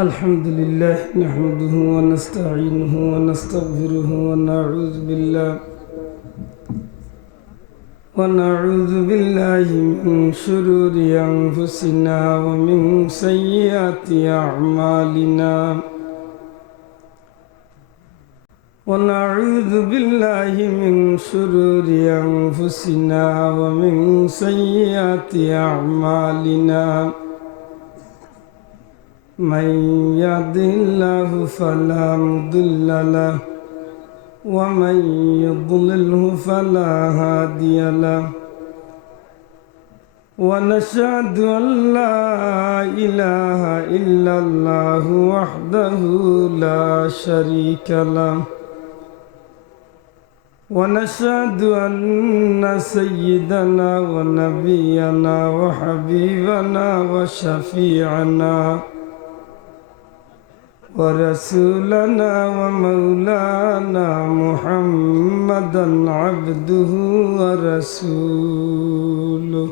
الحمد لله نحمده ونستعينه ونستغفره ونعوذ بالله من شرور أنفسنا ومن سيئات أعمالنا ونعوذ بالله من شرور أنفسنا ومن سيئات أعمالنا من يهده الله فلا مضل له ومن يضلله فلا هادي له ونشهد أن لا إله إلا الله وحده لا شريك له ونشهد أن سيدنا ونبينا وحبيبنا وشفيعنا ورسولنا ومولانا محمدا عبده ورسوله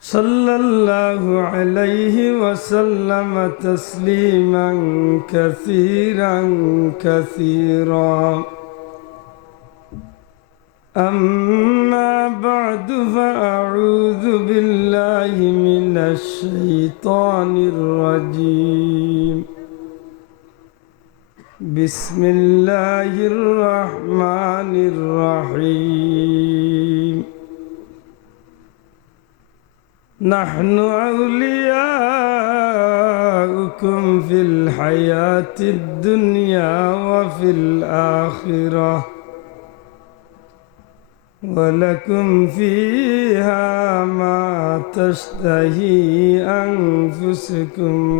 صلى الله عليه وسلم تسليما كثيرا كثيرا أما بعد فأعوذ بالله من الشيطان الرجيم بسم الله الرحمن الرحيم نحن أولياؤكم في الحياة الدنيا وفي الآخرة ولكم فيها ما تشتهي أنفسكم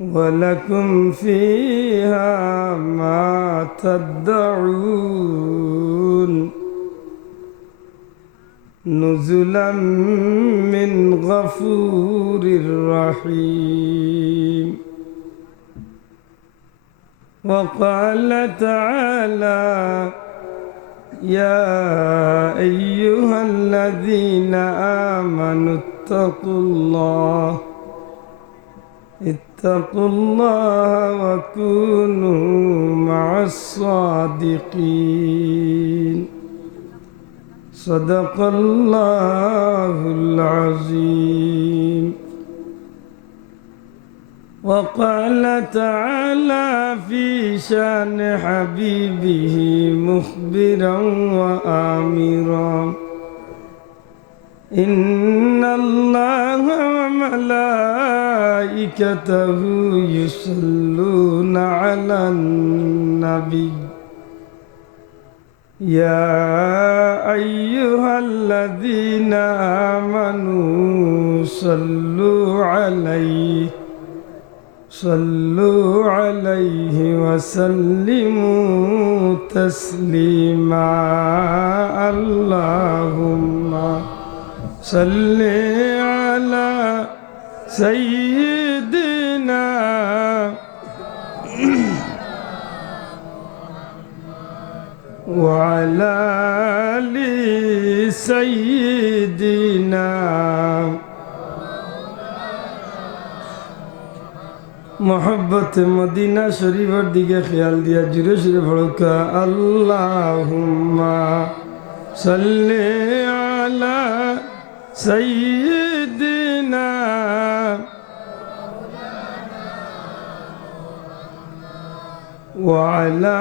ولكم فيها ما تدعون نزلا من غفور رحيم وقال تعالى يا أيها الذين آمنوا اتقوا الله وكونوا مع الصادقين صدق الله العظيم وقال تعالى في شان حبيبه مخبرا وآمرا إن الله وملائكته يصلون على النبي يا أيها الذين آمنوا صلوا عليه وسلموا تسليما اللهم صل على سيدنا وعلى آل سيدنا मोहब्बत मदीना शरीफ दिखे ख्याल दिया जुरे शुरू पढ़ो अल्लाहुम्मा सल्ले अला सय्यिदिना व अला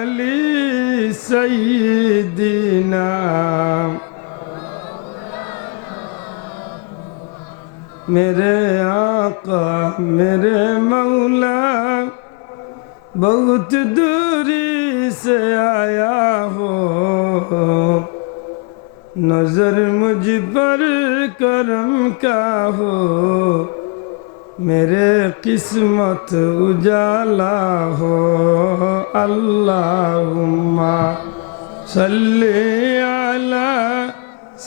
आलि सय्यिदिना मेरे आका मेरे मौला बहुत दूरी से आया हो नजर मुझ पर करम का हो मेरे किस्मत उजाला हो अल्लाहुम्मा सल्ली अला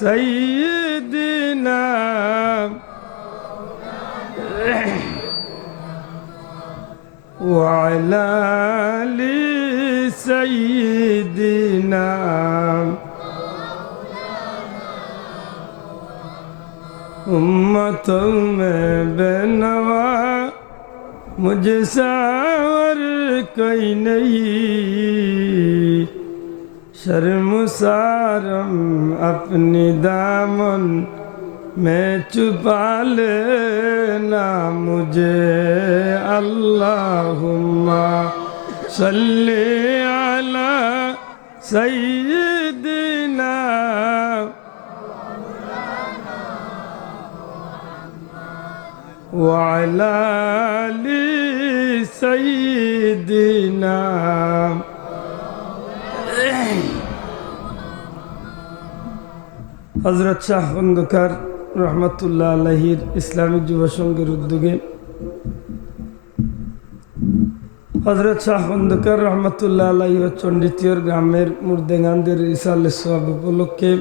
सय्यिदिना وعلى آل سيدنا उम्मतों में बेनवा मुझसे और कोई नहीं, शर्मसारम अपनी दामन में छुपा लेना मुझे। अल्लाहुम्मा सल्ली अला सय्यिदिना व अला आलि सय्यिदिना। हजरत शाह खंदकार रहमतुल्लाह अलैहिर इस्लामी যুব সংঘের উদ্যোগে হজরত শাহ খন্দকার রহমতুল্লাহ আলাইহি ও চন্ডিতিয়র গ্রামের মুর্দেগানদের ইসালে সওয়াব উপলক্ষে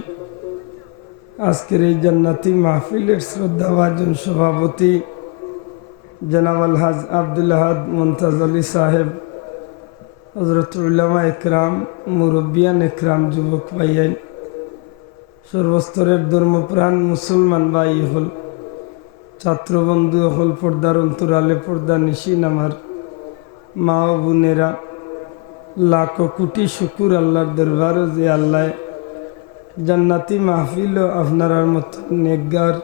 আজকের এই জান্নাতি মাহফিলের শ্রদ্ধাভাজন সভাপতি জনাব আলহাজ আব্দুল আহাদ মুমতাজ আলী সাহেব, হজরত উলামা একরাম, মুরব্বিয়ান একরাম, যুবক ভাইয়ান, সর্বস্তরের ধর্মপ্রাণ মুসলমান ভাই হল, ছাত্রবন্ধু হল, পর্দার অন্তরালে পর্দা নিশিন আমার মা ও বোনেরা, লাখো কোটি শুকুর আল্লাহর দরবারে যে আল্লাহ জান্নাতি মাহফিল ও আপনার মতো নেকগার,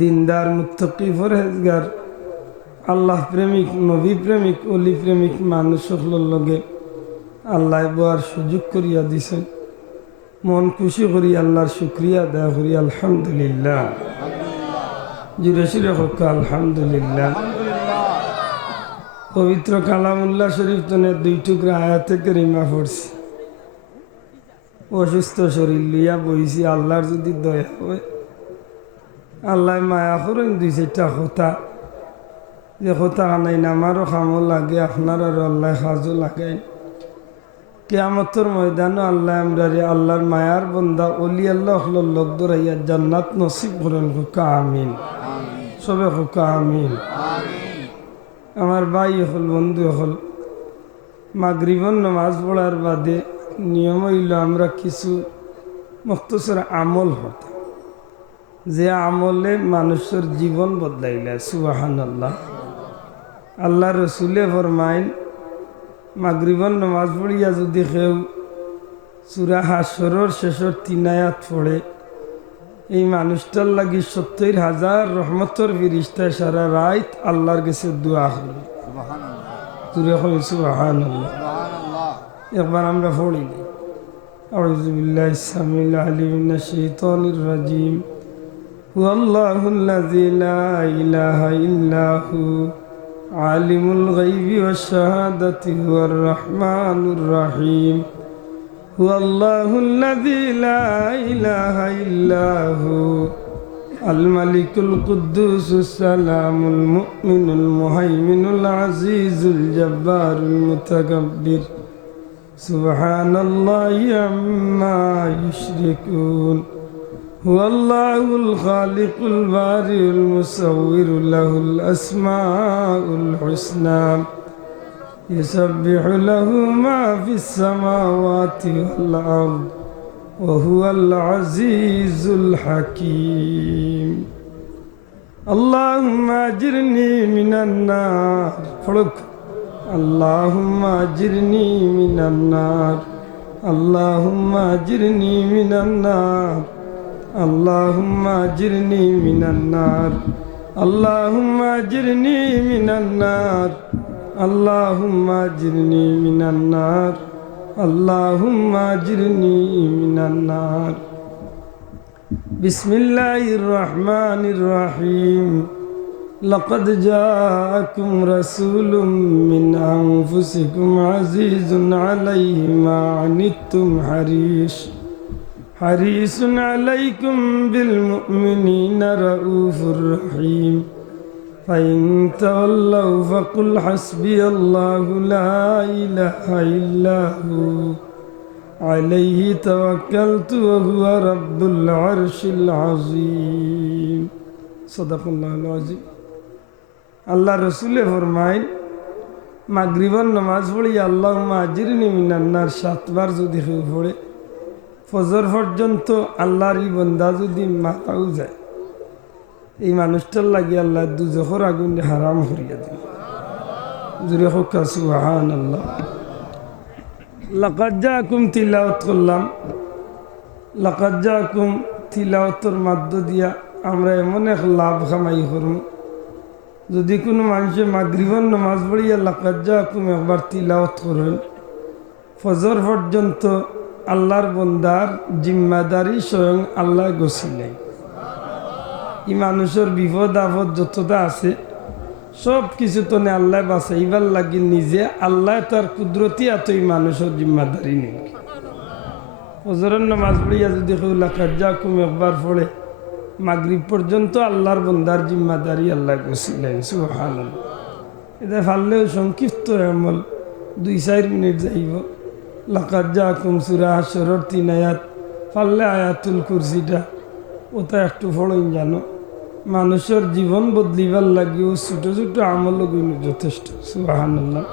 দিনদার, মুত্তাকি, পরহেজগার, আল্লাহ প্রেমিক, নবী প্রেমিক, অলি প্রেমিক মানুষ সকলের লগে আল্লাহ বোয়ার সুযোগ করিয়া দিছেন। মন খুশি করি আল্লাহর শুক্রিয়া আদায় করি। আলহামদুলিল্লাহ, জুড়ে সুরে হোক আলহামদুলিল্লাহ। পবিত্র কালামুল্লাহ শরীফ তনে 2 টুকরা আয়াতে কারিমা পড়ছি। অসুস্থ শরীর লিয়া বইছি, আল্লাহর যদি দয়া হয় আল্লাহ মায়া করেন 2-4টা কথা, যে কথা নাই না আমারও খামও লাগে, আপনার আর আল্লাহ সাজও লাগাই। কিয়ামতের ময়দানে আল্লাহ আমরারে আল্লাহর মায়ার বন্দা অলি আল্লাহ হল লোক দরাইয়া জান্নাত নসিব করেন। হুকা আমিন, সবে হুকা আমিন। আমার ভাই হল, বন্ধু হল, মাগরিবন নামাজ পড়ার বাদে নিয়ম হইল আমরা কিছু মুখতসর আমল হতাম, যে আমলে মানুষের জীবন বদলাইলা। সুবহানাল্লাহ। আল্লাহ রসুলে ফরমাইন, মাগরিবন নামাজ পড়িয়া যদি কেউ সূরা হাশরের শেষের 3 আয়াত পড়ে, এই মানুষটার লাগি 70,000 রহমতের ফিরিস্তায় সারা রাত আল্লাহর কাছে দোয়া করে। সুবহানাল্লাহ। একবার আমরা পড়ি, আউযু বিল্লাহি সামিল আলিম মিনাশ শাইতানির রাজিম। হুয়াল্লাহুল্লাযী লা ইলাহা ইল্লা হু আলিমুল গায়বি ওয়াশ শাহাদাতি হুয়ার রাহমানুর রহিম। হুয়াল্লাহুল্লাযী লা ইলাহা ইল্লা হু আল মালিকুল কুদ্দুসুস সালামুল মুমিনুল মুহাইমিনুল আজিজুল জব্বারুল মুতাকাব্বির। সুবহানাল্লাহি আম্মা ইউশরিকুন। হুয়াল্লাহুল খালিকুল বারিউল মুসাউবিরু লাহুল আসমাউল হুসনা। ইউসাব্বিহু লাহু মা ফিস সামাওয়াতি ওয়াল আরদ ওয়া হুয়াল আজিজুল হাকীম। আল্লাহুম্মা আজিরনি মিনান নার। পড়ুক, আল্লাহুম্মা আজিরনি মিনান নার, আল্লাহুম্মা আজিরনি মিনান নার, আল্লাহুম্মা আজিরনি মিনান নার, আল্লাহুম্মা আজিরনি মিনান নার, আল্লাহুম্মা আজিরনি মিনান নার, আল্লাহুম্মা আজিরনি মিনান নার। বিসমিল্লাহির রহমানির রহিম। لقد جاءكم رسول من أنفسكم عزيز عليه ما عنتم حريص عليكم بالمؤمنين رؤوف رحيم فإن تولوا فقل حسبي الله لا إله إلا هو عليه توكلت وهو رب العرش العظيم صدق الله العظيم। আল্লাহ রসুলে ফরমাইন, মাগরিবার নামাজ পড়ি আল্লাহুম্মা আজিরনি মিনান নার 7 বার যদি কেউ পড়ে, ফজর পর্যন্ত আল্লাহর এই বান্দা যদি মারাও যায়, এই মানুষটার লাগে আল্লাহ দুজখর আগুন হারাম করিয়া দিল। জুড়ে হোক সুবহানাল্লাহ। লাকাদ জাআকুম তিলাওয়াত করলাম। লাকাদ জাআকুম তিলাওয়াতের মাধ্য দিয়া আমরা এমন এক লাভ কামাই করব, যদি কোনো মানুষের মাগরিবের নামাজ পড়িয়া লাকাদ জাআকুম একবার তিলাওয়াত করেন, ফজর পর্যন্ত আল্লাহর বন্দার জিম্মাদারি স্বয়ং আল্লাহ গছিলেন। এই মানুষের বিপদ আপদ যতটা আছে সব কিছু তো আল্লাহ বাঁচাইবার লাগি নিজে আল্লাহ তার কুদরতি এত এই মানুষের জিম্মাদারি নেই। ফজরের নামাজ পড়িয়া যদি কেউ লাকাদ জাআকুম একবার পড়ে, মাগরিব পর্যন্ত আল্লাহর বন্দার জিম্মাদারি আল্লাহ গছিলেন। সুবহানাল্লাহ। এটা ফাললেও সংক্ষিপ্ত আমল 2-4 মিনিট যাইব। লাকাদ জাআকুম সূরা হাশরের 3 আয়াত, ফাললে আয়াতুল কুরসিটা ওটা একটু পড়েন জানো। মানুষের জীবন বদলিবার লাগিও ছোটো ছোটো আমল যথেষ্ট। সুবহানাল্লাহ।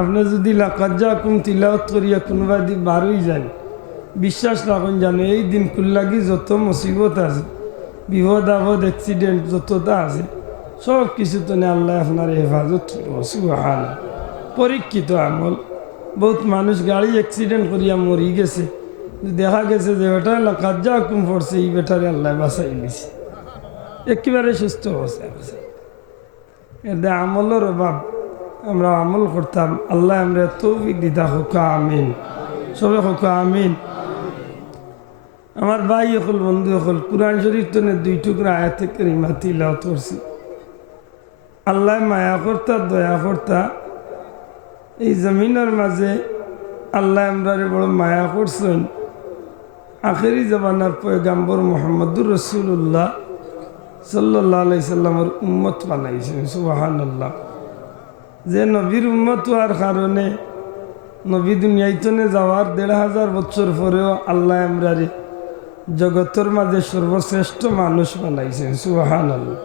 আপনি যদি লাকাদ জাআকুম তিলাওয়াত করিয়া কোনোবা দিন বারোই যান, বিশ্বাস রাখুন জানো এই দিন কুল্লাগি যত মুসিবত আছে, বিপদ আপদ অ্যাক্সিডেন্ট যতটা আছে সব কিছু তো আল্লাহ আপনার হেফাজত করব। সুবহানাল্লাহ। পরীক্ষিত আমল। বহুত মানুষ গাড়ি অ্যাক্সিডেন্ট করিয়া মরি গেছে, দেখা গেছে যে বেটা লাকাদ জাআকুম পড়ছে, এই বেটারে আল্লাহ বাঁচাই দিছে, একেবারে সুস্থ অবস্থা আছে। এতে আমলের অভাব, আমরা আমল করতাম। আল্লাহ আমরা তৌফিক দিতা হোক আমিন। সবে হোক আমিন। আমার ভাই হল বন্ধু হল কুরআন শরীফ তো 2 টুকরা আয়াতে কারিমা তিলাওয়াত করছি। আল্লাহ মায়া করতা দয়া করতা এই জমিনের মাঝে আল্লাহ আমরারে বড় মায়া করছেন। আখেরি জমানার পয়গাম্বর মুহাম্মদুর রাসূলুল্লাহ সাল্লাল্লাহু আলাইহি সাল্লামের উম্মত বানাইছেন। সুবহানাল্লাহ। যে নবীর উম্মত হওয়ার কারণে নবী দুনিয়াইতনে যাওয়ার 1500 বছর পরেও আল্লাহ আমরারে জগতের মাঝে সর্বশ্রেষ্ঠ মানুষ বানাইছেন। সুবহানাল্লাহ।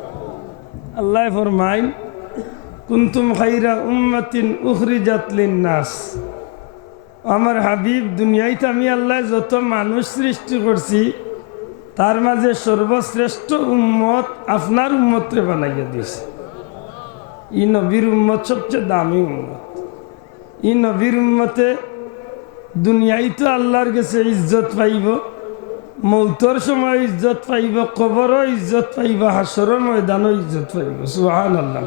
আল্লাহ ফরমাইন কুনতুম খাইরা উম্মাতিন উখরিজাত লিন-নাস। আমার হাবিব, দুনিয়াতে আমি আল্লাহ যত মানুষ সৃষ্টি করছি তার মাঝে সর্বশ্রেষ্ঠ উম্মত আপনার উম্মতরে বানাইয়া দিয়েছে। ই নবীর উম্মত সবচেয়ে দামি উম্মত। ই নবীর উম্মতে দুনিয়ায় তো আল্লাহর কাছে ইজ্জত পাইব, মৌতর সময় ইজ্জত পাইব, কবরও ইজ্জত পাইব, হাসরের ময়দানও ইজ্জত পাইব। সুবহানাল্লাহ।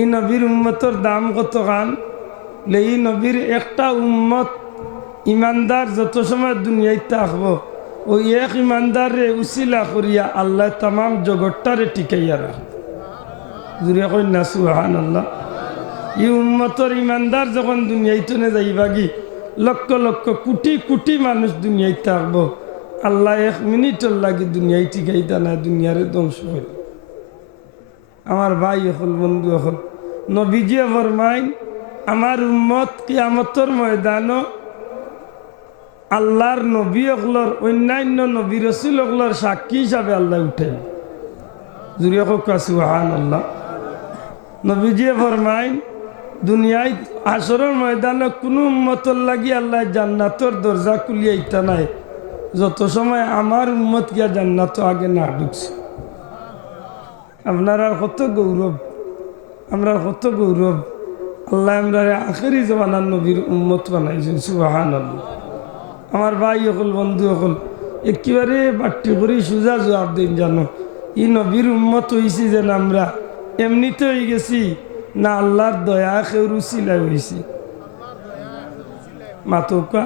ই নবীর উম্মতর দাম কত কান? এই নবীর একটা উম্মত ইমানদার যত সময় দুনিয়ায় থাকব, ওই এক ইমানদারে উসিলা করিয়া আল্লাহ তামাম জগৎটারে টিকাইয়া রাখবে। জুড়ে কই না সুবহানাল্লাহ। ই উম্মতর ইমানদার যখন দুনিয়ায় তুলে যাইবা গি, লক্ষ লক্ষ কোটি কোটি মানুষ দুনিয়ায় থাকব, আল্লাহ 1 মিনিটের লাগি দুনিয়ায় টিকাইতা না, দুনিয়ারে ধ্বংস করে। আমার ভাই হল বন্ধু হল নবীজিয়ে ফরমাইন আমার উম্মত কিয়ামতের ময়দানও আল্লাহর নবী অগলর অন্যান্য নবী রসুল অগলর সাক্ষী হিসাবে আল্লাহ উঠে। জুড়ে হোক সুবহানাল্লাহ। নবীজিয়ে ফরমাইন দুনিয়ায় হাসরের ময়দানে কোনো উম্মতর লাগি আল্লাহ জান্নাতর দরজা খুলিয়া ইতা নাই যত সময় আমার উম্মত গিয়া জান্নাত আগে না ঢুকছে। আপনারা কত গৌরব, আমরা কত গৌরব। আল্লাহ আমরা আখেরি জমানার নবীর উম্মত বানাইছেন। সুবহানাল্লাহ। আমার ভাই হল বন্ধু হল একেবারে বাট্টি করে সোজা জবাব দিন জানো, ই নবীর উম্মত হয়েছি যেন আমরা এমনিতে হয়ে গেছি না আল্লাহর দয়া কেউর উসিলায় হয়েছি? মাতকা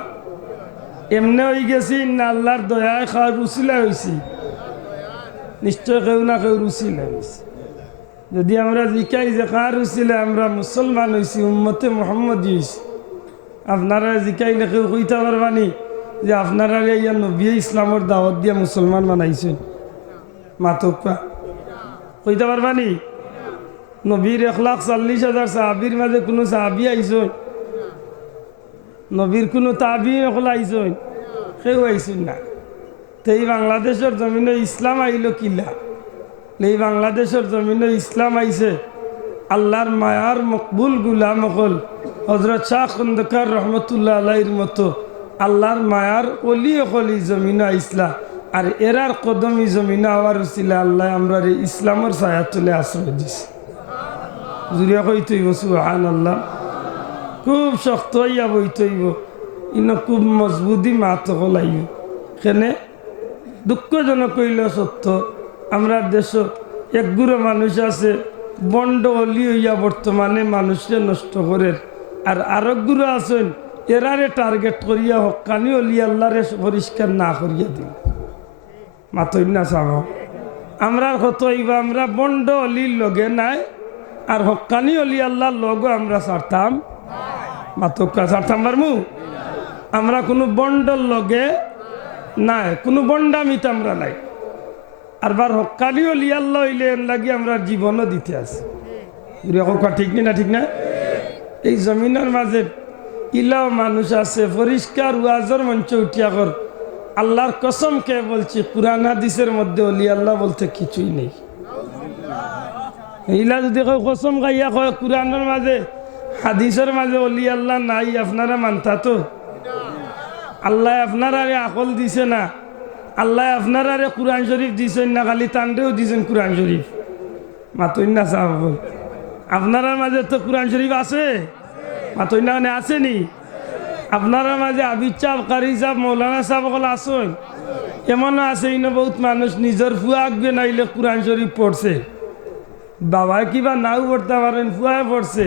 এমনি হয়ে গেছি না আল্লাহর দয়া খাওয়ার উসিলায় হয়েছি? নিশ্চয় কেউ না কেউ উসিলায় হয়েছি। যদি আমরা জিকাই যে কার উসিলায় আমরা মুসলমান হয়েছি, উম্মতে মুহাম্মদ হয়েছি, আপনারা জিকাইলে কেউ কইতে পারবানি যে আপনারা ইয়া নবী ইসলামের দাওয়াত দিয়া মুসলমান বানাইছেন? মাতকা কইতে পারবানি? নবীর 1,40,000 সাহাবির মাঝে কোনো সাহাবি আইসন? নবীর কোনো তাবি হল আইসন? কেউ আইসন না। তো এই বাংলাদেশের জমিনে ইসলাম আইল কিলা? এই বাংলাদেশের জমিনে ইসলাম আইছে আল্লাহর মায়ার মকবুল গুলাম হল হজরত শাহ খন্দকার রহমতুল্লাহ আলাইহির মতো আল্লাহর মায়ার অলি হল এই জমিনে আইসলা। আর এরার কদমি জমিনা হওয়ার ছিল আল্লাহ আমরা ইসলামের ছায়া তুলে আশ্রয় দিছে। জুড়িয়া কইতইব সুবহানাল্লাহ। খুব শক্ত হইয়া বইতইব, ইনো খুব মজবুতি মাত হলাইব। কেনে দুঃখজনক কইল সত্য, আমরা দেশ একগুড়ো মানুষ আছে বন্ড অলি হইয়া বর্তমানে মানুষকে নষ্ট করে, আর আরেকগুলো আছেন এরারে টার্গেট করিয়া হকানি অলি আল্লাহরে পরিষ্কার না করিয়া দিন। মাতই না চাব আমরা কত হইবা, আমরা বন্ড অলির লগে নাই আর হকানি অলি আল্লাহর লগও আমরা ছাড়তাম, মাতকা ছাড়তাম পারমু। আমরা কোনো বন্ডর লগে নাই, কোনো বন্ডামিতে আমরা নাই। আর বার হকানি অলি আল্লাহ হইলে লাগি আমরা জীবনও দিতে আছি। ঠিক না ঠিক না? এই জমিনের মাঝে ইলাও মানুষ আছে পরিষ্কার ওয়াজের মঞ্চ উঠিয়া কর, আল্লাহর কসম কে বলছি কুরআন হাদিসের মধ্যে অলি আল্লাহ বলতে কিছুই নেই। ইলা যদি কসম গাইয়া কয় কুরআনের মাঝে হাদিসের মাঝে অলি আল্লাহ নাই, আপনারা মানতা তো? আল্লাহ আপনারা আকল দিছে না, আল্লাহ আপনারা কুরআন শরীফ দিছেন না, খালি তান্ডেও দিছেন কুরআন শরীফ। মাতই না সাহেব আপনার মাঝে তো কুরআন শরীফ আছে, মাতই না মানে আসেনি? আপনার মাঝে আবিদ সাহেব, কারি সাহেব, মৌলানা সাহেব সকল আসেন। এমনও আছে ইনো বহুত মানুষ নিজের ফুয়া আগে নাইলে কুরআন শরীফ পড়ছে, বাবায় কিবা নাও পড়তে পারেন, ফুয়ায় পড়ছে,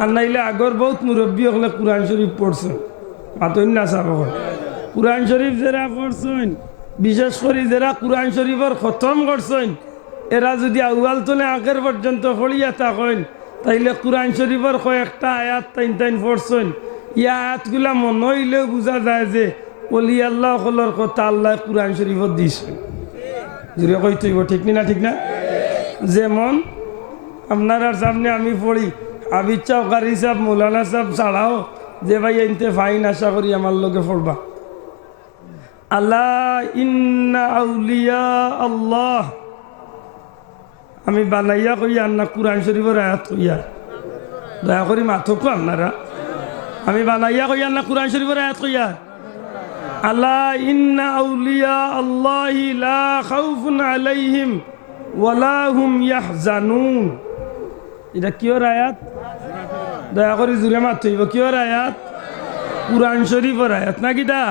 আর নাইলে আগর বহুত মুরব্বী হলে কুরআন শরীফ পড়ছেন। মাতই না সাহেব কুরআন শরীফ যারা পড়ছেন, বিশেষ করে যারা কুরআন শরীফের খতম করছেন, এরা যদি আউয়াল তোলে আগের পর্যন্ত পড়িয়া থাকেন, তাইলে কুরআন শরীফের কয়েকটা আয়াত টাইন টাইন পড়ছেন। ইয়া আয়াতগুলা মনে হইলেও বোঝা যায় যে অলি আল্লাহ সকলের কথা আল্লাহ কুরআন শরীফত দিয়েছেন। যদি কইতেইব ঠিক না ঠিক না? যেমন আপনার সামনে আমি পড়ি আবিদ সাহেব, কারি সাহেব, মৌলানা সাহেব ছাড়াও যে ভাই এনতে ফাইন আশা করি আমার লগে পড়বা। আল্লাহ ইন্না আউলিয়া আল্লাহ, আমি বানাইয়া কইয়া না কুরআন শরীফের আয়াত কইয়া, দয়া করি মাথক আপনারা, আমি বানাইয়া কইয়া না কুরআন শরীফের আয়াত কইয়া। আল্লাহ ইন্না আউলিয়া আল্লাহি লা খাউফুন আলাইহিম ওয়ালা হুম ইয়াহজানুন। এটা কিওর আয়াত? দয়া করি জুড়ে মাত হইব। কিওর আয়াত? কুরআন শরীফের আয়াত নাকি দা?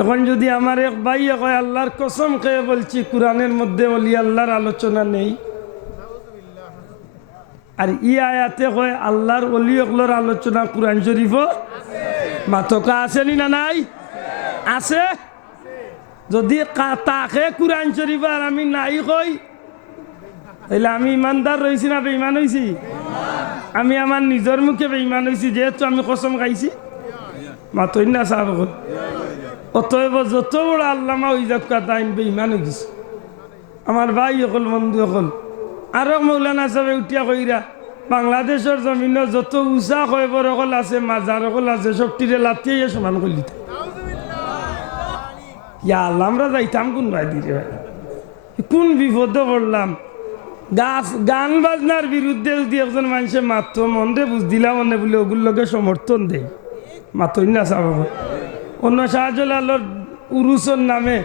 এখন যদি আমার এক ভাই কয় আল্লাহর কসম খেয়ে বলছি কুরআনের মধ্যে ওলি আল্লাহর আলোচনা নেই, আর ই আয়াতে কয় আল্লাহর ওলি অকলর আলোচনা কুরআন শরীফও মাতকা আসেনি না নাই? আছে। যদি তাকে কুরআন শরীফ আর আমি নাই কই, তাহলে আমি ইমানদার রয়েছি না বেঈমান হয়েছি? আমি আমার নিজের মুখে বেঈমান হয়েছি, যেহেতু আমি কসম খাইছি। মাতই না সাহেব অতএব যত বড় আল্লামা ওই যাক্কা তাইন বেঈমান হয়ে গেছে। আমার ভাই অকল বন্ধু অকল আরো মৌলানা সাহেব উঠিয়া কইরা বাংলাদেশের জমিন যত উঁচা কয়বর অকল আছে, মাজার অকল আছে, সবটিরে লাথিয়ে সমান করলি। ইয়া আল্লাহ, আমরা যাইতাম কোন ভাই দিরে ভাই, কোন বিপদে পড়লাম। গান বাজনার বিরুদ্ধে যদি একজন মানুষে মাত্র মনে বুঝ দিলাম মনে বলে ওগুলোকে সমর্থন দেয়, মাতই না চাব। অন্য শাহজালালোর উরুসর নামে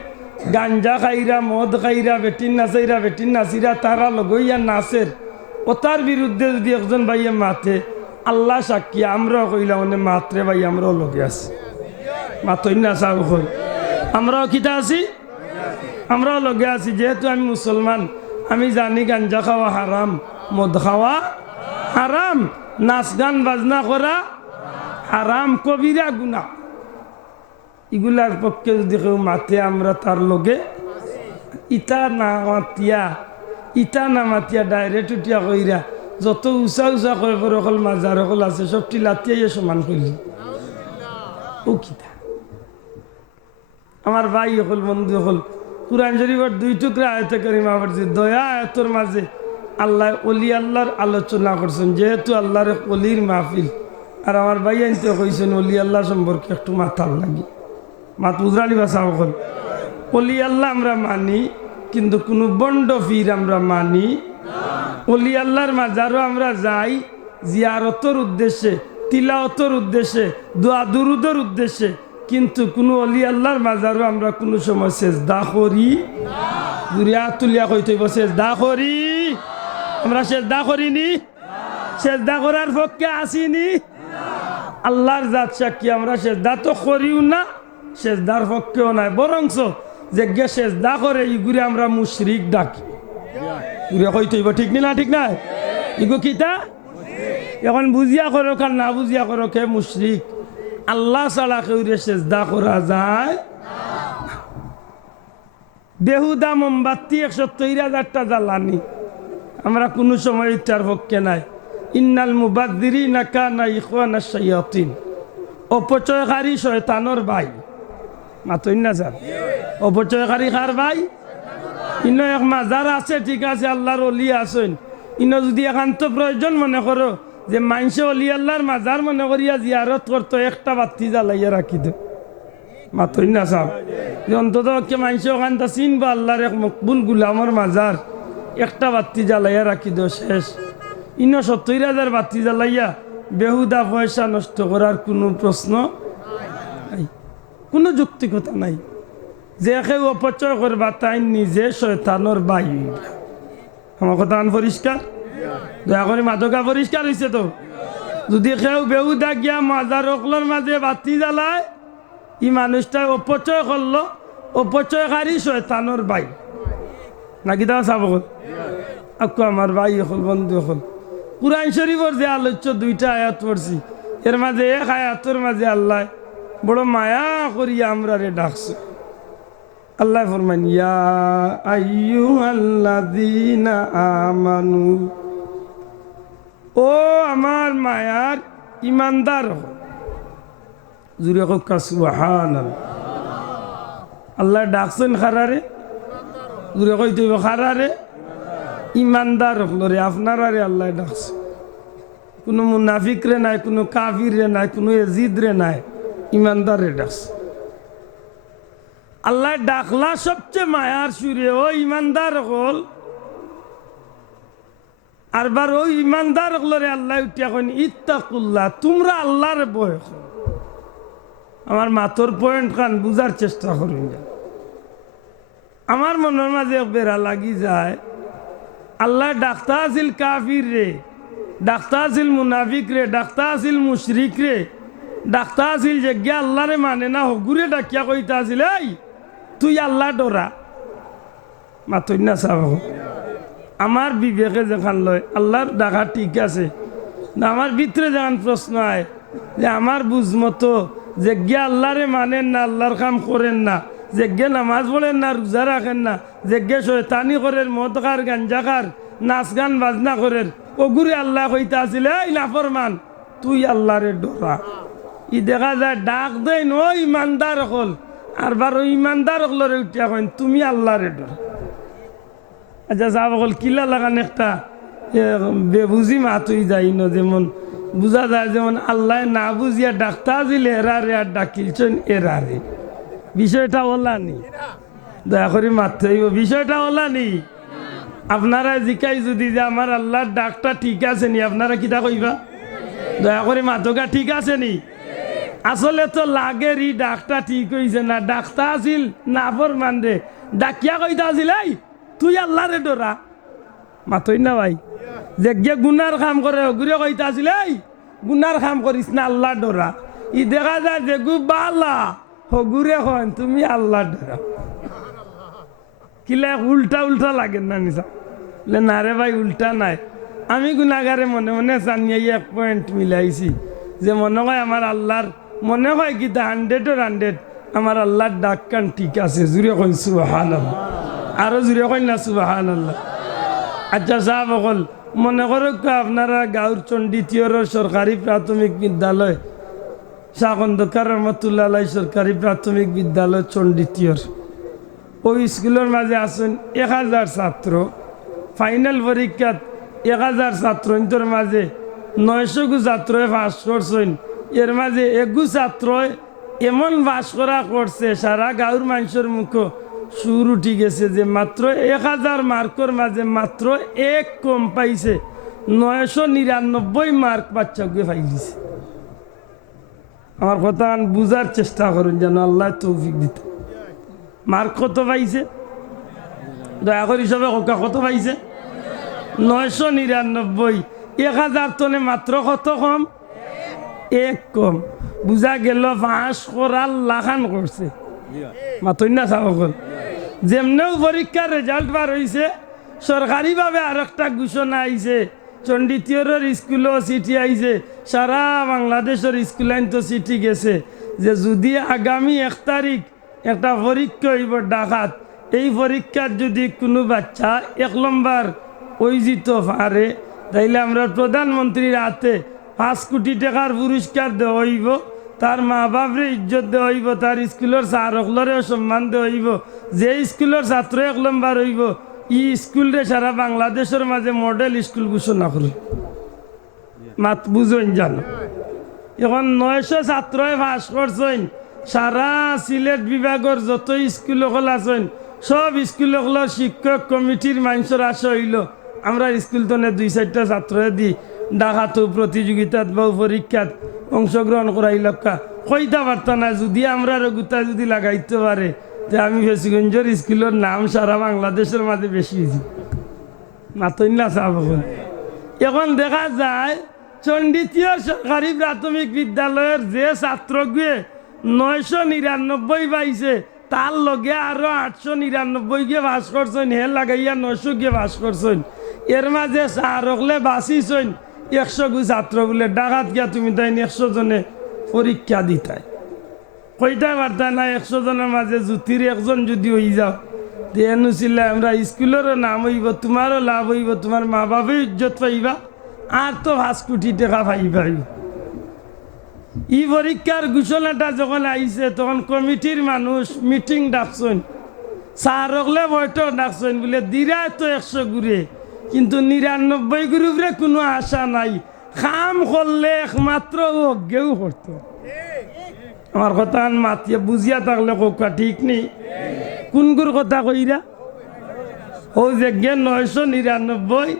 গাঞ্জা খাইরা, মদ খাইরা, বেটিন নাচাইরা, বেটিন নাচিরা তারা লগইয়া নাচের, ও তার বিরুদ্ধে যদি একজন ভাইয়ে মাথে, আল্লাহ সাক্ষী আমরাও কইলাম মানে মাত্রে ভাই আমরাও লগে আছি। মাতই না চাব, আমরাও কিতা আছি, আমরাও লগে আছি। যেহেতু আমি মুসলমান, আমি জানি গাঞ্জা খাওয়া হারাম, মদ খাওয়া হারাম, নাচ গান বাজনা করা হারাম, কবিরা গুনাহ। এগুলার পক্ষে যদি কেউ মাতে, আমরা তার লগে ইটা না মাতিয়া ডাইরেক্ট উঠিয়া কইরা যত উঁচা উঁচা কয়বর অকল মাজার অকল আছে সবটি লাতিয়াইয়ে সমান করলি। ও কিতা আমার ভাই অকল বন্ধু অকল, কুরআন শরীফের 2 টুকরা আয়াতে কারিমা পড়ছে। দয়া আয়াতের মাঝে আল্লাহ ওলি আল্লাহর আলোচনা করছেন, যেহেতু আল্লাহর ওলির মাহফিল। আর আমার ভাই আনতে কইছেন ওলি আল্লাহ সম্পর্কে একটু মাথার লাগি, মাত বুঝরানি ভাষা হল। ওলি আল্লাহ আমরা মানি, কিন্তু কোনো বন্ড ফির আমরা মানি। ওলি আল্লাহর মাজারও আমরা যাই জিয়ারতর উদ্দেশ্যে, তিলাওয়াতের উদ্দেশ্যে, দোয়া দুরুদের উদ্দেশ্যে, কিন্তু কোনো অলি আল্লাহর মাজারও আমরা কোনো সময় সেজদা করি দুরিয়া তুলিয়া কইতে হইব সেজদা করি আমরা সেজদা করিনি সেজদা করার পক্ষে আসিনি আল্লাহর জাত সাক্ষী আমরা সেজদা তো করিও না সেজদার পক্ষেও নাই বরংস যে গে সেজদা করে ইগুরে আমরা মুশরিক ডাকি ইগুরে কইতে হইব ঠিক না ঠিক না ইগো কিতা এখন বুঝিয়া করো আর না বুঝিয়া করো কে মুশরিক আল্লাহ ছাড়া কেউরে সেজদা করা যায় বেহুদা মোমবাতি 170,000টা জ্বালানি আমরা কোনো সময় ইটার পক্ষে নাই ইন্নাল মুবাদ্দিরিনা কানা ইখওয়ানাশ শায়াতিন অপচয়কারী শয়তানের ভাই মাতইন না স্যার অপচয়কারী কার ভাই ইনো এক মাজার আছে ঠিক আছে আল্লাহর ওলি আছেন ইনো যদি একান্ত প্রয়োজন মনে করো যে মানুষে অলি আল্লাহর মাজার মনে করিয়া জিয়ারত করতো একটা বাতি জ্বালাইয়া রাখি দে মাতইন না সাহেব যে অন্তত কে মানুষে ওখানটা চিনবো আল্লাহর এক মকবুল গুলামর মাজার একটা বাতি জ্বালাইয়া রাখি দো শেষ ইনো 70,000 বাতি জ্বালাইয়া বেহুদা পয়সা নষ্ট করার কোনো প্রশ্ন নাই কোনো যুক্তিকতা নাই যে কেউ অপচয় করবা তাই নিজে শয়তানোর বাই আমার কথা পরিষ্কার দয়া করে মাদকা পরিষ্কার হয়েছে তো যদি কেউ বেহুদা গিয়া মাজার অকলোর মাঝে বাতি জ্বালায় ই মানুষটা অপচয় করলো অপচয়কারী শয়তানোর বাই নাকি তা চাব আকু আমার ভাই হল বন্ধু হল কুরআন শরীফের যে আলোচ্য 2টা আয়াত পড়ছি এর মাঝে এক আয়াতের মাঝে আল্লাহ বড় মায়া করিয়া আমরা রে ডাকছে আল্লাহ ফরমান ইয়া আইয়ুহাল্লাযীনা আমানু ও আমার মায়ার ইমানদার জুরে কক সুবহানাল্লাহ আল্লাহ ডাকছেন খারারে জুরে কইতে খারারে ইমানদার হলরে আপনারা রে আল্লাহ ডাকছে কোনো মুনাফিক রে নাই কোনো কাফির রে নাই কোনো এজিদ রে নাই ইমানদার রে ডাকছে আল্লাহ ডাকলা সবচেয়ে মায়ার সুরে ও ইমানদার হল আরবার ওই ইমানদার হলরে আল্লাহ উঠিয়া কইন ইত্তাকুল্লাহ তোমরা আল্লাহর ভয় করো আমার মাথর পয়েন্ট খান বুঝার চেষ্টা করুন আমার মনের মাঝে বেড়া লাগি যায় আল্লাহ ডাক্তা আছিল কাফির রে ডাক্তা আছিল মুনাফিক রে ডাক্তা আছিল মুশরিক রে ডাক্তা আছিল যে গে আল্লাহরে মানে না হগুরে ডাকিয়া কইতা আছিল এই তুই আল্লাহ ডরা মাতই না চাব আমার বিবেকে যেখান লয় আল্লাহর ডাকা ঠিক আছে না আমার ভিতরে যেখান প্রশ্ন আয় যে আমার বুঝমতো যে গে আল্লাহরে মানেন না আল্লাহর কাম করেন না যে গে নামাজ পড়েন না রোজা রাখেন না যে গে শয়তানি করেন মদ খার গাঞ্জা খার নাচ গান বাজনা করেন ওগুরে আল্লাহ কইতা আছিল এই নাফরমান তুই আল্লাহরে ডরা ই দেখা যায় ডাক দেন ও ইমানদার হল আর বার ওই ইমানদার হলরে উঠিয়া কইন তুমি আল্লাহরে ডরা আচ্ছা সাহেব হল কিলা লাগান একটা বেবুঝি মাতুই যাই না যেমন বুঝা যায় যেমন আল্লাহ না বুঝিয়া ডাকতা আছিল এরারে আর ডাকিলছেন এরারে বিষয়টা ওলা নি দয়া করে মারতে হইব বিষয়টা ওলা নি আপনারা জিকাই যদি যে আমার আল্লাহর ডাকটা ঠিক আছে নি আপনারা কিতা কইবা দয়া করে মাতকা ঠিক আছে নি আসলে তো লাগের ই ডাকটা ঠিক হইছে না ডাকতা আছিল না ফরমান রে ডাকিয়া কইতা আছিল এই তুই আল্লাহরে ডরা মাতই না ভাই যে গে গুনার কাম করে ঘুরে কইতা আছিল এই গুনার কাম করিস না আল্লাহ ডরা ই দেখা যায় যে গু বালা হগুরে হন তুমি আল্লাহ ডরা কিলা উল্টা উল্টা লাগে না নিসা না রে ভাই উল্টা নাই আমি গুনাগারে মনে মনে জানিয়ে 1 পয়েন্ট মিলাইছি যে মনে হয় আমার আল্লাহর মনে হয় কি 100 আমার আল্লাহর ডাক কান ঠিক আছে জুড়ে কইন সুবহানাল্লাহ আরো জুড়ে কইন না সুবহানাল্লাহ আচ্ছা সাহেব বল মনে করো আপনারা গাঁর চণ্ডীতিয়র সরকারি প্রাথমিক বিদ্যালয় শাকন্দকার রহমতুল্লাহ আলাই সরকারি প্রাথমিক বিদ্যালয় চণ্ডীতিয়র ওই স্কুলের মাঝে আছেন 1000 ছাত্র ফাইনাল পরীক্ষাত 1000 ছাত্র ইন্তর মাঝে 900 ছাত্র পাস করছেন এর মাঝে 1 ছাত্র এমন বাস করা করছে সারা গাঁর মানুষের মুখ সুর উঠি গেছে যে মাত্র 1000 মার্কের মাঝে মাত্র 1 কম পাইছে 999 মার্ক বাচ্চাকে পাইছে আমার কথা বুঝার চেষ্টা করুন যেন আল্লাহ তৌফিক দিতে। মার্ক কত পাইছে দয়া করে হিসাবে কত পাইছে? 999। 1000 তনে মাত্র কত কম? এক কম। বুঝা গেল পাস করার লাখান করছে মাত্র না সকল। যেমনেও পরীক্ষার রেজাল্ট বার হয়েছে, সরকারিভাবে আর একটা ঘোষণা আইছে, চণ্ডীতীয়র স্কুলও চিঠি আইছে, সারা বাংলাদেশের স্কুল আইন তো চিঠি গেছে যে যদি আগামী 1 তারিখ একটা পরীক্ষা হইব ডাকাত, এই পরীক্ষার যদি কোনো বাচ্চা 1 নম্বর ওই জিত পারে তাইলে আমরা প্রধানমন্ত্রীর হাতে 5 কোটি টাকার পুরস্কার দেওয়া হইব, তার মা বাপরে ইজ্জত দেওয়া হইব, তার স্কুলের ছাত্রসকলেও সম্মান দেওয়া হইব। যে স্কুলের ছাত্র 1 নম্বর হইব ই স্কুলরে সারা বাংলাদেশের মাঝে মডেল স্কুল ঘোষণা করি। মাত বুঝইন জানো এখন 900 ছাত্রই পাস করছেন। সারা সিলেট বিভাগের যত স্কুল সকল আছেন সব স্কুল সকলের শিক্ষক কমিটির মানুষের আশা হইল আমরা স্কুল তনে 2-4টা ছাত্র দিই ডাকাতো প্রতিযোগিতাত বা পরীক্ষাত অংশগ্রহণ করাই লক্ষ্য কইতা পারত না যদি আমরা গুতা যদি লাগাইতে পারে যে আমি ফেসিগঞ্জের স্কুলের নাম সারা বাংলাদেশের মাঝে বেশি হয়েছি মাতই না চাব। এখন দেখা যায় চণ্ডীতীয় সরকারি প্রাথমিক বিদ্যালয়ের যে ছাত্রগুয়ে 999 পাইছে তার লগে আরো 899 গিয়ে বাস করছেন, হে লাগাইয়া 900 গিয়ে বাস করছেন। এর মাঝে সারকলে বাঁচিছেন 100 গু ছাত্র বলে ডাকাত গিয়া তুমি তাই 100 জনে পরীক্ষা দিতাই কইটা পারতা না 100 জনের মাঝে জুতির একজন যদি হয়ে যাও দেনুছিলে আমরা স্কুলেরও নাম হইব, তোমারও লাভ হইব, তোমার মা বাপেও ইজ্জত পাইবা আর তো 5 কোটি টাকা পাইবা। ই পরীক্ষার ঘোষণাটা যখন আইছে তখন কমিটির মানুষ মিটিং ডাকছেন, স্যারকলে বৈঠক ডাকছেন বলে দিরায় তো 100 ঘুরে কিন্তু 99 গ্রুপরে কোনো আশা নাই, খাম করলে একমাত্র অজ্ঞেও করতো। আমার কথা মাতিয়ে বুঝিয়া থাকলে কোকা ঠিক নেই কোন গুর কথা কইরা ও যে 999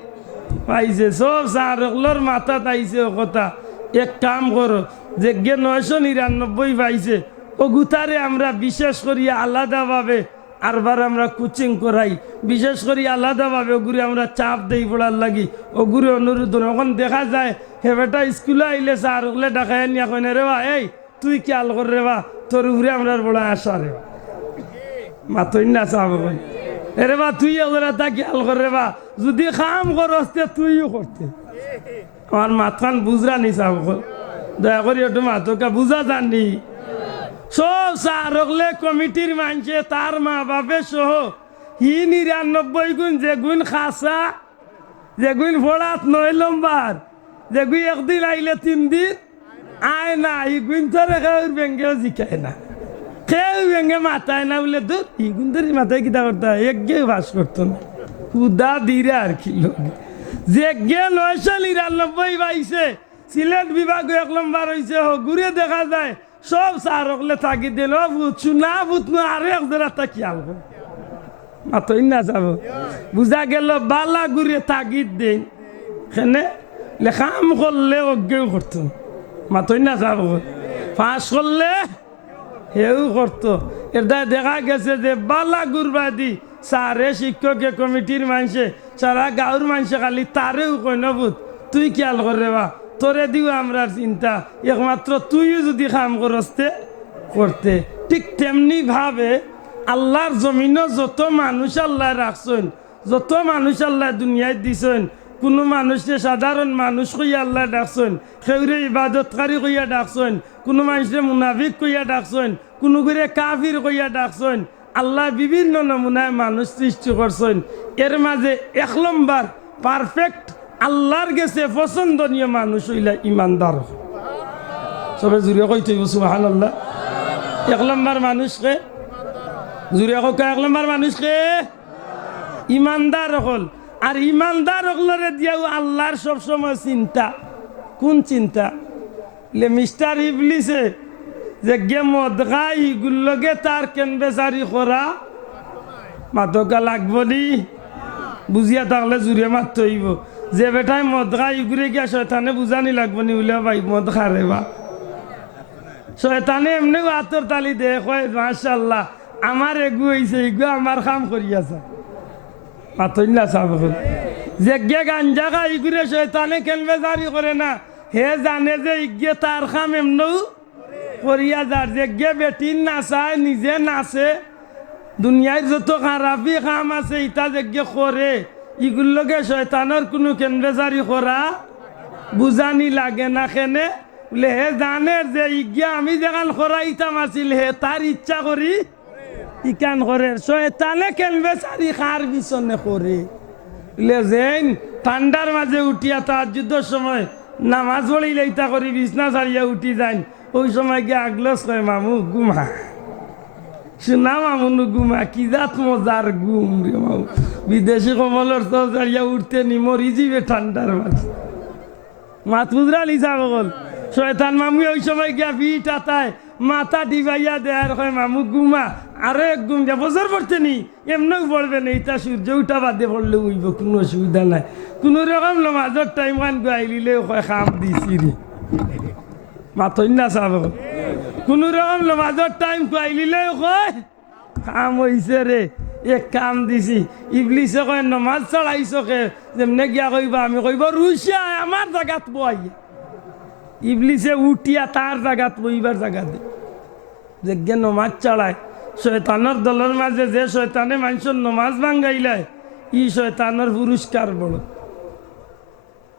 পাইছে সব স্যারকলর মাথাত আইছে ও কথা। এক কাম করো যে 999 পাইছে ও গুতারে আমরা বিশেষ করি আলাদাভাবে আরবার আমরা কোচিং করাই, বিশেষ করে আলাদাভাবে ওগুলো আমরা চাপ দেই পড়ার লাগি, ওগুলো অনুরোধ। এখন দেখা যায় হে বেটা স্কুলে আইলে স্যার ওগুলো ডাকাই নিয়ে এখন রেবা এই তুই খেয়াল কর রেবা তোর উপরে আমরা বড় আশা রেবা মাতই না চাপ রে বা তুই ওরা তা খেয়াল কর রেবা যদি কাম করতে তুইও করতে। আমার মাথান বুঝরা নি চাপ দয়া করি একটু মাথকা বুঝা জানি সব সারকলে কমিটির মানছে তার মা বাপে সহ হি 99 গুণ যে গুণ খাসা যে গুণ ফোড়াত 9 নম্বর যে গুণ একদিন আইলে 3 দিন আয় না ই গুণ ধরে কেউ ব্যাঙ্গেও জিকায় না, কেউ ব্যাঙ্গে মাথায় না বলে দূর ই গুণ ধরে মাথায় কিতা করতে হয় একগেও বাস করতো না খুদা দিরে আর কি লোক যে 999 পাইছে সিলেট বিভাগে 1 নম্বর হয়েছে ঘুরে দেখা যায় সব সারকলে থাকি দিল বুঝছু না বুঝনু আরো একজোড়া তা খেয়াল কর মাতই না যাব বুঝা গেল বালা ঘুরে তাগিদ দেন সেনে লেখাম করলে অজ্ঞেও করতো মাতই না যাব ফাঁস করলে হেউ করতো। এটা দেখা গেছে যে বালা গুরবাদি সারে শিক্ষকে কমিটির মানুষে সারা গাঁর মানুষে খালি তারেও কই নবুত তুই খেয়াল করে বা তোরে দিও আমরা চিন্তা একমাত্র তুইও যদি কাম করতে করতে। ঠিক তেমনি ভাবে আল্লাহর জমিনও যত মানুষ আল্লাহ রাখছেন, যত মানুষ আল্লাহ দুনিয়ায় দিছেন, কোনো মানুষে সাধারণ মানুষ কইয়া আল্লাহ ডাকছেন, সেউরে ইবাদতকারী কইয়া ডাকছেন, কোনো মানুষে মুনাফিক কইয়া ডাকছেন, কোনো করে কাফির কইয়া ডাকছেন। আল্লাহ বিভিন্ন নমুনায় মানুষ সৃষ্টি করছেন। এর মাঝে 1 নম্বর পারফেক্ট আল্লাহর গেছে পছন্দনীয় মানুষ হইলা ইমানদার। সবে জুড়ে কইতে সুবহানাল্লাহ। 1 নম্বর মানুষকে জুড়ে কক 1 নম্বর মানুষকে ইমানদার হল। আর ইমানদার হলরে দিয়াও আল্লাহর সবসময় চিন্তা। কোন চিন্তা? মিস্টার ইবলিসে যে গে মদ খাই গুল্লগে তার কেন বেচারি করা মাদকা লাগবো নি বুঝিয়া থাকলে জুড়ে মারতে হইব। যে বেটায় মদ খাই ঘুরে গিয়া শয়তানে বুঝানি লাগবো নি বলে ভাই মদ খারে বা শয়তানে এমনি আতর তালি দে কয় মাশাআল্লাহ আমার এগু হইছে এগু আমার কাম করিয়াছে মাতই না সাব যে গে গাঞ্জা খাই ঘুরে শয়তানে খেলবে জারি করে না হে জানে যে ইগে তার কাম এমনও করিয়া যার যে গে বেটিন নাচায় নিজে নাচে দুনিয়ার যত খারাপি কাম আছে ইটা যে গে করে ইগুলোকে শয়তানের কোনো কেনবেজারি করা বুঝানি লাগে না কেনে বলে হে জানে যে ইজ্ঞা আমি যেখান করাইতাম আছিল হে তার ইচ্ছা করি ইকান করে শয়তানে কেনবেজারি খার পিছনে করে বলে যেন ঠান্ডার মাঝে উঠিয়া তাহাজ্জুদের সময় নামাজ পড়িলে ইটা করি বিছনা ছাড়িয়া উঠি যান ওই সময় গিয়ে আগলস কয় মামু ঘুমা শোনা মামুনু ঘুমা কি জাত মজার ঘুম রে মামু বিদেশি কমলের তো ছাড়িয়া উঠতে নি মরি যাবে ঠান্ডার মাঝে মাত বুঝরালি বল শয়তান মামু ওই সময় গিয়া পিঠ আতায় মাথা ডিবাইয়া দেয়ার হয় মামু ঘুমা আরো এক ঘুম যা বছর পড়তে নি এমনও পড়বে না এটা সূর্য উঠা বাদে পড়লে উইব কোনো অসুবিধা নাই কোনো রকম নমাজের টাইম খান গাইলিলে খাম দিছি রে মাথই না চাব কোনো রকম নমাজের টাইম গাইলিলে কয় কাম হইছে রে এক কাম দিছি ইবলিছে কয় নমাজ চড়াইছো কে যেমনে গিয়া কইবা আমি কইব রুশিয়া আমার জায়গাত বই ইবলিছে উঠিয়া তার জায়গাত বইবার জায়গা দে যে গে নমাজ চড়ায় শয়তানের দলের মাঝে যে শয়তানে মানুষের নমাজ ভাঙ্গাইলায় ই শয়তানের পুরস্কার বড়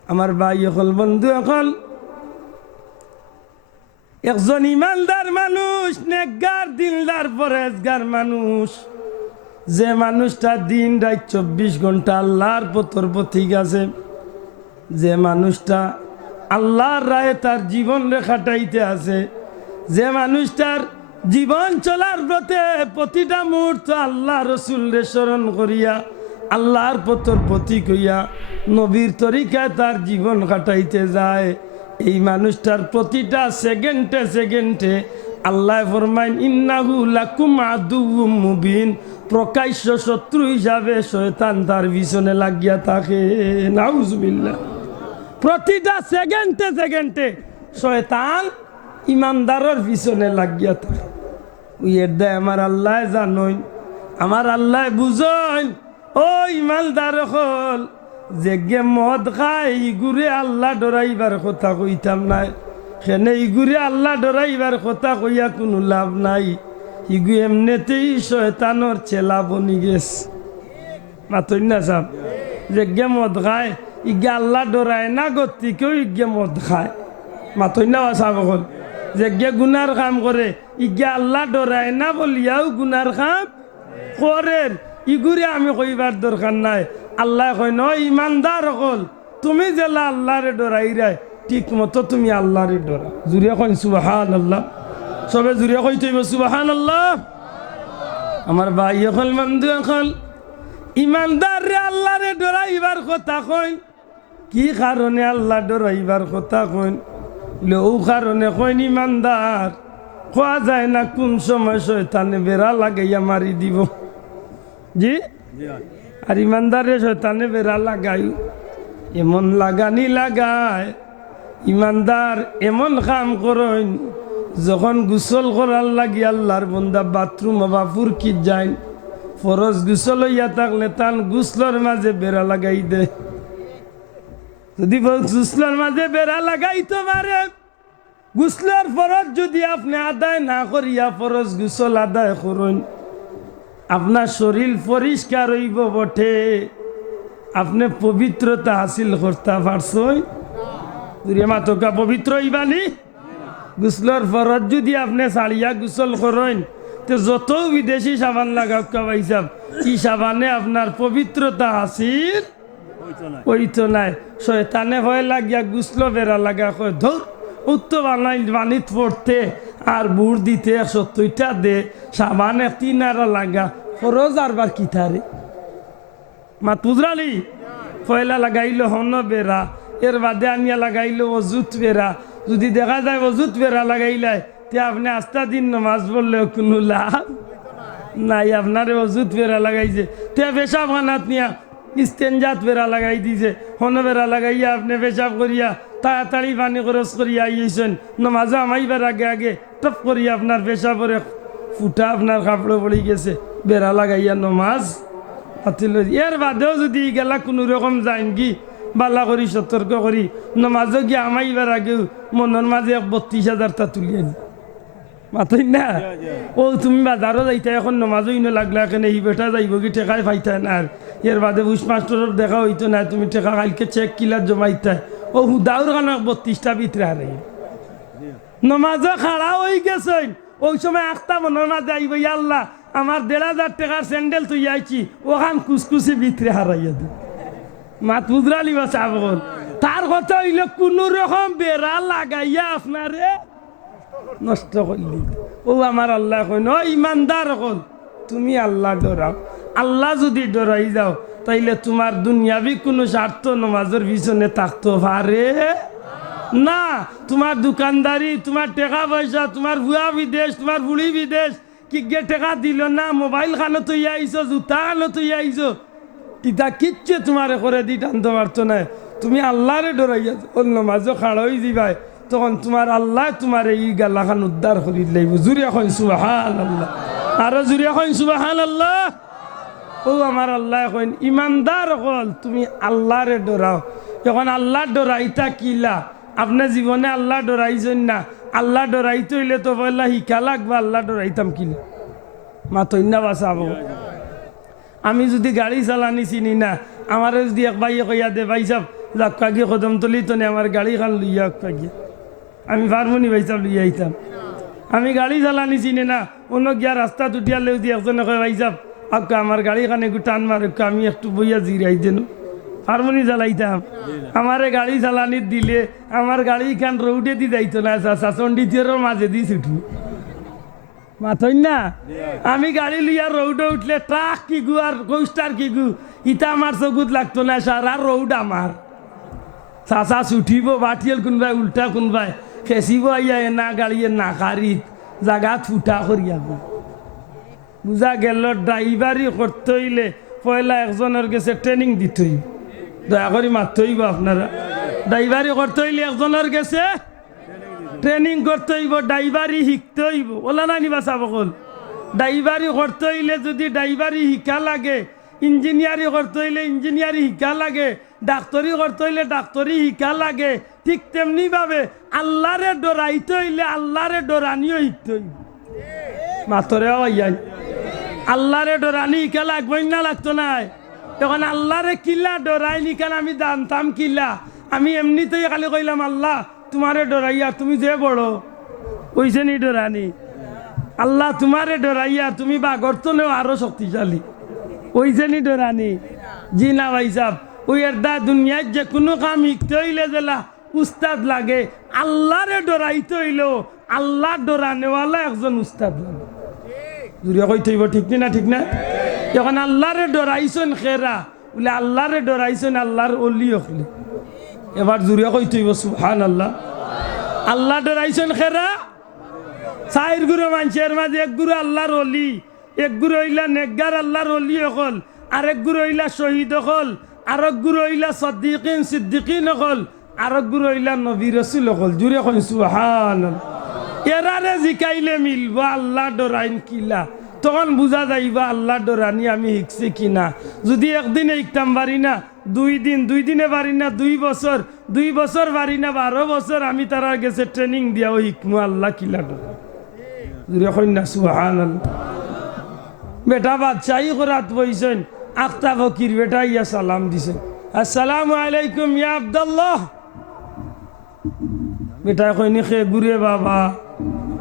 আমার ভাই অকল বন্ধু অকল একজন ইমানদার মানুষ নেকগার দিলদার পরেজগার মানুষ যে মানুষটা দিন রাত 24 ঘন্টা আল্লাহর পথর পথিক আছে যে মানুষটা আল্লাহর রায়ে তার জীবন রেখাটাইতে আছে যে মানুষটার জীবন চলার পথে প্রতিটা মুহূর্ত আল্লাহ রসুলরে স্মরণ করিয়া আল্লাহর পথর পথিক হইয়া নবীর তরিকায় তার জীবন কাটাইতে যায় এই মানুষটার প্রতিটা সেকেন্ডে সেকেন্ডে আল্লাহ ফরমাইন ইন্নাহু লাকুম আদুউম মুবিন প্রকাশ্য শত্রু হিসাবে শয়তান তার পিছনে লাগিয়া থাকে নাউজুবিল্লাহ প্রতিটা সেকেন্ডে সেকেন্ডে শয়তান ইমানদারের পিছনে লাগিয়া থাকে ওই এর দেয় আমার আল্লাহ জানই আমার আল্লাহ বুঝই ও ইমানদার হল যে গে মদ খায় ইগুরে আল্লাহ ডরাইবার কথা কইতাম নাই সেনে ইগুরে আল্লাহ ডরাইবার কথা কইয়া কোনো লাভ নাই ইগু এমনিতেই শয়তানোর চেলা বনি গেছে মাতই না সাব যে গে মদ খায় ইগে আল্লাহ ডরায় না গতি কেউ ইগে মদ খায় মাতই না সাব হল যে গে গুনার কাম করে ইগে আল্লাহ ডরায় না বলিয়াও গুনার কাম করেন ইগুরে আমি কইবার দরকার নাই আল্লাহ কয় ন ইমানদার হল তুমি জেলা আল্লাহরে ডরাই রায় ঠিক মতো তুমি আল্লাহরে ডরা জুড়িয়া কই সুবহানাল্লাহ সবে জুড়িয়া কই তুই সুবহানাল্লাহ আমার ভাই হল বন্ধু হল ইমানদার রে আল্লাহরে ডরাইবার কথা কই কি কারণে আল্লাহ ডরাইবার কথা কই ও কারণে কইন ইমানদার কোয়া যায় না কোন সময় শয়তানে বেড়া লাগাইয়া মারি দিব জি আর ইমানদারে শয়তানে বেড়া লাগাই এমন লাগানি লাগায় ইমানদার এমন কাম করেন যখন গোসল করার লাগি আল্লাহর বন্দা বাথরুম বা ফুরকি যায় ফরজ গোসল হইয়া থাকলে তান গুসলর মাঝে বেড়া লাগাই দে যদি গুসলর মাঝে বেড়া লাগাইতে পারে গুসলের ফরজ যদি আপনি আদায় না করিয়া ফরজ গুসল আদায় করুন আপনার শরীর পরিষ্কার হইব বটে আপনি পবিত্রতা হাসিল করতে পারছই মাতকা পবিত্র হইবানি গুসলের ফরজ যদি আপনি ছাড়িয়া গুসল করেন তো যত বিদেশি সাবান লাগাও কাবাইসাব কি সাবানে আপনার পবিত্রতা হাসিল হইতো নাই শয়তানে ভয় লাগিয়া গুসল বেড়া লাগা কয় ধর উত্তর বানিত পড়তে আর বুড় দিতে 70টা দে সাবানে 3 লাগা ফরজ আরবার কি থারে মাত বুঝরালি পয়লা লাগাইলো হন বেড়া এর বাদে আনিয়া লাগাইলো অজুত বেড়া যদি দেখা যায় অজুত বেড়া লাগাইলাই তে আপনি আস্তা দিন নামাজ পড়লেও কোনো লাভ নাই আপনারে অজুত বেড়া লাগাইছে তে পেশাব খানাত নিয়া ইস্তেঞ্জাত বেড়া লাগাই দিছে হন বেড়া লাগাইয়া আপনি পেশাব করিয়া তাড়াতাড়ি পানি খরচ করিয়া আইয়েছেন নমাজে আমাইবার আগে আগে টপ করিয়া আপনার পেশা পরে ফুটা আপনার কাপড়ে পড়ে গেছে বেড়া লাগাইয়া নমাজ হাতিল। এর বাদেও যদি গেলা কোনো রকম যাইন কি বালা করি সতর্ক করি নমাজে গিয়ে আমাইবার আগেও মনের মাঝে 32,000টা তুলিয়ে নি মাতই না। ও তুমি বাজারও যাইতা এখন নমাজও ইনো লাগলা এখানে এই বেটা যাইব কি টেকায় পাইতাই না। আর এর বাদে বুস মাস্টরের দেখা হইতো না তুমি টেকা কালকে চেক কিলার জমাইতাই ও হুদাউর কারণে 32টা ভিতরে আর নমাজও খাড়া হয়ে গেছেন। ওই সময় আখতা মনের মাঝে আইব আল্লাহ আমার 1,500 টাকার স্যান্ডেল তুই আইছি ওখান কুসকুসি ভিতরে হারাইয়া দিই মাত বুঝরালি বা চাবল। তার কথা হইলে কোনো রকম বেড়া লাগাইয়া আপনারে নষ্ট করলি। ও আমার আল্লাহ কইন ও ইমানদার হল তুমি আল্লাহ ডরাও। আল্লাহ যদি ডরাই যাও তাইলে তোমার দুনিয়াবি কোনো স্বার্থ নমাজের পিছনে থাকতে পারে না। তোমার দোকানদারি, তোমার টাকা পয়সা, তোমার ভুয়া বিদেশ, তোমার বুড়ি বিদেশ কি গে টাকা দিল না, মোবাইল খানো তুই আইছো, জুতা খানো তুই আইছো, ইটা কিচ্ছু তোমার করে দি টানতে পারতো না। তুমি আল্লাহরে ডরাইয়া অন্য মাঝে খাড়া হয়ে যাবাই তখন তোমার আল্লাহ তোমার এই গালাখান উদ্ধার করি লাগবে। জুড়ে এখন সুবহানাল্লাহ, আরো জুড়ে এখন সুবহানাল্লাহ। ও আমার আল্লাহ এখন ইমানদার হল তুমি আল্লাহরে ডরাও। এখন আল্লাহ ডরাইতা কিলা আপনার জীবনে আল্লাহ ডরাইছেন না। আল্লাহ ডরাইতে হইলে তো বললা শিখা লাগবে আল্লাহ ডরাইতাম কিলা মাতই না বাঁচাবো। আমি যদি গাড়ি চালানি চিনি না আমার যদি এক ভাইয়ে কইয়া দে ভাই সাহেব যাক কাগিয়ে কদম তলি তো আমার গাড়ি খান লইয়া কাগিয়ে আমি পারবনি ভাই সাহেব লইয়া আইতাম। আমি গাড়ি চালানি চিনি না অন্য গিয়া রাস্তা উঠিয়ালে যদি একজনে কয় ভাই সাহেব আকা আমার গাড়ি খানে একটু টান মারে আমি একটু বইয়া জিরাই দেন হারমোনি চালাইতাম। আমারে গাড়ি চালানি দিলে আমার গাড়ি খান রৌডে দি যাইতো না চন্ডিতের মাঝে দিয়ে ছুটি মাথই না। আমি গাড়ি লইয়া রৌডে উঠলে ট্রাক কি গু আর কোস্টার কি গু ইটা আমার চকুত লাগতো না সারা রৌড আমার চাচা ছুটিব বাটিয়েল কোনবাই উল্টা কোনবাই খেঁচিব আইয়া না গাড়িয়ে না কারিত জাগাত ফুটা করিয়া বুঝা গেল। ড্রাইভারি করতে হইলে পয়লা একজনের গেছে ট্রেনিং দিতে হইব, দয়া করে মারতে হইব আপনারা। ড্রাইভারি করতে হইলে একজনের গেছে ট্রেনিং করতে হইব, ড্রাইভারি শিখতে হইব। ওলা না নিবা চাবকল ড্রাইভারি করতে হইলে যদি ড্রাইভারি শিক্ষা লাগে, ইঞ্জিনিয়ারি করতে হইলে ইঞ্জিনিয়ারি শিক্ষা লাগে, ডাক্তারি করতে হইলে ডাক্তারি শিক্ষা লাগে। ঠিক তেমনি ভাবে আল্লাহরে ডরাইতে হইলে আল্লাহরে ডরানিও শিখতে হইব। মাতরে আইয়াই আল্লাহরে ডরানি শিক্ষা লাগবেই না লাগতো নাই। তখন আল্লাহরে কিল্লা ডরাই নিকাল আমি জানতাম কিল্লা। আমি এমনিতেই খালি কইলাম আল্লাহ তোমারে ডরাইয়া তুমি যে বড় কইছে নি ডরানি। আল্লাহ তোমারে ডরাইয়া তুমি বাগর তো নেও আরো শক্তিশালী কইছে নি ডরানি। জি না ভাই সাহেব ওই এর দা দুনিয়ায় যে কোনো কাম শিখতে হইলে জেলা উস্তাদ লাগে। আল্লাহরে ডরাইতে হইলেও আল্লাহ ডরানেওয়ালা একজন উস্তাদ লাগে। জুড়ে কইতে হইব ঠিক না ঠিক না। যখন আল্লাহরে ডরাইছেন খেরা বলে আল্লাহরে ডরাইছেন আল্লাহর অলি হলে এবার জুড়ে কইতে হইব সুবহানাল্লাহ। আল্লাহ ডরাইছেন খেরা চার গুরু মানুষের মাঝে এক গুরু আল্লাহর অলি, এক গুরু হইলা নেকগার আল্লাহর অলি হল, আরেক গুরু হইলা শহীদ হল, আরেক গুরু হইলা সদ্দিকিন সিদ্দিকিন হল, আরেক গুরু হইলা নবী রাসূল হল। জুড়ে কই সুবহানাল্লাহ। এরারে জিকাইলে মিলব আল্লাহ ডরাইন কিলা তখন বুঝা যাইবা আল্লাহ ডরানি আমি শিখছি কিনা। যদি একদিনে শিখতাম পারি না, 2 দিন, 2 দিনে পারি না 2 বছর, 2 বছর পারি না 12 বছর আমি তারা গেছে ট্রেনিং দিয়াও শিখমু আল্লাহ কিলা ডরা। জুড়ে কই না সুবহানাল্লাহ। বেটা বাদশাহী করাত বইছেন আখতা ফকির বেটা ইয়া সালাম দিছেন আসসালামু আলাইকুম ইয়া আব্দুল্লাহ। বেটা কইনি খে গুরে বাবা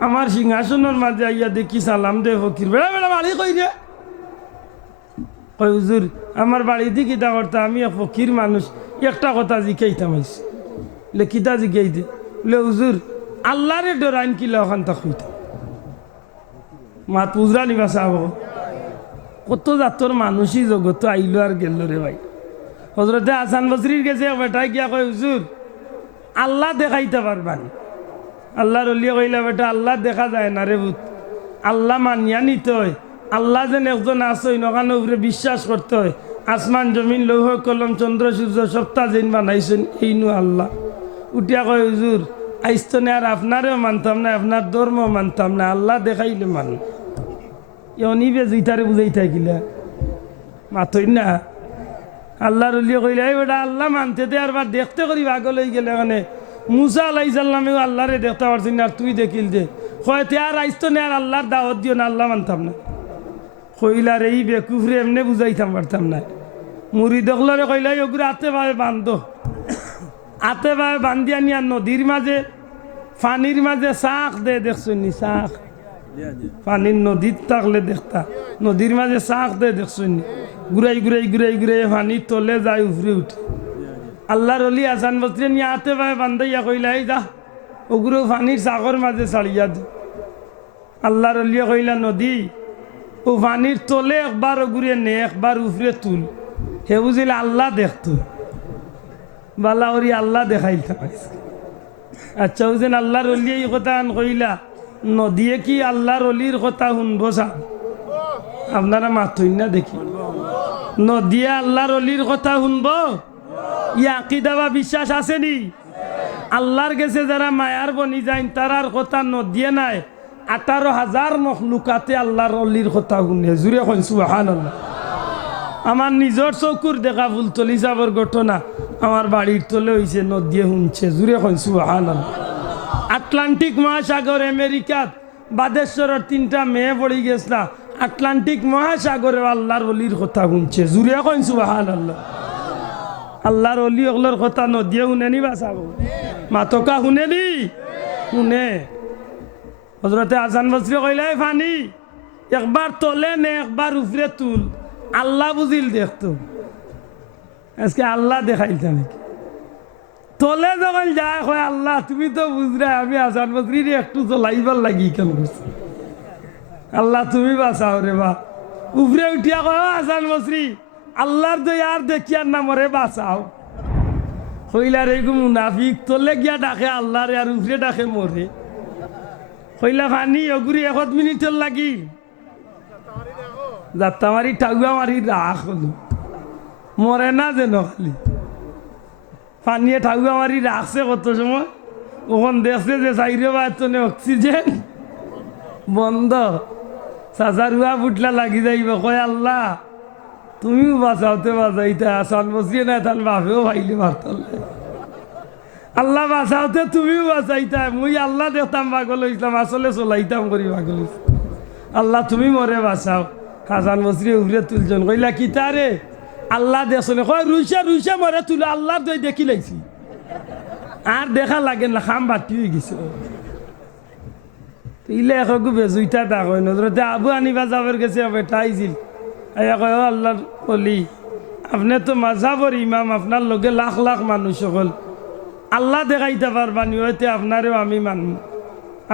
আমার সিংহাসনের মাঝে আইয়া দেখি সালাম দে ফকির। বেড়া বেড়া বাড়ি কই রে কই হুজুর আমার বাড়ি দিকে কিতা করতা আমি এক ফকির মানুষ একটা কথা জিকাইতাম আইছি। লে কিতা জিকাই দে লে হুজুর আল্লাহরে ডরাইন কিলা ওখান তা কইতা মাত পুজরা নিবা চাব। কত জাতর মানুষই জগত আইলো আর গেল রে ভাই। হজরতে হাসান বসরির গেছে বেটাই গিয়া কয় হুজুর আল্লাহ দেখাইতে পারবান। আল্লাহর অলিয়া কইলা বেটা আল্লাহ দেখা যায় না রে ভূত, আল্লাহ মানিয়া নিতে হয়। আল্লাহ যেন একজন আসই নখানো উপরে বিশ্বাস করতে হয়। আসমান জমিন লৌহ কলম চন্দ্র সূর্য সপ্তাহ যেন বানাইছেন এইনু আল্লাহ। উঠিয়া কয় হুজুর আইস্তনে আর আপনারেও মানতাম না, আপনার ধর্ম মানতাম না, আল্লাহ দেখাইলে মান। অনিবে জুইতারে বুঝাই থাকিলা মাথই না। আল্লাহর উলিয়ে কইলে এই বেটা আল্লাহ মানতে দে, আর বার দেখতে করি আগল হয়ে গেলে মানে মুসা আলাইহিস সালামেও আল্লাহরে দেখতে পারছি না, আর তুই দেখিল যে কয় তে আর আইতো না, আর আল্লাহর দাওয়াত দিও না, আল্লাহ মানতাম না। কইলার এই বেকুফরে এমনি বুঝাইতাম পারতাম না। মুড়ি দেখলরে কইলাই ওগুলো হাতে ভাবে বান্ধ, হাতে ভাবে বান্ধিয়া নিয়া নদীর মাঝে পানির মাঝে শাক দে, দেখছো নি শাক? পানির নদীর থাকলে দেখতা, নদীর মাঝে শাক দে, দেখছো নি? ঘুরাই ঘুরাই ঘুরাই ঘুরাই পানির তলে যায়, উফরে উঠে। আল্লাহর অলি হাসান বসরি নিয়ে হাতে ভাবে বান্ধাইয়া কইলা এই যা ওগুলো পানির শাকর মাঝে ছাড়িয়া দে। আল্লাহর অলিয়া কইলা নদী ও পানির তলে একবার ঘুরে নে, একবার উফরে তুল। হে বুঝিলে আল্লাহ দেখতো, বালা ওরি আল্লাহ দেখাইতাম। আচ্ছা বুঝেন আল্লাহর অলিয়া এই কথা কইলা, নদীয়ে কি আল্লাহর অলির কথা শুনবো সা? আপনারা মাথুই না দেখি, নদীয়ে আল্লাহর অলির কথা শুনবো? ইয়া আকিদা বা বিশ্বাস আসেনি? আল্লাহর গেছে যারা মায়ার বনি যায় তারার কথা নদীয়ে নাই, 18,000 মখলুকাতে আল্লাহর অলির কথা শুনে। জুড়ে কইন সুবহানাল্লাহ। আমার নিজের চকুর দেখা ফুলতলি যাবার ঘটনা আমার বাড়ির তলে হয়েছে, নদীয়ে শুনছে। জুড়ে কইন সুবহানাল্লাহ। আটলান্টিক মহাসাগর আমেরিকাত বাদেশ্বরের 3টা মেয়ে পড়ে গেছলা, আটলান্টিক মহাসাগরে আল্লাহর অলির কথা শুনছে। জুড়ে কইন সুবহানাল্লাহ। আল্লাহর অলি ওগুলোর কথা নদীয়ে শুনেনি বাঁচাবো? মাতকা শুনেনি? শুনে। হজরতে হাসান বসরি কইলাই ফানি একবার তলে নে, একবার উপরে তুল, আল্লাহ বুঝিল দেখতো। আজকে আল্লাহ দেখাইতাম তলে যখন যায় কয় আল্লাহ তুমি তো বুঝরা, আমি হাসান বসরির একটু চলাইবার লাগি কেন করছি, আল্লাহ তুমি বাঁচাও রে বা। উপরে উঠিয়া কয় হাসান বসরি আল্লাহর দই আর দেখিয়ার না মরে বাঁচাও। কইলার এই মুনাফিক তলে গিয়া ডাকে আল্লাহরে আর উপরে ডাকে মরে। কইলা ফানি অগুরি 1 মিনিটের লাগি যাত্রা মারি টাগুয়া মারি রাখ হলো, মরে না যেন খালি পানিয়ে ঠাকুয়া মারি রাখছে কত সময়। ওখান দেখছে যে চাইরে বাতনে অক্সিজেন বন্ধ, চাচারুয়া ফুটলা লাগি যাইব। কয় আল্লাহ তুমিও বাঁচাওতে বাঁচাইতা, আসান বসিয়ে না তার বাপেও ভাইলে মারতাল। আল্লাহ বাঁচাওতে তুমিও বাঁচাইতা, মুই আল্লাহ দেখতাম পাগল হইতাম, আসলে চলাইতাম করি পাগল হইতাম। আল্লাহ তুমি মরে বাঁচাও। হাসান বসরি উভরে তুলছেন। কইলা কি তারে আল্লাহ দেখছনে? কয় রুইসা রুইসা মরে তুলে আল্লাহর দই দেখি লাইছি, আর দেখা লাগে না, খাম বাতি হয়ে গেছে। ইলে একু বেজুইটা তা কয় নজরতে আবু আনিবা যাবার গেছে, বেটা আইছিল আইয়া কয় আল্লাহর অলি আপনি তো মাঝাবর ইমাম, আপনার লগে লাখ লাখ মানুষ সকল, আল্লাহ দেখাইতে পারবানি, হইতে আপনারেও আমি মানব,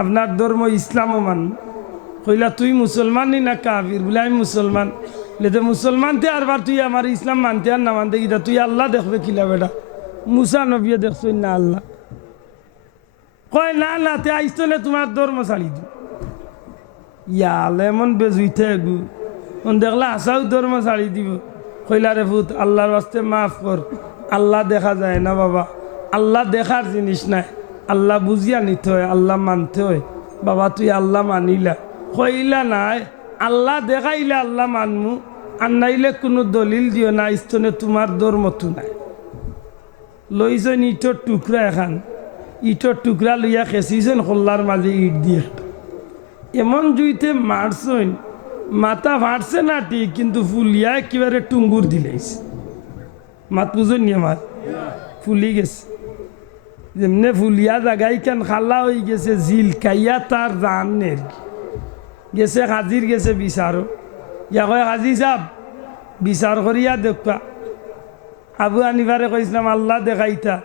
আপনার ধর্ম ইসলামও মানব। কইলা তুই মুসলমানই না কাফির? বলে আমি মুসলমান। বলে মুসলমানতে আরবার তুই আমার ইসলাম মানতে আর না মানতে গিয়া তুই আল্লাহ দেখবে কিলা বেটা? মুসা নবিয়ে দেখছ না আল্লাহ? কয় না না তে আইসলে তোমার ধর্ম ছাড়ি দু। ইয়ালে এমন বেজুইতে গু দেখলা আসাও ধর্ম ছাড়ি দিব। কইলা রে ভূত আল্লাহর বাস্তে মাফ কর, আল্লাহ দেখা যায় না বাবা, আল্লাহ দেখার জিনিস নাই, আল্লাহ বুঝিয়া নিতে হয়, আল্লাহ মানতে হয়। বাবা তুই আল্লাহ মানিলা? কইলা নাই আল্লাহ দেখাইলে আল্লাহ মানমু, আর নাইলে কোনো দলিল দিও না, স্তনে তোমার ধর্মতো নাই। লইছেন ইটর টুকরা, এখান ইটর টুকরা লইয়া খেঁচিছেন খোল্লার মাঝে ইট দিয়ে, এমন জুইতে মারছেন মাথা ফাটছে না ঠিক, কিন্তু ফুলিয়া একেবারে টুঙ্গুর দিলেছে। মাত বুঝুন নি আমার ফুলি গেছে, যেমনে ফুলিয়া জাগাই কেন খালা হয়ে গেছে, জিল কাইয়া তার জানের গেছে, হাজির গেছে বিচারও। ইয়া কয় হাজি সাহ বিচার করিয়া দেখা। আবু আনিবারে কইছিলাম আল্লাহ দেখাইতা,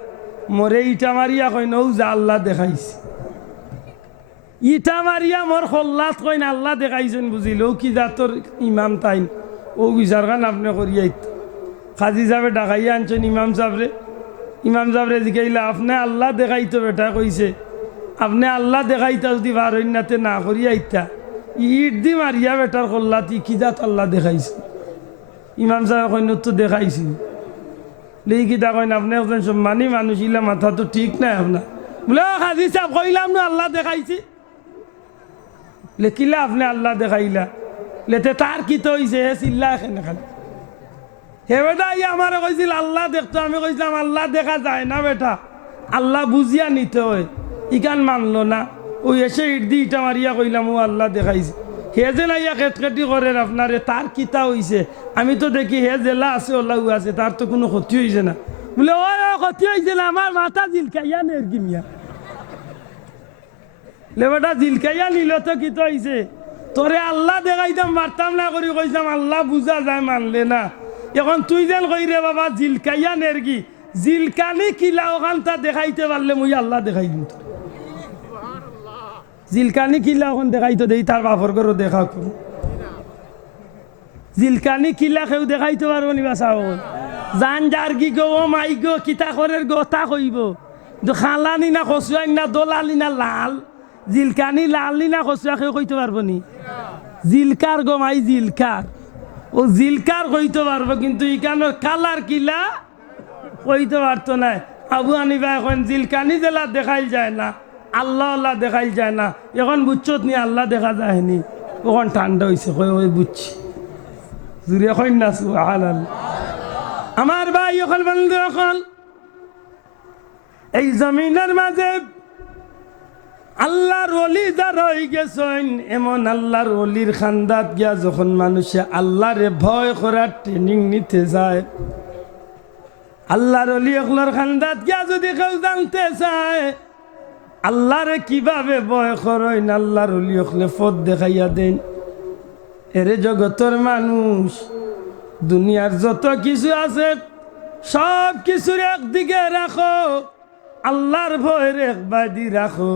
মরে ইটা মারিয়া কই নৌ যা আল্লাহ দেখাইছে। ইটা মারিয়া মোর খল্লাত কইন আল্লাহ দেখাইছেন, বুঝিল ও কি জাতর ইমাম তাইন, ও বিচার খান আপনি করিয়াই। খাজি সাহেবে ডাকাইয়া আনছেন ইমাম সাহেবরে। ইমাম সাহেবরে জিগাইলা আপনি আল্লাহ দেখাইতো বেটা? কইছে আপনি আল্লাহ দেখাইতা যদি ভারইনাতে না করিয়াইতা, ইট দি মারিয়া বেটার খল্লাতি কি জাত আল্লাহ দেখাইছে? ইমাম সাহেব কইন তো দেখাইছি। লিখিতা কইন আপনি একজন সম্মানী মানুষ ইলা মাথা তো ঠিক নাই আপনার বলে হাজি সাহেব কইলাম না আল্লাহ দেখাইছি লেখিলা আপনি আল্লাহ দেখাইলা লেতে তার কি তো হইছে হে চিল্লা এখানে খালি হে বেটা ই আমার কইছিল আল্লাহ দেখতো আমি কইছিলাম আল্লাহ দেখা যায় না বেটা আল্লাহ বুঝিয়া নিতে হয় ইকান মানলো না ওই এসে ইট দি ইটা মারিয়া কইলাম ও আল্লাহ দেখাইছে হে যে নাইয়া খেটখেটি করেন আপনারে তার কিতা হইছে আমি তো দেখি হে জেলা আছে ওল্লাহ আছে তার তো কোনো ক্ষতি হইছে না বলে ও ক্ষতি হয়েছে না আমার মাথা জিলকাইয়া নের গিমিয়া লে বেটা জিলকাইয়া নিল তো কি তো হইছে তোরে আল্লাহ দেখাইতাম মারতাম না করি কইতাম আল্লাহ বুঝা যায় মানলে না এখন তুই যেন কই রে বাবা জিলকাইয়া নের গি জিলকানি কিলা ওখানটা দেখাইতে পারলে মুই আল্লাহ দেখাই দিন জিলকানি কিলা ওখান দেখাইতো দেই তার বাপর করে দেখা করুন জিলকানি কিলা কেউ দেখাইতে পারবো নি বাসা জান যার কি গো ও মাই গো কিতা করের গোতা কইব খালানি না খসুয়াই না দোলালি না লাল জিলকানি লাল না খসুয়া কেউ কইতে পারবো নি জিলকার গো মাই জিলকার ও জিলকার কইতে পারবো কিন্তু ইকানোর কালার কিলা কইতে পারতো না আবু হানিফা এখন জিলকানি জেলা দেখাইল যায় না আল্লাহ আল্লাহ দেখাইল যায় না এখন বুঝছত নি আল্লাহ দেখা যায়নি ওখান ঠান্ডা হয়েছে কই ওই বুঝছি জুড়ে কই না সুবহানাল্লাহ আমার ভাই অকল বন্ধু অকল এই জমিনের মাঝে আল্লাহর ওলি যারা হয়ে গেছেন এমন আল্লাহর ওলির খান্দাত গিয়া যখন মানুষে আল্লাহরে ভয় করার ট্রেনিং নিতে যায় আল্লাহর ওলি অকলর খান্দাত গিয়া যদি কেউ জানতে চায় আল্লাহরে কিভাবে ভয় করেন আল্লাহর ওলি অকলে পথ দেখাইয়া দেন এরে জগতের মানুষ দুনিয়ার যত কিছু আছে সব কিছুর একদিকে রাখো আল্লাহর ভয়ের একবাদি রাখো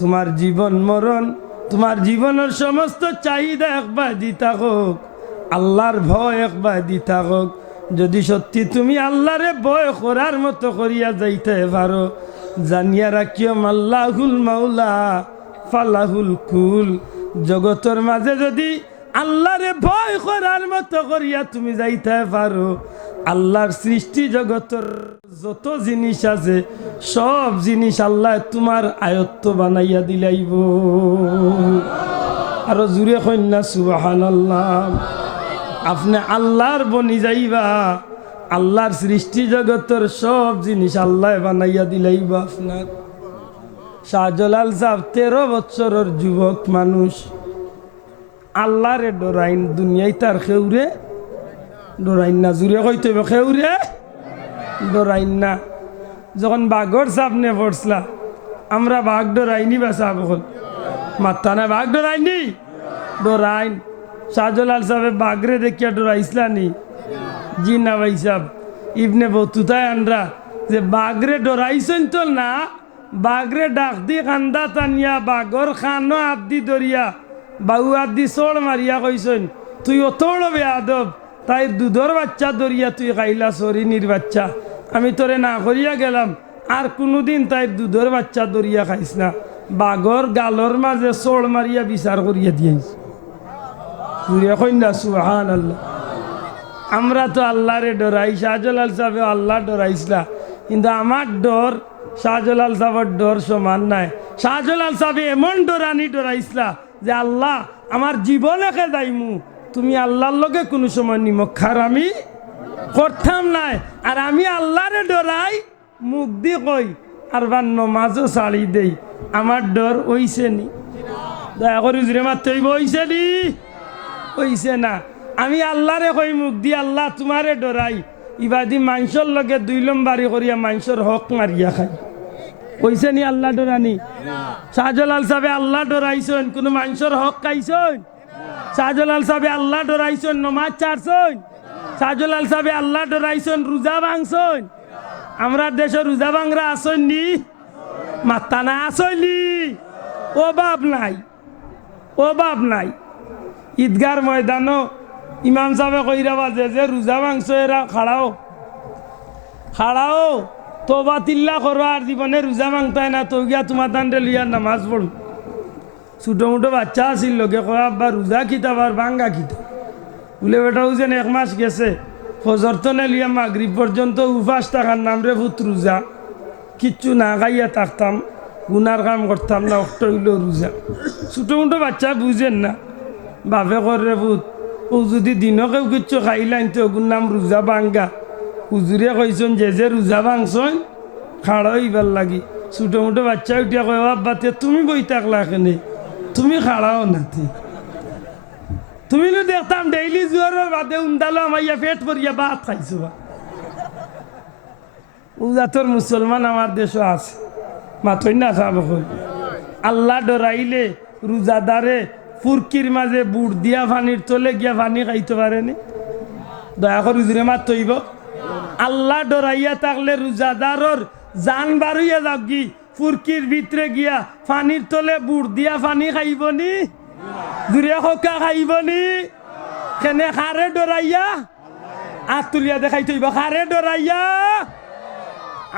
তোমার জীবন মরণ তোমার জীবনের সমস্ত চাহিদা একবাদি থাকুক আল্লাহর ভয় একবাদি থাকুক যদি সত্যি তুমি আল্লাহরে ভয় করার মতো করিয়া যাইতে পারো জানিয়া রাখিও আল্লাহুল মাওলা ফালাহুল কুল জগতের মাঝে যদি আল্লাহরে ভয় করার মতো করিয়া তুমি যাইতে পারো আল্লাহর সৃষ্টি জগতের যত জিনিস আছে সব জিনিস আল্লাহ তোমার আয়ত্ত বানাইয়া দিলাইব আরো জুড়ে কন্যা সুবহানাল্লাহ আপনি আল্লাহর বনি যাইবা আল্লাহর সৃষ্টি জগতের সব জিনিস আল্লাহ বানাইয়া দিলাইব আপনার শাহজালাল সাহেব 13 বছরের যুবক মানুষ আল্লাহরে ডরাইন দুনিয়ায় তার খেউরে ডরাইন না জুড়ে কইতে খেউরে ডরাইন না যখন বাঘর সামনে পড়ছলা আমরা বাঘ ডরাইনি বা সাহেব মাত্তা না বাঘ ডরাইনি ডরাইন শাহজালাল সাহেব বাঘরে দেখিয়া ডরাইছলা নি জি না ভাই সাহেব ইবনে বতুতায় আনরা যে বাঘরে ডরাইছেন তো না বাঘরে ডাক দি কান্দা টানিয়া বাঘর খানো আদি দরিয়া বাবু আদি চড় মারিয়া কইছেন তুই অতড় বেয়াদব তাই দুধর বাচ্চা দরিয়া তুই খাইলা সরিনির বাচ্চা আমি তোরে না করিয়া গেলাম আর কোনোদিন তাই দুধর বাচ্চা দরিয়া খাইস না বাঘর গালর মাঝে চড় মারিয়া বিচার করিয়া দিয়েছে সুবহানাল্লাহ আমরা তো আল্লাহরে ডরাই শাহজালাল সাহেব আল্লাহ ডরাইছিলা কিন্তু আমার ডর শাহজালাল সাহেবের ডর সমান নাই শাহজালাল সাহেব এমন ডরানি ডরাইছিলা যে আল্লাহ আমার জীবনকে যাইমু তুমি আল্লাহর লগে কোনো সময় নিমক খারামি করতাম নাই আর আমি আল্লাহরে ডরাই মুখ দি কই আর বান নমাজও ছাড়ি দেই আমার ডর হইছে নি দয়া করে জুড়ে মারতে হইব হইছে নি হইছে না আমি আল্লাহরে কই মুখ দি আল্লাহ তোমারে ডরাই ইবাদি মাংসর লগে 2 লম্বারি করিয়া মাংসর হক মারিয়া খাই হইছে নি আল্লাহ ডরানি শাহজালাল সাহেব আল্লাহ ডরাইছেন কোনো মাংসর হক খাইছেন শাহজালাল সাহেব আল্লাহ ডরাইছেন নমাজ ছাড়ছেন শাহজালাল সাহেব আল্লাহ ডরাইছেন রোজা ভাঙছেন আমরা দেশে রোজা ভাঙরা আসেন নি মাত্তা না আসেন নি অভাব নাই অভাব নাই ঈদগার ময়দানও ইমাম সাহেব কইরা বাজে যে রোজা মাংস এরা খাড়াও তোবা তিল্লা করো আর জীবনে রোজা মাংতায় না তো গিয়া তোমার দান্ডে লিয়া নামাজ পড়ো ছোটো মোটো বাচ্চা আসিল লোকে কয় আব্বা রোজা খিতাবার ভাঙ্গা খিতা বলে বেটাও যেন 1 মাস গেছে ফজর তো নেলিয়া মাগরিব পর্যন্ত উপাস থাকার নাম রে ভূত রোজা, কিচ্ছু না খাইয়া থাকতাম, গুনার কাম করতাম না, অক্ট হইল রোজা। ছোটো মোটো বাচ্চা বুঝেন না, বাপে করে ভূত ও যদি দিনও কেউ কিচ্ছু খাইলাইন তো ওগুর নাম রোজা ভাঙ্গা। হুজুরে কইছেন যে রোজা ভাঙছন খাড়া হইবার লাগি। ছোটো মোটো বাচ্চা উঠিয়া কয় আব্বাতে তুমি বই থাকলা এখানে, তুমি খাড়াও না তুমি দেখতাম ডেইলি জোয়ারের বাদে উন্দালো আমাইয়া পেট ভরিয়া ভাত খাইছো। উজাতর মুসলমান আমার দেশও আছে, মাথই না সাব। আল্লাহ ডরাইলে রোজাদারে ফুরকির মাঝে বুট দিয়া পানির তলে গিয়া পানি খাইতে পারেনি? দয়া করে হুজুরে মাত তৈব। আল্লাহ ডরাইয়া থাকলে রোজাদারর জান বাড়িয়া যাবি, ফুরকির ভিতরে গিয়া পানির তলে বুট দিয়া পানি খাইবনি? জুড়ে হকা খাইবনি? কেনে খারে ডরাইয়া আখ তুলিয়া দেখাই তৈব, খারে ডরাইয়া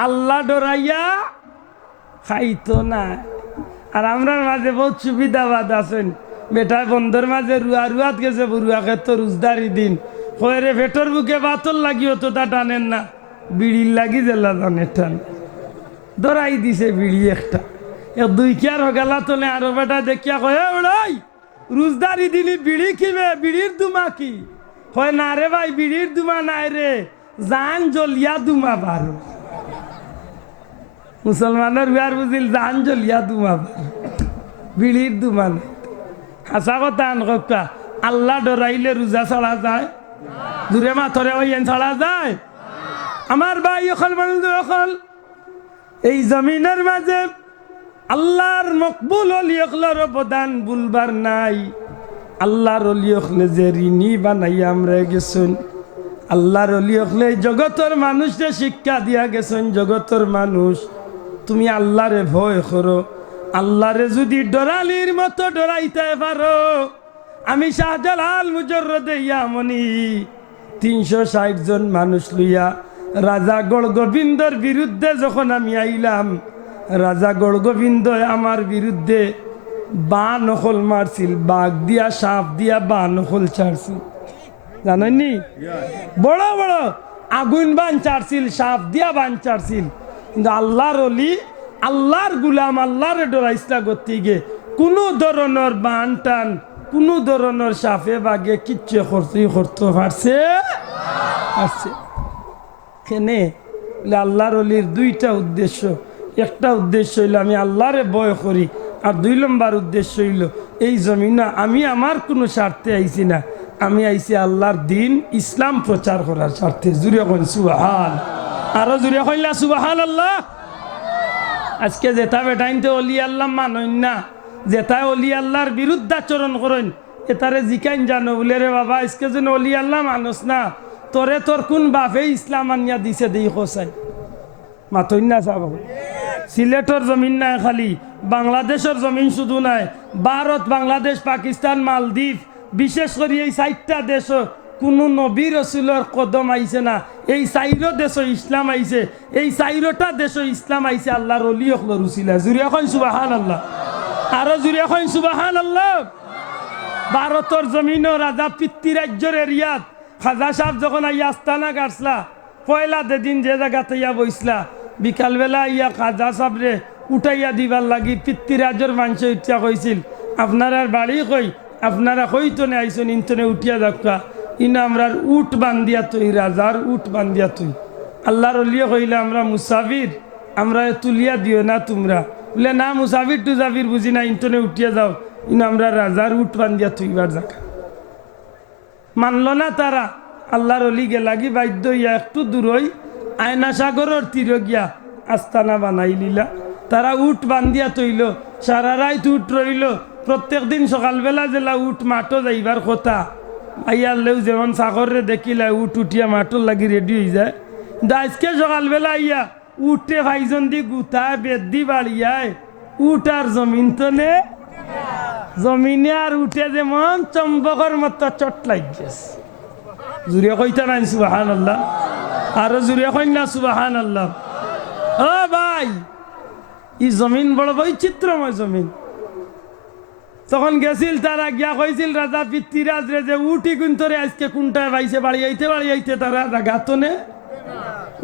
আল্লাহ ডরাইয়া খাইতো না। আর আমরা মাঝে বহুত সুবিধাবাদ আছেন, বেটা বন্ধর মাঝে রুয়াত গেছে, বরুয়াকে তো রোজদারি দিন হয়ে ভেটর বুকে বাতল লাগিও তো তা টানেন না, বিড়ির লাগি জেলা টানের টান ধরাই দিছে বিড়ি একটা। দুই কিয়ার হগালা তোলে আরো বেটা দেখিয়া কয়ে ওড়াই রোজদারি দিলি বিড়ি খিবে, বিড়ির দুমা কি হয় না রে ভাই, বিড়ির দুমা নাই রে, জান জ্বলিয়া দুমা বারো। মুসলমানের বিয়ার বুঝিল জান জ্বলিয়া দুমা বারো, বিড়ির দুমা নাই। হাসা কথা আন কা আল্লাহ ডরাইলে রোজা ছাড়া যায়? দূরে মাথরে ওই ছাড়া যায়? আমার ভাই অকল মানুষ অকল এই জমিনের মাঝে আল্লাহর মকবুল অলিয়কলার অবদান বুলবার নাই। আল্লাহর অলিয়কলে যে ঋণী বানাইয়া আমরা গেছেন, আল্লাহর অলিয়কলে জগতের মানুষকে শিক্ষা দিয়া গেছেন। জগতের মানুষ তুমি আল্লাহরে ভয় করো, আল্লাহরে যদি ডরালির মতো ডরাইতে পারো। আমি শাহজালাল মুজররদে ইয়ামনি 360 জন মানুষ লইয়া রাজা গড়গোবিন্দর বিরুদ্ধে যখন আমি আইলাম, রাজা গড়গোবিন্দ আমার বিরুদ্ধে বা নকল মারছিল, বাঘ দিয়া সাপ দিয়া বা নকল ছাড়ছিল, জানেননি? বড় বড় আগুন বান চাড়ছিল, সাপ দিয়া বান চাড়ছিল। কিন্তু আল্লাহর অলি, আল্লাহর গুলাম, আল্লাহরে ডরাইসলা করতে গিয়ে কোনো ধরনের বান টান, কোনো ধরনের সাপে বাঘে কিচ্ছু করতে পারছে পারছে কেনে? আল্লাহর অলির দুইটা উদ্দেশ্য। একটা উদ্দেশ্য হইল আমি আল্লাহরে ভয় করি, আর 2 নম্বর উদ্দেশ্য হইল এই জমিনা আমি আমার কোনো স্বার্থে আইছি না, আমি আইছি আল্লাহর দিন ইসলাম প্রচার করার স্বার্থে। জুড়ে কইন সুবহান, আরো জুড়ে কইলা সুবহান আল্লাহ। আজকে যেটা বেটাইনতে অলি আল্লাহ মানইন না, যেটা অলি আল্লাহর বিরুদ্ধাচরণ করেন, এটারে জিকাইন জানো বলে রে বাবা আজকে যেন অলি আল্লাহ মানুষ না, তোরে তোর কোন বাপে ইসলাম আনিয়া দিছে দেই খোসাই মাতইন না চাব। সিলেটর জমিন নাই খালি, বাংলাদেশের জমিন শুধু নাই, ভারত, বাংলাদেশ, পাকিস্তান, মালদ্বীপ, বিশেষ করে এই 4টা দেশ কোনো নবী রসুলের কদম আইছে না। এই 4 দেশ ইসলাম আইছে, এই 4টা দেশ ইসলাম আইছে আল্লাহর অলি হকলর উসিলা। জুড়ে কইন সুবহান আল্লাহ, আরো জুড়ে কইন সুবহান আল্লাহ। ভারতের জমিনও রাজা পৃথ্বীরাজ্যের এরিয়াত খাজা সাহেব যখন আইয়া আস্তানা কাটসলা, পয়লা দিন যে জায়গাতে ইয়া বইসলা, বিকালবেলা ইয়া খাজা সাহেব রে উঠাইয়া দিবার লাগি পৃথ্বীরাজ্যের মানুষ উঠিয়া কইছিল আপনার বাড়ি কই, আপনারা কইতনে আইসন ইন্তনে উঠিয়া দেখা, ইনা আমরার উট বান্ধিয়া তুই, রাজার উট বান্ধিয়া তুই। আল্লাহর অলিয়ে কইলে আমরা মুসাফির, আমরা তুলিয়া দিও না তোমরা। বলে না মুসাফির টুজাফির বুঝি না, ইন্তনে উঠিয়া যাও, ইনা আমরা রাজার উট বান্ধিয়া তুইবার জায়গা। মানল না তারা, আল্লাহর অলি গে লাগি বাধ্য ইয়া একটু দূরই আয়না সাগরের তীর গিয়া আস্তানা বানাই লিলা। তারা উট বান্ধিয়া তৈল, সারা রাত উট রইল। প্রত্যেক দিন সকালবেলা জেলা উট মাঠও যাইবার কথা, আইয়ারলেও যেমন সাগরে দেখিলা উট উঠিয়া মাঠর লাগি রেডি হয়ে যায়। কিন্তু আজকে সকালবেলা আইয়া উঠে ভাইজন দি গুতা বেদি বাড়িয়ায়, উট আর জমিন তো নে, জমিনে আর উঠে যেমন চম্বকের মতো চট লাগিয়েছে। জুড়ে কইতা নাই সুবহান আল্লাহ, আরো জুড়ে কইন না সুবহান আল্লাহ। ও ভাই, এই জমিন বড় বৈচিত্র্যময় জমিন। তখন গেছিল তারা গিয়া কইছিল রাজা পিতৃরাজ রে যে উঠি গুন্তরে আজকে কোনটায় বাইছে বাড়ি আইতে তারা গাতনে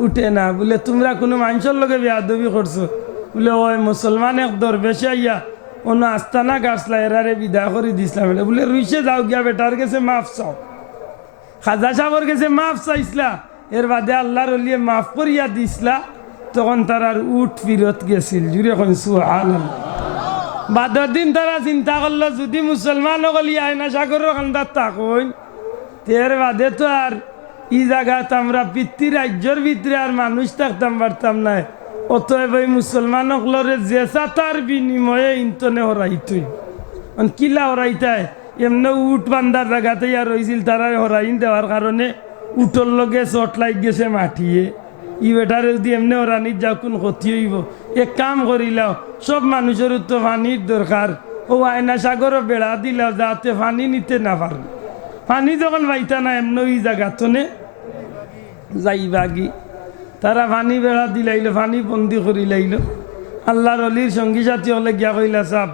উঠে না। বলে তোমরা কোনো মানুষের লগে বেয়াদবি করছো? বলে ওই মুসলমান এক দরবেশে আইয়া অন্য আস্তানা গাছলা এরারে বিদায় করে দিছিলাম। বলে রুইসে যাও গিয়া বেটার কাছে মাফ চাও। খাজা সাহর কাছে মাফ চাইছিলা, এর বাদে আল্লাহর ওলিয়ে মাফ করিয়া দিছিলা, তখন তারার উঠ ফিরত গেছিল। জুড়ে এখন সুবহানাল্লাহ। বাদর দিন তারা চিন্তা করলো যদি মুসলমান হলি আয়না সাগরের খান্দার থাকুন, এর বাদে তো আর ই জায়গাত আমরা পিতৃ রাজ্যের ভিতরে আর মানুষ থাকতাম পারতাম না। অতএব ওই মুসলমান হলরে জেসা তার বিনিময়ে ইন্তনে হরাইতই কিলা হরাইতায় এমনি উঠ বান্ধার জায়গাতে আর রয়েছিল তারা হরাইন দেওয়ার কারণে উঠর লগে চট লাগ গেছে মাটিয়ে। ই বেটারে যদি এমনি হরানির যাও কোন ক্ষতি হইব। এক কাম করিলাও, সব মানুষের তো পানির দরকার, ও আয়না সাগরও বেড়া দিলাও যাতে পানি নিতে না পারে। পানি যখন পাইতা না এমনি ওই জায়গাতনে যাইবাগি তারা পানি বেড়া দিলাইল, পানি বন্দি করিলাইল। আল্লাহর অলির সঙ্গী সাথী হলে গিয়া কইলা সাপ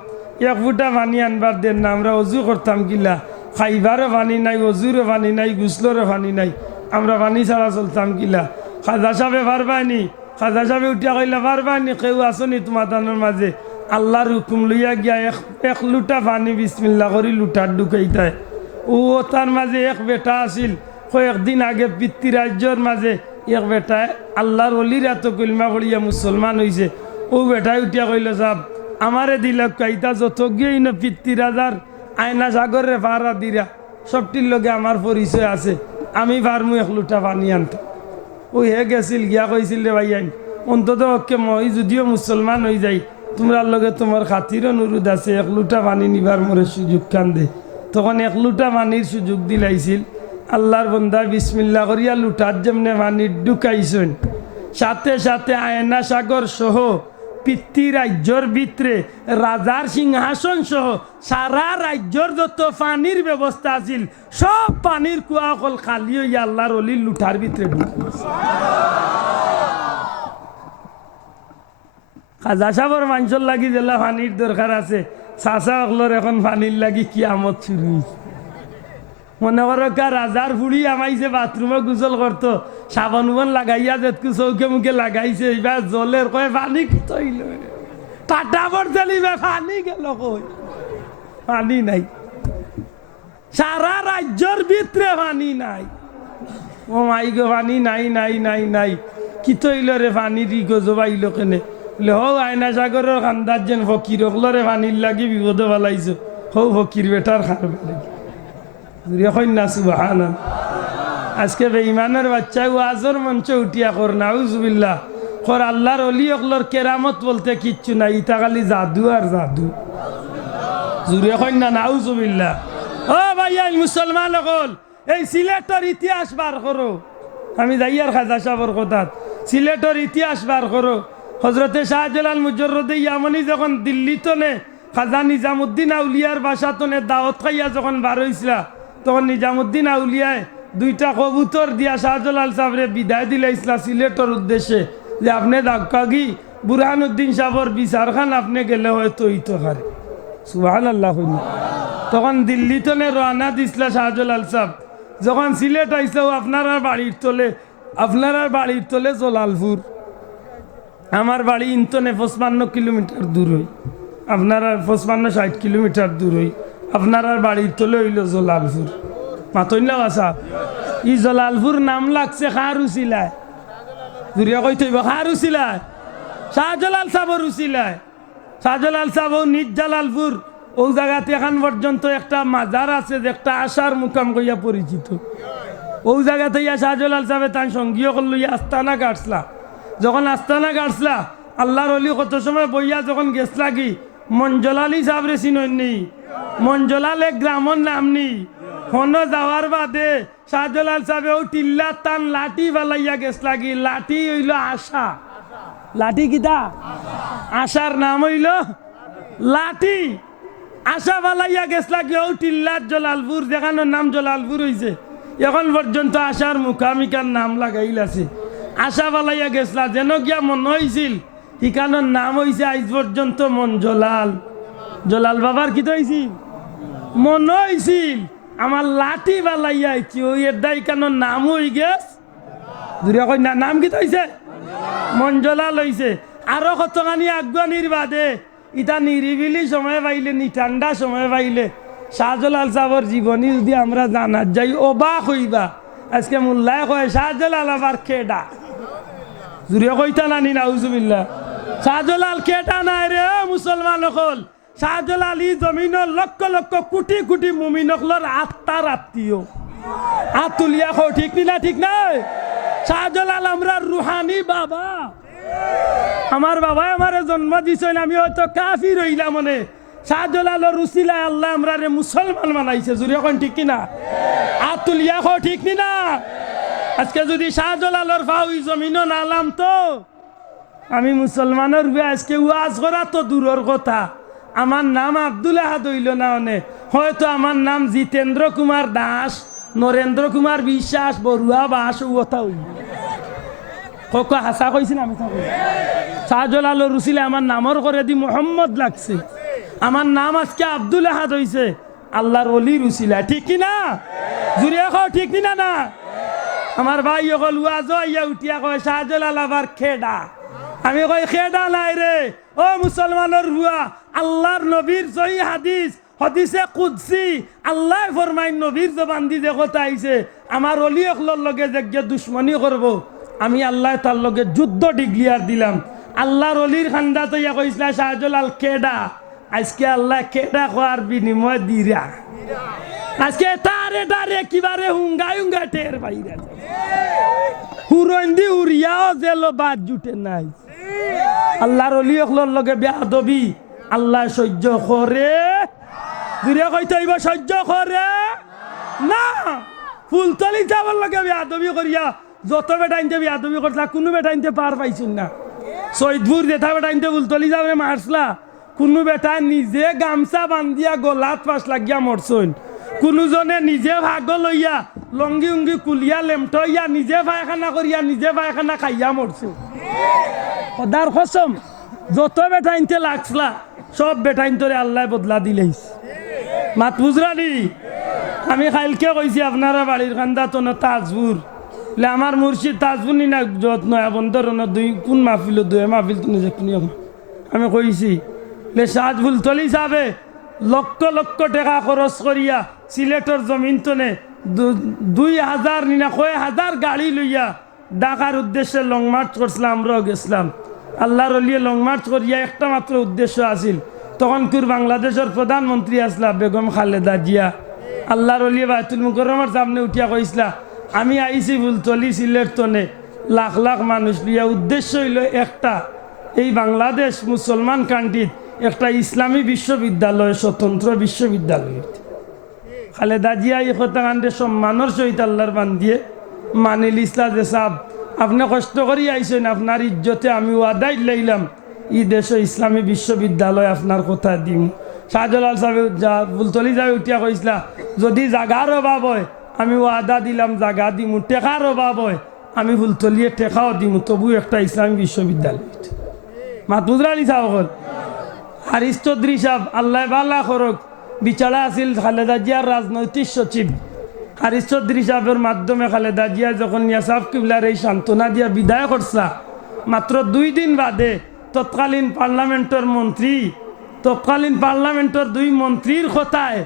এক ফুটা পানি আনবার দেন না, আমরা অজু করতাম কিলা, খাইবারও পানি নাই, অজুরও পানি নাই, গুসলরও পানি নাই, আমরা পানি ছাড়া চলতাম কিলা। খাজা সাহেবে পারবানি? খাজা সাহেবে উঠিয়া কইলা পারবানি? কেউ আসনি তোমার তানোর মাঝে? আল্লাহর হুকুম লইয়া গিয়া এক লুটা পানি বিসমিল্লা করি লুটার ঢুকাইতায়। ও তার মাঝে এক বেটা আসিল, কয়েকদিন আগে পিতৃ রাজ্যর মাঝে এক বেটায় আল্লাহর অলির এত কলমা পড়িয়া মুসলমান হয়েছে। ও বেটায় উঠিয়া কইল সাহেব আমারে দিলাম কাইতা যত গিয়ে না পিতৃ রাজার আয়না সাগরে ভাড়া দিরা সবটির লগে আমার পরিচয় আছে, আমি পারমু এক লুটা পানি আনতে। ওই হে গেছিল গিয়া কইছিল রে ভাই আইন অন্তত ওকে মই যদিও মুসলমান হয়ে যাই তোমরার লগে তোমার খাতির অনুরোধ আছে, এক লুটা পানি নিবার মোরে সুযোগ কান দে। তখন এক লুটা পানির সুযোগ দিলাইছিল। আল্লাহর বন্দা বিসমিল্লা করিয়া লুটার যেমনে পানি ঢুকাইছেন, সাথে সাথে আয়না সাগর সহ পিতৃ রাজ্যর ভিতরে রাজার সিংহাসন সহ সারা রাজ্যর যত পানির ব্যবস্থা আছিল সব পানির কুয়া অকল খালি হইয়া আল্লাহর অলির লুটার ভিতরে ঢুকিয়েছে। খাজা সাহর মানুষের লাগি জেলা পানির দরকার আছে, চাষা অকলর এখন পানির লাগি কিয়ামত শুরু হয়েছে। মনে করো কার রাজার ফুড়ি আমাইছে বাথরুমে গোসল করতো, সাবান উবান লাগাইয়া যেতকু চৌকে মুখে লাগাইছে, এবার জলের কয় পানি কি তৈল টাটা বর্তালিবে পানি গেল কই, পানি নাই। সারা রাজ্যর ভিতরে পানি নাই। ও মাই গো পানি নাই নাই নাই নাই, কি তৈল রে পানি দি গজবাইল কেনে? বলে হো আয়না সাগরের খান্দার যেন ফকির ওগুলোরে পানির লাগি বিপদে পেলাইছো, হো ফকির বেটার খারবে লাগি। আজকে বেঈমানের বাচ্চা ওয়াজের মঞ্চে উঠিয়া কর নাউজুবিল্লাহ কর আল্লাহর অলি অকলর কেরামত বলতে কিচ্ছু নাই, ইতা খালি জাদু আর জাদু। জুড়ে কই না নাউজুবিল্লাহ। ও ভাই মুসলমান অকল এই সিলেটের ইতিহাস বার করো। আমি যাই আর খাজা সাহর কথা, সিলেটের ইতিহাস বার করো। হজরতে শাহজালাল মুজররদে ইয়ামানি যখন দিল্লিতে নে খাজা নিজামুদ্দিন আউলিয়ার বাসাতনে দাওয়াত খাইয়া যখন বার হইছিলা, তখন নিজামুদ্দিন আউলিয়ায় দুইটা কবুতর দিয়া শাহজালাল সাহেবরে বিদায় দিলাইছিলা সিলেটের উদ্দেশ্যে, যে আপনি দাক্কাগি বুরহানুদ্দিন সাহেবর বিচারখান আপনি গেলে হয়তো হইতে পারে। সুবহানাল্লাহ। তখন দিল্লিতে রওনা দিছিলা শাহজালাল সাহেব, যখন সিলেট আইসা আপনারা বাড়ির তলে জলালপুর, আমার বাড়ি ইন্তনে 55 কিলোমিটার দূর হই, আপনারা 55-60 কিলোমিটার দূর হই, আপনার বাড়ির তলে হইল জলালপুর। মাতইলাও আসা ই জলালপুর নাম লাগছে খার উচিলায়, জুড়িয়া কই থইব খার উচিলায় শাহজালাল সাহেবর উচিলায়। শাহজালাল সাহেব নিজ জালালপুর ও জায়গাতে এখন পর্যন্ত একটা মাজার আছে যে একটা আশার মুকাম কইয়া পরিচিত। ও জায়গাতে ইয়া শাহজালাল সাহেব তার সঙ্গীয় করল আস্তানা গাছলা। যখন আস্তানা গাছলা আল্লাহর অলি কত সময় বইয়া যখন গেছলা কি মঞ্জলালি সাহেবরে চিননি, মঞ্জলাল এক গ্রামের নাম নি। হন যাওয়ার বাদে শাহজালাল সাহেব ও টিল্লা তান লাঠি ফেলাইয়া গেছলা কি, লাঠি হইল আশা। লাঠি কিতা? আশার নাম হইল লাঠি। আশা ফেলাইয়া গেছলা কি ও টিল্লার জলালপুর, যেখানোর নাম জলালপুর হইছে। এখন পর্যন্ত আশার মুখামিকার নাম লাগাইল আছে। আশা ফেলাইয়া গেছলা যেন গিয়া মন হয়েছিল, ইকানোর নাম হইছে আজ পর্যন্ত মঞ্জলাল। জলাল বাবার কি তো হয়েছিল মনে হয়েছিল আমার লাঠি বালাইয়া আইছি ওই এদাই কেন নাম হই গেছ দুরিয়া কই না নাম কি তো হয়েছে মঞ্জলা লইছে আরো কতখানি আগুয়ানির বাদে ইটা নিরিবিলি সময় পাইলে নি ঠান্ডা সময় পাইলে শাহজালাল সাহর জীবনী যদি আমরা জানার যাই অবাক হইবা আজকে মোল্লায় কয় শাহজালাল আবার কেডা জুড়ে কইতা নানি নাউজুবিল্লাহ শাহজালাল কেডা নাই রে মুসলমান হল শাহজালাল ই জমিনের লক্ষ লক্ষ কোটি কোটি মুমিন হলর আত্মার আত্মীয় আতুলিয়া কো ঠিক না ঠিক নাই শাহজালাল আমরা রুহানি বাবা আমার বাবা আমার জন্ম দিছেন আমি হয়তো কাফির হইলাম মনে শাহজালালের রুসিলায় আল্লাহ আমরা রে মুসলমান বানাইছে জুড়ে কোন ঠিক কিনা আতুলিয়া কো ঠিক না আজকে যদি শাহজালালের ফাউই জমিন নালাম তো আমি মুসলমানের আজকে ওয়াজ করা তো দূরের কথা আমার নাম আব্দুল আহাদ হইল না অনে হয়তো আমার নাম জিতেন্দ্র কুমার দাস নরেন্দ্র কুমার বিশ্বাস বড়ুয়া বাস ও কথা হইল কক হাসা কইছি না আমি শাহজালালের রুসিলে আমার নামর করে দি মোহাম্মদ লাগছে আমার নাম আজকে আব্দুল আহাদ হইছে আল্লাহর ওলি রুসিলা ঠিক কিনা জুড়ে খাও ঠিক কিনা না আমার ভাই অকল ওয়াজও আইয়া উঠিয়া কয় শাহজালাল আবার খেডা আমি কই খেডা নাই রে ও মুসলমানের হুয়া আল্লাহর নবীর সহি হাদিস হদিসে কুদসি আল্লাহ ফরমাই নবীর জবান দি যে কথা আইছে আমার অলি অকলর লগে যে দুশ্মনী করব আমি আল্লাহ তার লগে যুদ্ধ ডিক্লিয়ার দিলাম আল্লাহর অলির খান্দা তো ইয়া কইসলা শাহজালাল কেডা আজকে আল্লাহ কেডা কোয়ার বিনিময় দিরা আজকে তারে তারে কিবারে হুঙ্গা হুঙ্গা টের বাইরে হুরন্দি উড়িয়াও জেল বাদ জুটে নাই আল্লাহর অলি অকলর লগে বেয়াদবি আল্লাহ সহ্য করে দূরে কইতে হইব সহ্য করে না ফুলতলি যাবার লগে বেয়াদবি করিয়া যত বেটা আনতে বেয়াদবি করছিলা কোনো বেটা আনতে পার পাইছেন না সৈদপুর যেটা বেটা আনতে ফুলতলি যাবে মারছলা কোনো বেটা নিজে গামছা বান্ধিয়া গলাত পাশ লাগিয়া মরছইন কোনো জনে নিজে ভাগ লইয়া লঙ্গি উঙ্গি কুলিয়া লেমটইয়া নিজে পায়খানা করিয়া নিজে পায়খানা খাইয়া মরছে সদার কসম যত বেটা আনতে লাগছলা সব বেটা আনতরে আল্লাহ বদলা দিলেইস মাত বুঝরানি আমি কালকে কইছি আপনারা বাড়ির কান্দা তো না তাজপুর আমার মুর্শিদ তাজপুর নি না যত নয়া বন্দর দুই কোন মাহফিল দুই মাহফিল তুমি দেখুনি আমি কইছি লে সাজফুল তলি যাবে লক্ষ লক্ষ টাকা খরচ করিয়া সিলেটর জমিন তনে 2000 নিনা কয় হাজার গাড়ি লইয়া ঢাকার উদ্দেশ্যে লং মার্চ করছিলাম আমরাও গেছিলাম আল্লাহর অলিয়ে লং মার্চ করিয়া একটা মাত্র উদ্দেশ্য আছিল তখন কুর বাংলাদেশের প্রধানমন্ত্রী আসলা বেগম খালেদা জিয়া আল্লাহর অলিয়ে বাইতুল মুকাররমের সামনে উঠিয়া কইসলা আমি আইছি ফুলতলি সিলেট তনে লাখ লাখ মানুষ লিয়া উদ্দেশ্য হইল একটা এই বাংলাদেশ মুসলমান কান্ট্রিত একটা ইসলামী বিশ্ববিদ্যালয় স্বতন্ত্র বিশ্ববিদ্যালয় খালেদা জিয়া এই কথা কাণ্ডে সম্মানের সহিত আল্লাহর বান্ধিয়ে মানিল ইসলা যে সাহ আপনি কষ্ট করি আইসেন আপনার ইজ্জতে আমি ওয়াদাই লইলাম ই দেশে ইসলামী বিশ্ববিদ্যালয় আপনার কথা দিম শাহজালাল সাহেব ফুলতলি যাবে উঠিয়া কইসলা যদি জাগার অভাব হয় আমি ওয়াদা দিলাম জাগা দিমু টেকার অভাব হয় আমি ফুলতলিয়ে টেকাও দিমু তবু একটা ইসলামী বিশ্ববিদ্যালয় মাতুদরানি সাহেব হারিস চৌধুরী সাহেব আল্লাহ বালা করক বিচারা আছিল খালেদা জিয়ার রাজনৈতিক সচিব হারিস চৌধুরী সাহেবের মাধ্যমে খালেদা জিয়া যখন ইয়াসাফ কিবলার এই সান্ত্বনা দিয়া বিদায় করছা মাত্র 2 দিন বাদে তৎকালীন পার্লামেন্টের 2 মন্ত্রীর কথায়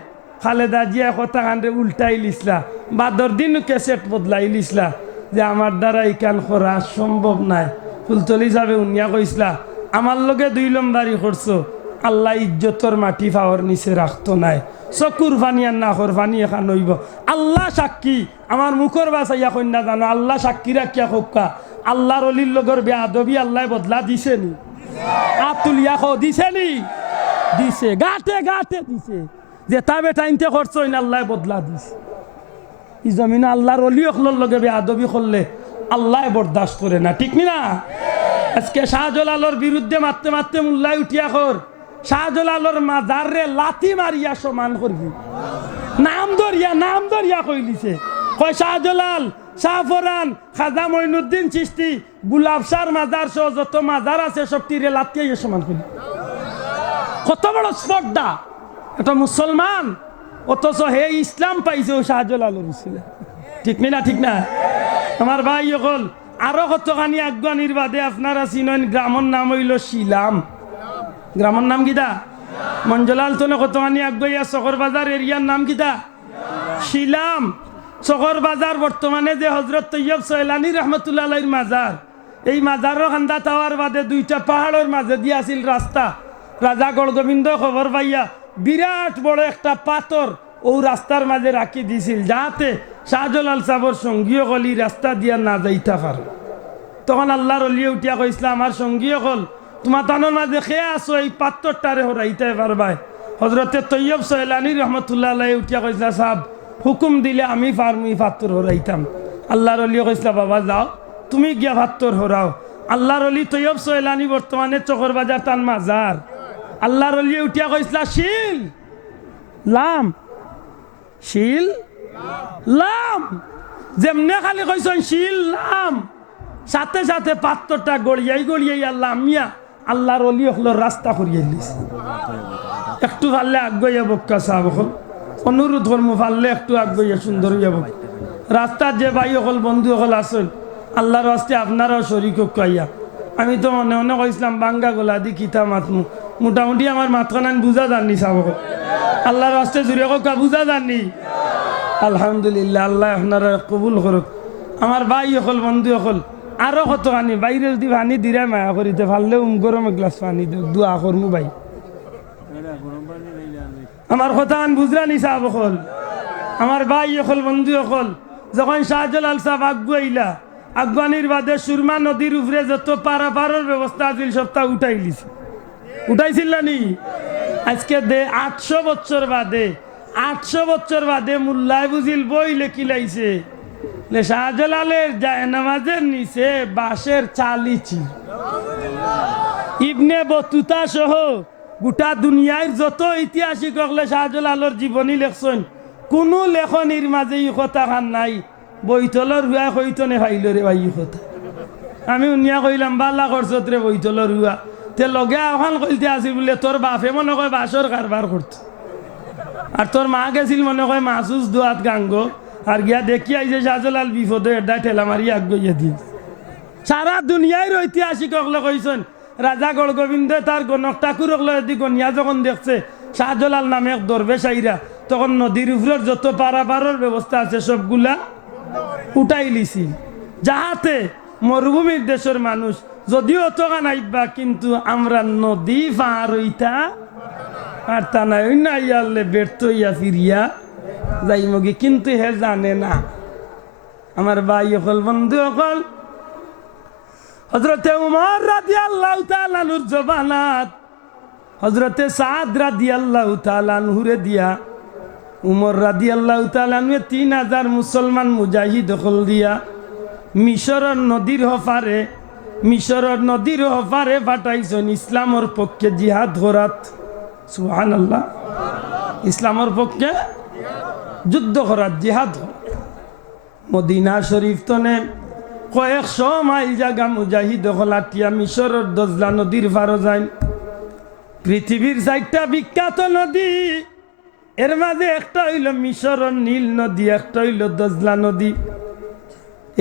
খালেদা জিয়া কথা কান্দে উল্টাই লিসলা বাদর দিন ক্যাসেট বদলাই লিসলা যে আমার দ্বারা এই কান করা সম্ভব নাই ফুলতলি যাবে উনিয়া কইসলা আমার লগে 2 লম্বারি করছো আল্লাহ ইজ্জতর মাটি পাওয়ার নিচে রাখতো নাই চকুর পানি আর নাকর পানি এখান হইব আল্লাহ সাক্ষী আমার মুখর বাসাইয়া কন্যা জানো আল্লাহ সাক্ষী রাখিয়া খোকা আল্লাহর অলির লগর বেয়াদবি আল্লাহ বদলা দিছে নি আতুলিয়া খো দিছে নি দিছে গাতে গাতে দিছে যে তা বেটা ইনতে করছো আল্লাহ বদলা দিছে ই জমিন আল্লাহর অলি অখলর লগে বেয়াদবি করলে আল্লাহ বরদাস্ত করে না ঠিক না আজকে শাহজালালের বিরুদ্ধে মারতে মারতে মুল্লাই উঠিয়া কর শাহজালালের মাজার রে লাথি মারিয়া সমান করবি নাম ধরিয়া কইলিছে কয় শাহজালাল শাহফরান খাজা মঈনুদ্দিন চিশতি গুলাব শাহর মাজার সহ যত মাজার আছে সব তীরে লাথিয়ে সমান করবি কত বড় স্পর্ধা একটা মুসলমান, অথচ হে ইসলাম পাইছে ও শাহজালালের ছিল। ঠিক না ঠিক না? আমার ভাই হল আরো কতখানি আজ্ঞানির বাদে আপনারা চিনেন গ্রামের নাম হইল শিলাম। গ্রামের নাম কিতা? মঞ্জলাল তো কতখানি আজ্ঞাইয়া চকর বাজার এরিয়ার নাম কিতা? শিলাম। চকর বাজার বর্তমানে যে হজরত তৈয়ব সৈলানি রহমতুল্লাহ আলাইহির মাজার, এই মাজারের খান্দা টাওয়ার বাদে দুইটা পাহাড়ের মাঝে দিয়ে আছিল রাস্তা। রাজা গড়গোবিন্দ খবর পাইয়া বিরাট বড় একটা পাথর ও রাস্তার মাঝে রাখি দিছিল, যাতে শাহজালাল সাহর সঙ্গীয় কলি রাস্তা দিয়া না যাইতে পারে। তখন আল্লাহর অলিয়ে উঠিয়া কইসলা, আমার সঙ্গীয় কল তোমার তানোর মাঝে খেয়ে আসো, এই পাথরটারে হরাইতে পারবাই। হজরতে তৈয়ব সৈলানি রহমতুল্লাহ আলাইহি উঠিয়া কইসলা, সাহেব হুকুম দিলে আমি পারমু এই পাথর হরাইতাম। আল্লাহর অলিয়ে কইসলা, বাবা যাও তুমি গিয়া পাথর হরাও। আল্লাহর অলি তৈয়ব সৈলানি বর্তমানে চকর বাজার তান মাজার। আল্লাহর অলিয়ে উঠিয়া কইসলা, শিল লাম, শিল লাম। যেমনে খালি কইসন শিল লাম, সাথে সাথে পাত্রটা গড়িয়াই গড়িয়াই আল্লাহ মিয়া আল্লাহর অলি হল রাস্তা করিয়ে দিস। একটু পারলে আগ্রহ বক্কা সাহেব হল অনুরোধ ধর্ম পারলে একটু আগ্রহ সুন্দর যাব। রাস্তার যে ভাই হল বন্ধু হল আসল, আল্লাহর রাস্তে আপনারাও শরীর কাইয়া। আমি তো মনে মনে কইসলাম বাঙ্গা গোলা দি কিতা মাতমু, মোটামুটি আমার মাতখান বুঝা জাননি সাহেব। আল্লাহর রাস্তে জুড়ে কা বুঝা জাননি। আলহামদুলিল্লাহ, আল্লাহ আপনারা কবুল করুক। আমার ভাই হল বন্ধু হল আরো কত পানি বাইরে যদি পানি দিলে মায়া করিতে পারলে গরম এক গ্লাস পানি দেব, দোয়া করমু ভাই। আমার কথা বুঝরানি সাহেব হল, আমার ভাই হল বন্ধু হল, যখন শাহজালাল সাহেব আগুয়াইলা, আগুয়ানির বাদে সুরমা নদীর উপরে যত পারাপারের ব্যবস্থা আছিল সবটা উঠাই লিছে। উঠাইছিল নি? আজকে দে 800 বছর বাদে, 800 বছর বাদে মোল্লায় বুঝিল বই লেখি লাইছে, শাহজালালের জায়নামাজের নিচে বাঁশের চালিছি। ইবনে বতুতা সহ গোটা দুনিয়ার যত ঐতিহাসিক হলে শাহজালালের জীবনী লেখছেন, কোনো লেখনির মাঝে ই কথা খান নাই বৈতলর হুয়া কইতনে ভাইল রে ভাই কথা। আমি উনিয়া কইলাম বালা করছত রে বৈতলর হুয়া, তে লগে আহ্বান কইতে আসি বলে তোর বাপে মনে কয় বাঁশর কারবার করত, আর তোর মা গেছিল মনে কয় মাসুস দোয়াত গাঙ্গ, আর গিয়া দেখি আইছে শাহজালাল বিপদে এডা ঠেলা মারি আগুইয়া দিয়ে। সারা দুনিয়ার ঐতিহাসিক হলে কইছেন রাজা গড়গোবিন্দ তার গণক ঠাকুর হলে গনিয়া যখন দেখছে শাহজালাল নামে এক দরবেশ আইরা, তখন নদীর উপরের যত পারাপারের ব্যবস্থা আছে সবগুলা উঠাই লিছিল, যাহাতে মরুভূমির দেশের মানুষ যদিও অতগান আইবা কিন্তু আমরা নদী পার হইতা আর তা নাই অন্য আইয়ালে ব্যর্থ হইয়া ফিরিয়া যাই মগি, কিন্তু হে জানে না। আমার ভাই অকল বন্ধু অকল হজরতে উমর রাদিয়াল্লাহু তাআলা আনহুর জবানাত হজরতে সাদ রাদিয়াল্লাহু তাআলা আনহুরে দিয়া উমর রাদিয়াল্লাহু তাআলা আনহু 3000 মুসলমান মুজাহিদ হল দিয়া মিশরের নদীর হফারে পাঠাইছেন ইসলামের পক্ষে জিহাদ করাত। সুবহানাল্লাহ, ইসলামের পক্ষে যুদ্ধ করাত, জিহাদ। মদিনা শরীফ তনে কয়েকশো মাইল জায়গা মুজাহিদ হলাটিয়া মিশরের দজলা নদীর পারো যায়। পৃথিবীর 4টা বিখ্যাত নদী, এর মাঝে একটা হইল মিশরের নীল নদী, একটা হইল দজলা নদী।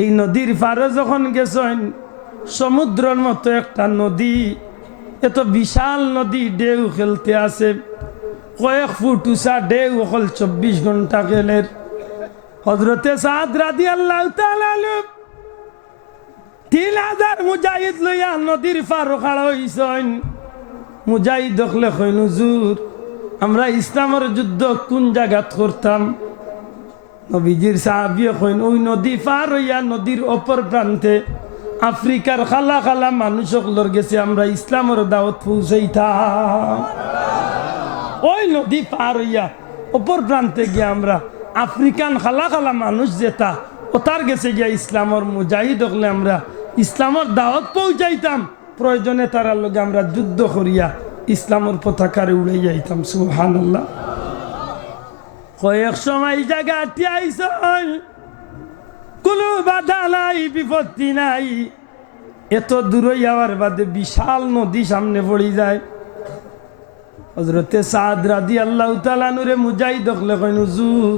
এই নদীর পারে যখন গেছেন সমুদ্রের মতো একটা নদী, এত বিশাল নদী, ঢেউ খেলতে আছে, কয়েক ফুট উঁচা ঢেউ, অকল 24 ঘন্টা খেলের। হজরতে সাদ রাদিয়াল্লাহু তাআলা আনহু 3000 মুজাহিদ লইয়া নদীর পাড়ে খাড়া হইছেন। মুজাহিদ দেখলে কইন, হুজুর আমরা ইসলামের যুদ্ধ কোন জায়গাত করতাম? নবীজির সাহাবী কইন, ওই নদী পার হইয়া নদীর অপর প্রান্তে আফ্রিকার খালা খালা মানুষ সকলের গেছে আমরা ইসলামের দাওয়াত পৌঁছাইতাম। ওই নদী পার হইয়া অপর প্রান্তে গিয়ে আমরা আফ্রিকান খালা খালা মানুষ যেটা ওতার গেছে গিয়া ইসলামের মুজাহিদ হলে আমরা ইসলামের দাওয়াত পৌঁছাইতাম, প্রয়োজনে তারার লগে আমরা যুদ্ধ করিয়া ইসলামের পতাকারে উড়ে যাইতাম। সুবহানাল্লাহ। কয়েক সময় জায়গা আইস, কোনো বাধা নাই, বিপত্তি নাই, এত দূরে যাওয়ার বাদে বিশাল নদী সামনে পড়ে যায়। হযরতে সাদ রাদিয়াল্লাহু তাআলা নূরে মুজাহিদ দেখলে কইন হুজুর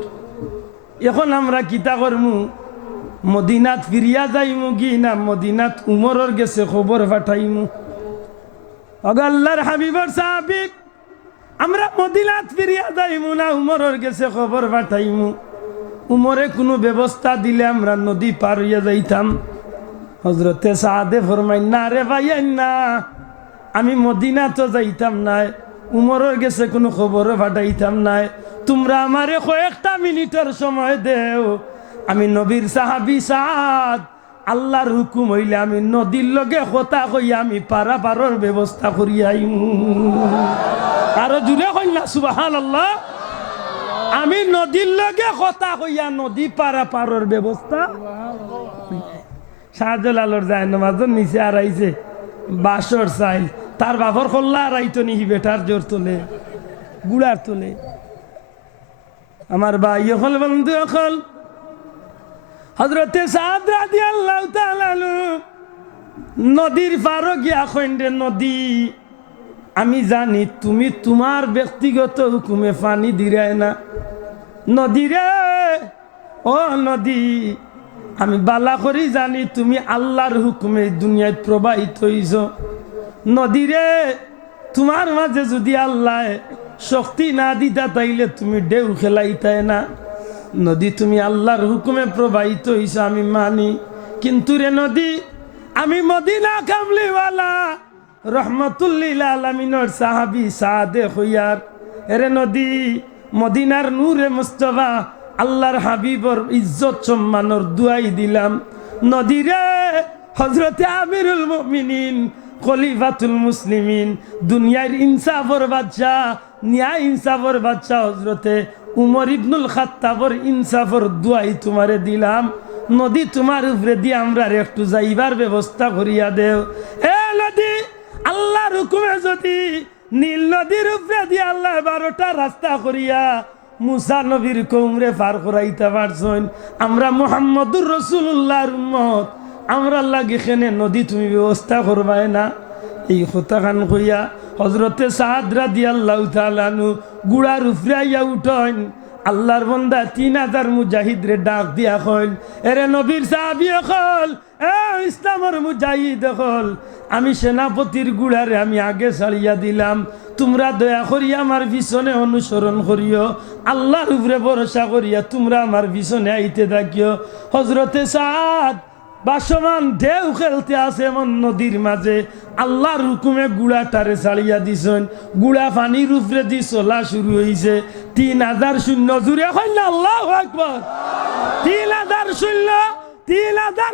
এখন আমরা কিতা করমু মদিনাত ফিরিয়া যাইমু কি না মদিনাত উমরের গেছে খবর পাঠাইমু ওগো আল্লাহর হাবিবর সাহাবী আমরা মদিনাত ফিরিয়া যাইমু না উমরের গেছে খবর পাঠাইমু উমরে কোনো ব্যবস্থা দিলে আমরা নদী পার হইয়া যাইতাম হযরতে সাদে ফরমাইন না রে ভাই না আমি মদিনা তো যাইতাম না উমরের গেছে কোনো খবর পাঠাইতাম না তোমরা আমারে কয়েকটা মিনিটের সময় দেও আমি নবীর সাহাবী সাদ আল্লাহর হুকুম হইলে আমি নদীর লগে কথা কইয়া আমি পারাপারের ব্যবস্থা করি আইমু আরো জুড়ে কইলা সুবহানাল্লাহ আমি নদীর লগে কথা কইয়া নদী পারাপারের ব্যবস্থা শাহজালালর যায় নামাজের নিচে আড়াইছে বাসর চাই তার বাপর কল্লা আড়াইতো নিহি বেটার জোর তোলে গুড়ার তোলে আমার ভাই হল বন্ধু হল হযরতে সাদ রাদিয়াল্লাহু তাআলা নদীর পার গিয়া কইন্ডে নদী আমি জানি তুমি তোমার ব্যক্তিগত হুকুমে পানি দিরায় না নদী রে ও নদী আমি বালা করি জানি তুমি আল্লাহর হুকুমে দুনিয়ায় প্রবাহিত হইছ নদী রে তোমার মাঝে যদি আল্লাহ শক্তি না দিতা তাইলে তুমি ঢেউ খেলাইতাই না নদী তুমি আল্লাহর হুকুমে প্রবাহিত হইছ আমি মানি কিন্তু রে নদী আমি মদিনা কামলিওয়ালা রহমতুল্লিল আলামিনের সাহাবী সাদে খুইয়ার এরে নদী মদিনার নূরে মুস্তাফা আল্লাহর হাবিবর ইজ্জত সম্মানের দুয়াই দিলাম নদী রে হযরতে আমিরুল মুমিনিন খলিফাতুল মুসলিমিন দুনিয়ার ইনসাফর বাদশা ন্যায় ইনসাফর বাদশা হযরতে উমর ইবনুল খাত্তাবর ইনসাফর দুয়াই তোমারে দিলাম নদী তোমার উপরে দিয়ে আমরা একটু যাইবার ব্যবস্থা করিয়া দেও এ নদী আল্লাহর হুকুমে যদি নীল নদীর উপরে দিয়ে আল্লাহ 12টা রাস্তা করিয়া মুসা নবীর কওমরে পার করাইতে পারছেন আমরা মুহাম্মদুর রাসূলুল্লাহর উম্মত আমরা লাগি এখানে নদী তুমি ব্যবস্থা করবাই না এই কথা খান কইয়া হযরতে সাদ রাদিয়াল্লাহু তাআলা নু গুড়ার উপরে আইয়া উঠেন আল্লাহর বান্দা 3000 মুজাহিদ রে ডাক দিয়া কইল এরে নবীর সাহাবী হল এ ইসলামের মুজাহিদ হল আমি সেনাপতির গুড়ারে আমি আগে ছাড়িয়া দিলাম তোমরা দয়া করিয়া আমার পিছনে অনুসরণ করিও আল্লাহর উপরে ভরসা করিয়া তোমরা আমার পিছনে আইতে থাকিও হযরতে সাদ বাসমান ঢেউ খেলতে আছে এমন নদীর মাঝে আল্লাহর হুকুমে গুড়াটারে ছাড়িয়া দিছেন গুড়া পানির উপরে দি চলা শুরু হয়েছে 3000 শূন্য জুড়ে কইল আল্লাহু আকবার 3000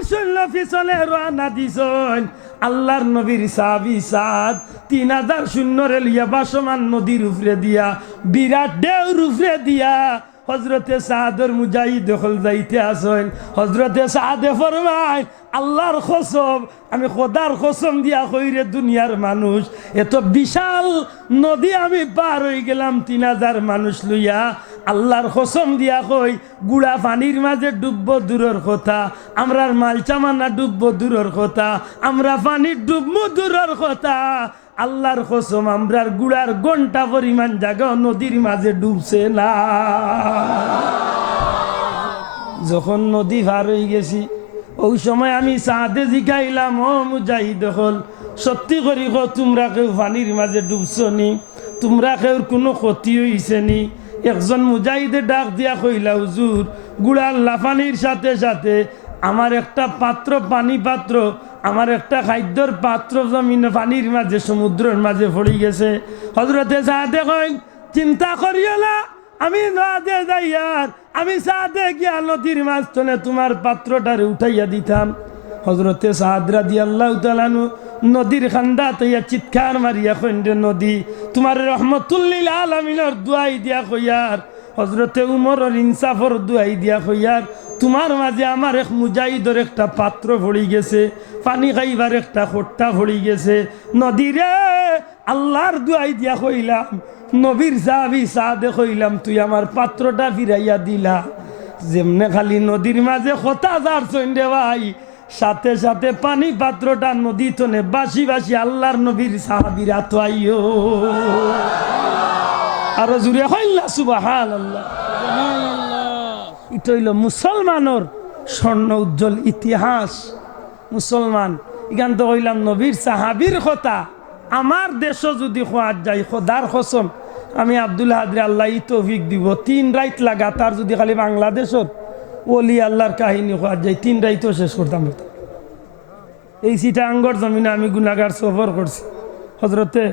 শূন্য পিছনে রওনা দিছেন আল্লাহর নবীর সাহাবী সাদ 3000 শূন্যরে লিয়া বাসমান নদীর উপরে দিয়া বিরাট ঢেউর উপরে দিয়া হযরতে সাদর মুজাহিদ হল যাইতে আসেন হযরতে সাদে ফরমায় আল্লাহর কসম আমি খোদার কসম দিয়া কইরে দুনিয়ার মানুষ এত বিশাল নদী আমি পার হয়ে গেলাম 3000 মানুষ লইয়া আল্লাহর কসম দিয়া কই গুড়া পানির মাঝে ডুবব দূরের কথা আমরার মালচামানা ডুবব দূরের কথা আমরা পানির ডুববো দূরের কথা আল্লাহর কসম আমরার গুড়ার ঘন্টা পরিমাণ জায়গা নদীর মাঝে ডুবছে না যখন নদী পার হয়ে গেছি ওই সময় আমি সাদে জিগাইলাম ও মুজাহিদ হল সত্যি করি গো তোমরা কেউ পানির মাঝে ডুবছো নি তোমরা কেউ কোনো ক্ষতি হইছে নি একজন মুজাহিদে ডাক দিয়া কইলা হুজুর গুড়ার লাফানির সাথে সাথে আমার একটা পাত্র পানি পাত্র আমার একটা খাদ্যর পাত্র জমিন পানির মাঝে সমুদ্রের মাঝে পড়ে গেছে হযরতে সাদে কই চিন্তা করিও না আমি নদে যাইয়ার আমি সাদে গিয়া নদীর মাঝখানে তোমার পাত্রটারে উঠাইয়া দিতাম হযরতে সাদ রাদিয়াল্লাহু তাআলা নদীর খান্দাতে চিৎকার মারিয়া কইন্ডে নদী তোমার রহমতুল্লিল আলামিনের দুয়াই দিয়া কইয়ার হযরতে উমরের ইনসাফর দুয়াই দিয়া কইয়ার তোমার মাঝে আমার এক মুজাহিদের একটা পাত্র ভরি গেছে পানি খাইবার একটা খোট্টা ভরি গেছে নদী রে আল্লাহর দুয়াই দিয়া কইলাম নবীর সাহাবী সাদে কইলাম তুই আমার পাত্রটা ফিরাইয়া দিলা যেমনে খালি নদীর মাঝে কথা যাচ্ছেন রে ভাই সাথে সাথে পানি পাত্রটা নদী তনে বাসি বাসি আল্লাহর নবীর সাহাবীরা তো আইও আরো জুড়ে হইলা সুবহানাল্লাহ। এটা হইল মুসলমানের স্বর্ণ উজ্জ্বল ইতিহাস। মুসলমান এখান তো হইলাম নবীর সাহাবীর কথা। আমার দেশও যদি খোয়ার যাই, খোদার কসম আমি আব্দুল হাদরি আল্লাহ তৌফিক দিব, 3 রাত লাগাতার যদি খালি বাংলাদেশের ওলি আল্লাহর কাহিনী খোয়ার যাই, 3 রাতও শেষ করতাম না। এই চিটাঙ্গর জমিনে আমি গুনাহগার সফর করছি। হজরতে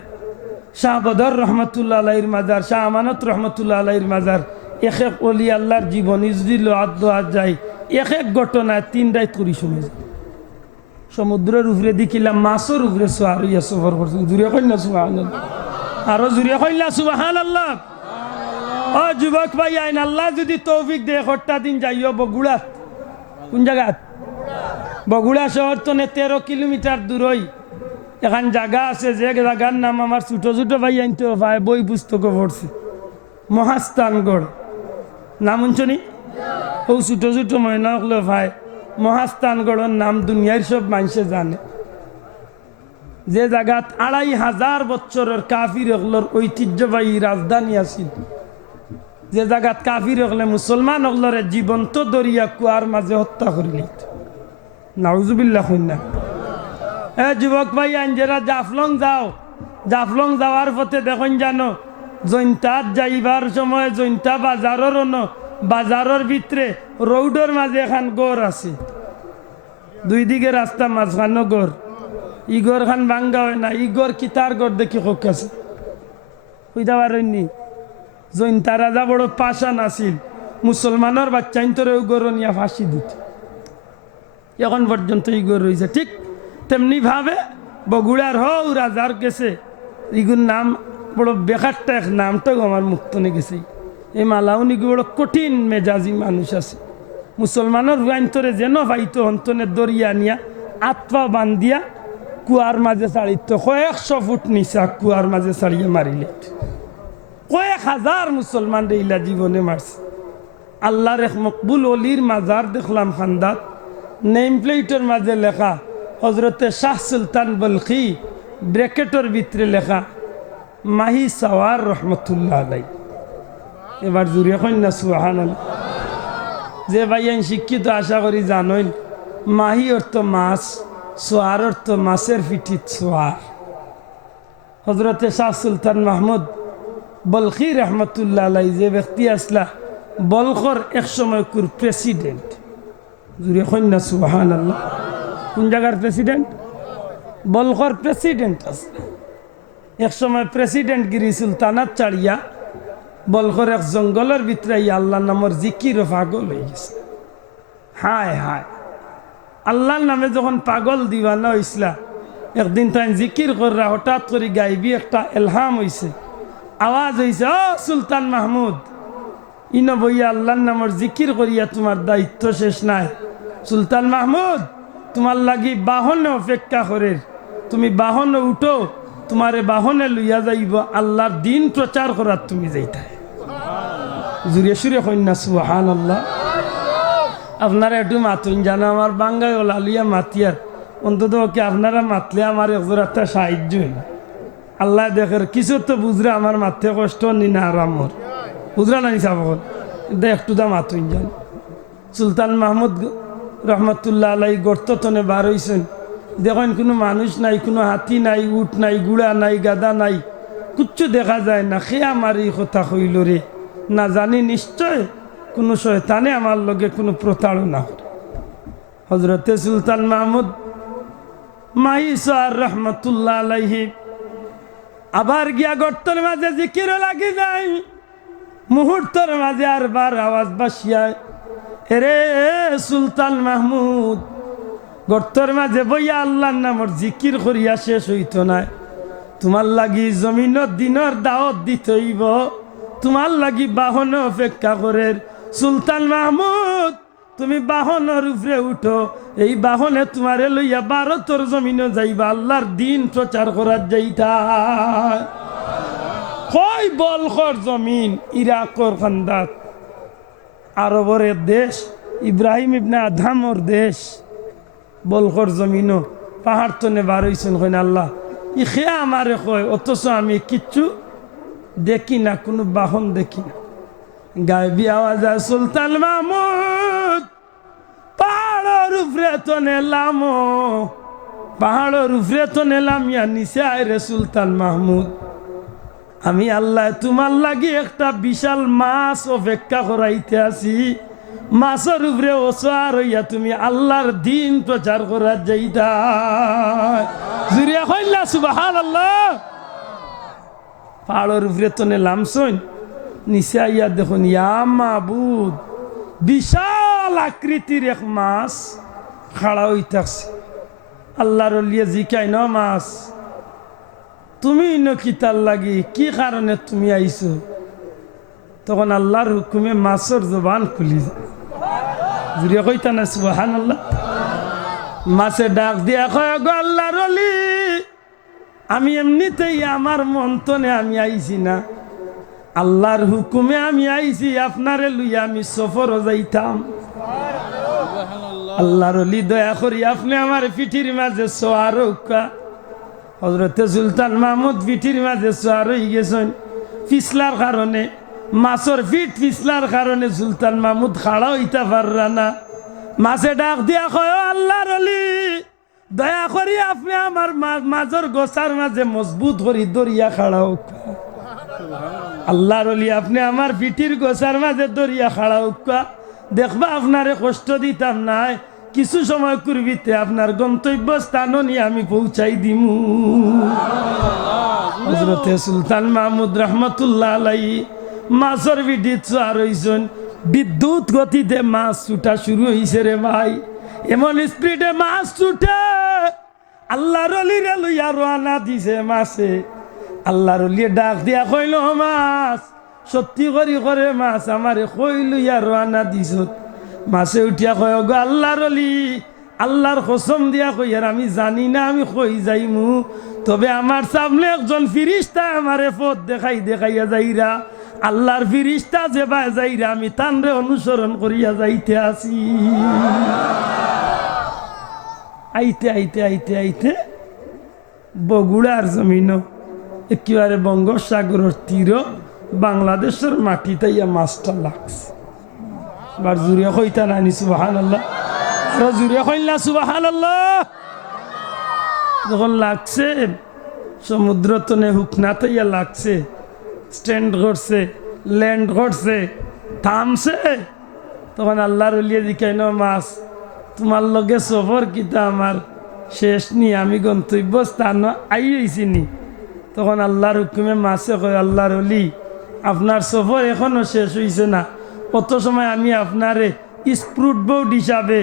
শাহ বদর রহমতুল্লাহ আলাইহির মাজার, শাহ আমানত রহমতুল্লাহ আলাইহির মাজার, এক এক ওলি আল্লাহর জীবনী যদি লোহাত দোয়া যায়, এক এক ঘটনায় 3 রাত করি শুনে যায়। সমুদ্রের উপরে দেখিলাম মাছের উপরে সোয়ার হইয়া সফর করছে। জুড়ে কইনা সুবহানাল্লাহ, আরো জুড়ে কইলা সুবহানাল্লাহ। ও যুবক ভাই আইন, আল্লাহ যদি তৌফিক দেয় একটা দিন যাইও বগুড়া। কোন জায়গা? বগুড়া শহর তো 13 কিলোমিটার দূরই এখান জায়গা আছে, যে জায়গার নাম আমার ছোট ছোট ভাই আনতে ভাই বই পুস্তকও পড়ছে, মহাস্থানগড়। নাম শুনি ও ছোট ছোট ময়না হলো ভাই, মহাস্থানগড়ের নাম দুনিয়ার সব মানুষে জানে। যে জায়গাত 2500 বছরের কাফির হকলর ঐতিহ্যবাহী রাজধানী আছিল, যে জায়গাত কাফির হকলে মুসলমান হকলরে জীবন্ত দরিয়া কুয়ার মাঝে হত্যা করিল। নাউজুবিল্লাহ কইনা। যুবক ভাই আইন যারা জাফলং যাও, জাফলং যাওয়ার পথে দেখুন জানো জৈন্তাত যাইবার সময় জৈন্তা বাজারের বাজারের ভিতরে রোডের মাঝে এখন গড় আছে, 2 দিকে রাস্তা, মাঝখানো গড়। ই গড় খান ভাঙ্গা হয় না, ই গড় কি তার গড় দেখি হোক আছে বুঝতে পারেননি। জৈন্তা রাজা বড় পাশান আছিল, মুসলমানের বাচ্চা তোর ওই গড় নিয়ে ফাঁসি দিত। এখন পর্যন্ত ই গড় রয়েছে। ঠিক তেমনি ভাবে বগুড়ার হও রাজার গেছে, ইগুর নাম বড় বেকারটা এক নামটাও আমার মুক্তনে গেছে। এই মালাউনি বড় কঠিন মেজাজি মানুষ আছে। মুসলমানের অন্তরে যেন ভাইতো অন্তনে দরিয়া নিয়া আত্মা বান্ধিয়া কুয়ার মাঝে ছাড়িত, 100 ফুট নিচা কুয়ার মাঝে ছাড়িয়ে মারিলে। 1000 মুসলমান ইলা জীবনে মারছে। আল্লাহর এক মকবুল অলির মাজার দেখলাম খান্দাত, নেম প্লেটের মাঝে লেখা হজরতে শাহ সুলতান বলখি, ব্র্যাকেটের ভিতরে লেখা মাহি সাওয়ার রহমতুল্লাহ আলাই। এবার জুড়ে কন্যা সুবহানাল্লাহ। যে ভাইয়ান শিক্ষিত আশা করি জানেন, মাহি অর্থ মাছ, সোয়ার অর্থ মাছের পিঠিত সোয়ার। হজরতে শাহ সুলতান মাহমুদ বলখি রহমতুল্লাহ আলাই যে ব্যক্তি আসলা বলখর এক সময় কুর প্রেসিডেন্ট। জুড়ে কন্যা সুবহানাল্লাহ। কোন জায়গার প্রেসিডেন্ট? বলখর প্রেসিডেন্ট আছে। এক সময় প্রেসিডেন্ট গিরি সুলতানাত চাড়িয়া বলখর এক জঙ্গলের ভিতরে আল্লাহ নামের জিকির পাগল হয়ে গেছে। হায় হায়, আল্লাহর নামে যখন পাগল দিওয়ানা হইসলা, একদিন তাই জিকির কররা হঠাৎ করে গাইবি একটা এলহাম হইছে, আওয়াজ হইছে, ও সুলতান মাহমুদ, ইন বইয়া আল্লাহর নামের জিকির করিয়া তোমার দায়িত্ব শেষ নাই। সুলতান মাহমুদ, তোমার লাগি বাহনে অপেক্ষা করে, তুমি বাহনে উঠো, তোমারে বাহনে লইয়া যাইব আল্লাহর দিন প্রচার করার তুমি যাইতাই। জুড়ে সুরে কন্যা সুবহানাল্লাহ। আপনারা একটু মাতুন জানো, আমার বাঙ্গাই ওলালিয়া মাতিয়ার অন্তত ওকে আপনারা মাতলে আমার একজোর একটা সাহায্য হইল। আল্লাহ দেখের কিছু তো বুঝরা আমার মাথে কষ্ট নি না আরামর বুঝরা নাই চাব একটু দা মাতুন জান। সুলতান মাহমুদ রহমতুল্লাহ আলাই গর্তনে বার হইছেন, দেখেন কোনো মানুষ নাই, কোনো হাতি নাই, উট নাই, গুড়া নাই, গাদা নাই, কিচ্ছু দেখা যায় না। সে আমার এই কথা কইল রে, না জানি নিশ্চয় কোনো শয়তানে আমার লগে কোনো প্রতারণা করে। হজরতে সুলতান মাহমুদ মাহিসার রহমতুল্লাহ আলাইহি আবার গিয়া গর্তর মাঝে জিকির লাগি যায়, মুহূর্তের মাঝে আর বার আওয়াজ বাসিয়ায়, এরে সুলতান মাহমুদ, গর্তর মাঝে বইয়া আল্লাহর নামর জিকির করিয়া শেষ হইত না। তোমার লাগি জমিনত দিনের দাওয়াত দিতে হইব, তোমার লাগি বাহনে অপেক্ষা করে। সুলতান মাহমুদ, তুমি বাহনের উপরে উঠো, এই বাহনে তোমারে লইয়া ভারতের জমিনে যাইবা, আল্লাহর দিন প্রচার করার যাইতা। কই বলখর জমিন, ইরাকর খান্দাত, আরবর দেশ, ইব্রাহিম ইবনে আদহামর দেশ, বলখর জমিনও পাহাড় তনে বার হইছেন। কইন আল্লাহ ই খেয়া আমারে কয়, অথচ আমি কিচ্ছু দেখি না, কোনো বাহন দেখি না। গায়েবী আওয়াজ হয়, সুলতান মাহমুদ পাহাড়ের উপরে তো নেলাম, পাহাড়ের উপরে তো নেলাম, ইয়া নিচে আয় রে সুলতান মাহমুদ। আমি আল্লাহ তোমার লাগি একটা বিশাল মাছ অপেক্ষা করাইতে আছি। মাছের উপরে ওসর হইয়া তুমি আল্লাহর দিন প্রচার করার যাইতা। জুরিয়া কইলা সুবহানাল্লাহ। পাহাড়ের উপরে তো নেলামছন, নিচে আইয়া দেখুন ইয়া মাবুদ, বিশাল আকৃতির এক মাছ খাড়া হইতাছে। আল্লাহর লিয়ে জিকাই ন মাছ, তুমি নকিতার লাগি কি কারণে তুমি আইছো? তখন আল্লাহর হুকুমে মাছের জবান খুলি যায়। জুড়ে কইতা না সুবহানাল্লাহ। মাছে ডাক দিয়া কয়, গো আল্লাহর ওলি, আমি এমনিতেই আমার মন্তনে আমি আইছি না, আল্লাহর হুকুমে আমি আইছি, আপনারে লইয়া আমি সফরও যাইতাম। আল্লাহর ওলি দয়া করি আপনি আমার পিঠির মাঝে সোয়ার কা। হযরতে সুলতান মাহমুদ পিঠির মাঝে সোয়ার হয়ে গেছেন পিছলার কারণে, মাছের পিঠ পিছলার কারণে সুলতান মাহমুদ খাড়া হইতে পাররা না। মাছে ডাক দিয়া কয়, আল্লাহর ওলি দয়া করি আপনি আমার মাঝের গোসার মাঝে মজবুত করি দরিয়া খাড়া হোক। আল্লাহর ওলি আপনি আমার পিঠির গোসার মাঝে দরিয়া খাড়া হোক, দেখবা আপনারে কষ্ট দিতাম নাই, কিছু সময় করবিতে আপনার গন্তব্য স্থান নিয়ে আমি পৌঁছাই দিমু। হযরতে সুলতান মাহমুদ রহমতুল্লাহ আলাইহি মাছের পিঠি চোয়ার হইছেন, বিদ্যুৎ গতিতে মাছ ছুটা শুরু হয়েছে রে ভাই। এমন স্পিডে মাছ ছুটে আল্লাহর ওলিরে লইয়া রওনা দিছে মাছে। আল্লাহর ওলিয়ে ডাক দিয়া কইল, মাছ সত্যি করি করে মাছ আমারে কই লইয়া রওনা দিছ? মাছে উঠিয়া কয়, গো আল্লাহর ওলি, আল্লাহর কসম দিয়া কই আর আমি জানি না আমি কই যাইমু, তবে আমার সামনে একজন ফিরিস্তা আমারে পথ দেখাইয়া যাইরা, আল্লাহর ফিরিস্তা যে বা যাইরা আমি তানরে অনুসরণ করিয়া যাইতে আছি। আইতে আইতে আইতে আইতে বগুড়ার জমিন, একেবারে বঙ্গোপসাগরের তীর, বাংলাদেশের মাটিতে ইয়া মাছটা লাগছে। বার জুড়ে কইতা নানি সুবহানাল্লাহ, আরো জুড়ে কইলা সুবহানাল্লাহ। যখন লাগছে সমুদ্র তনে হুকনাতে ইয়া লাগছে, স্ট্যান্ড করছে, ল্যান্ড করছে, থামছে, তখন আল্লাহর ওলিয়ে দিকাইন, মাছ তোমার লগে সফর কিতা আমার শেষ নি, আমি গন্তব্য স্থান আইছি নি। তখন আল্লাহর হুকুমে মাছে কয়, আল্লাহর ওলি আপনার সফর এখনো শেষ হইছে না, কত সময় আমি আপনারে স্প্রুট বোট হিসাবে,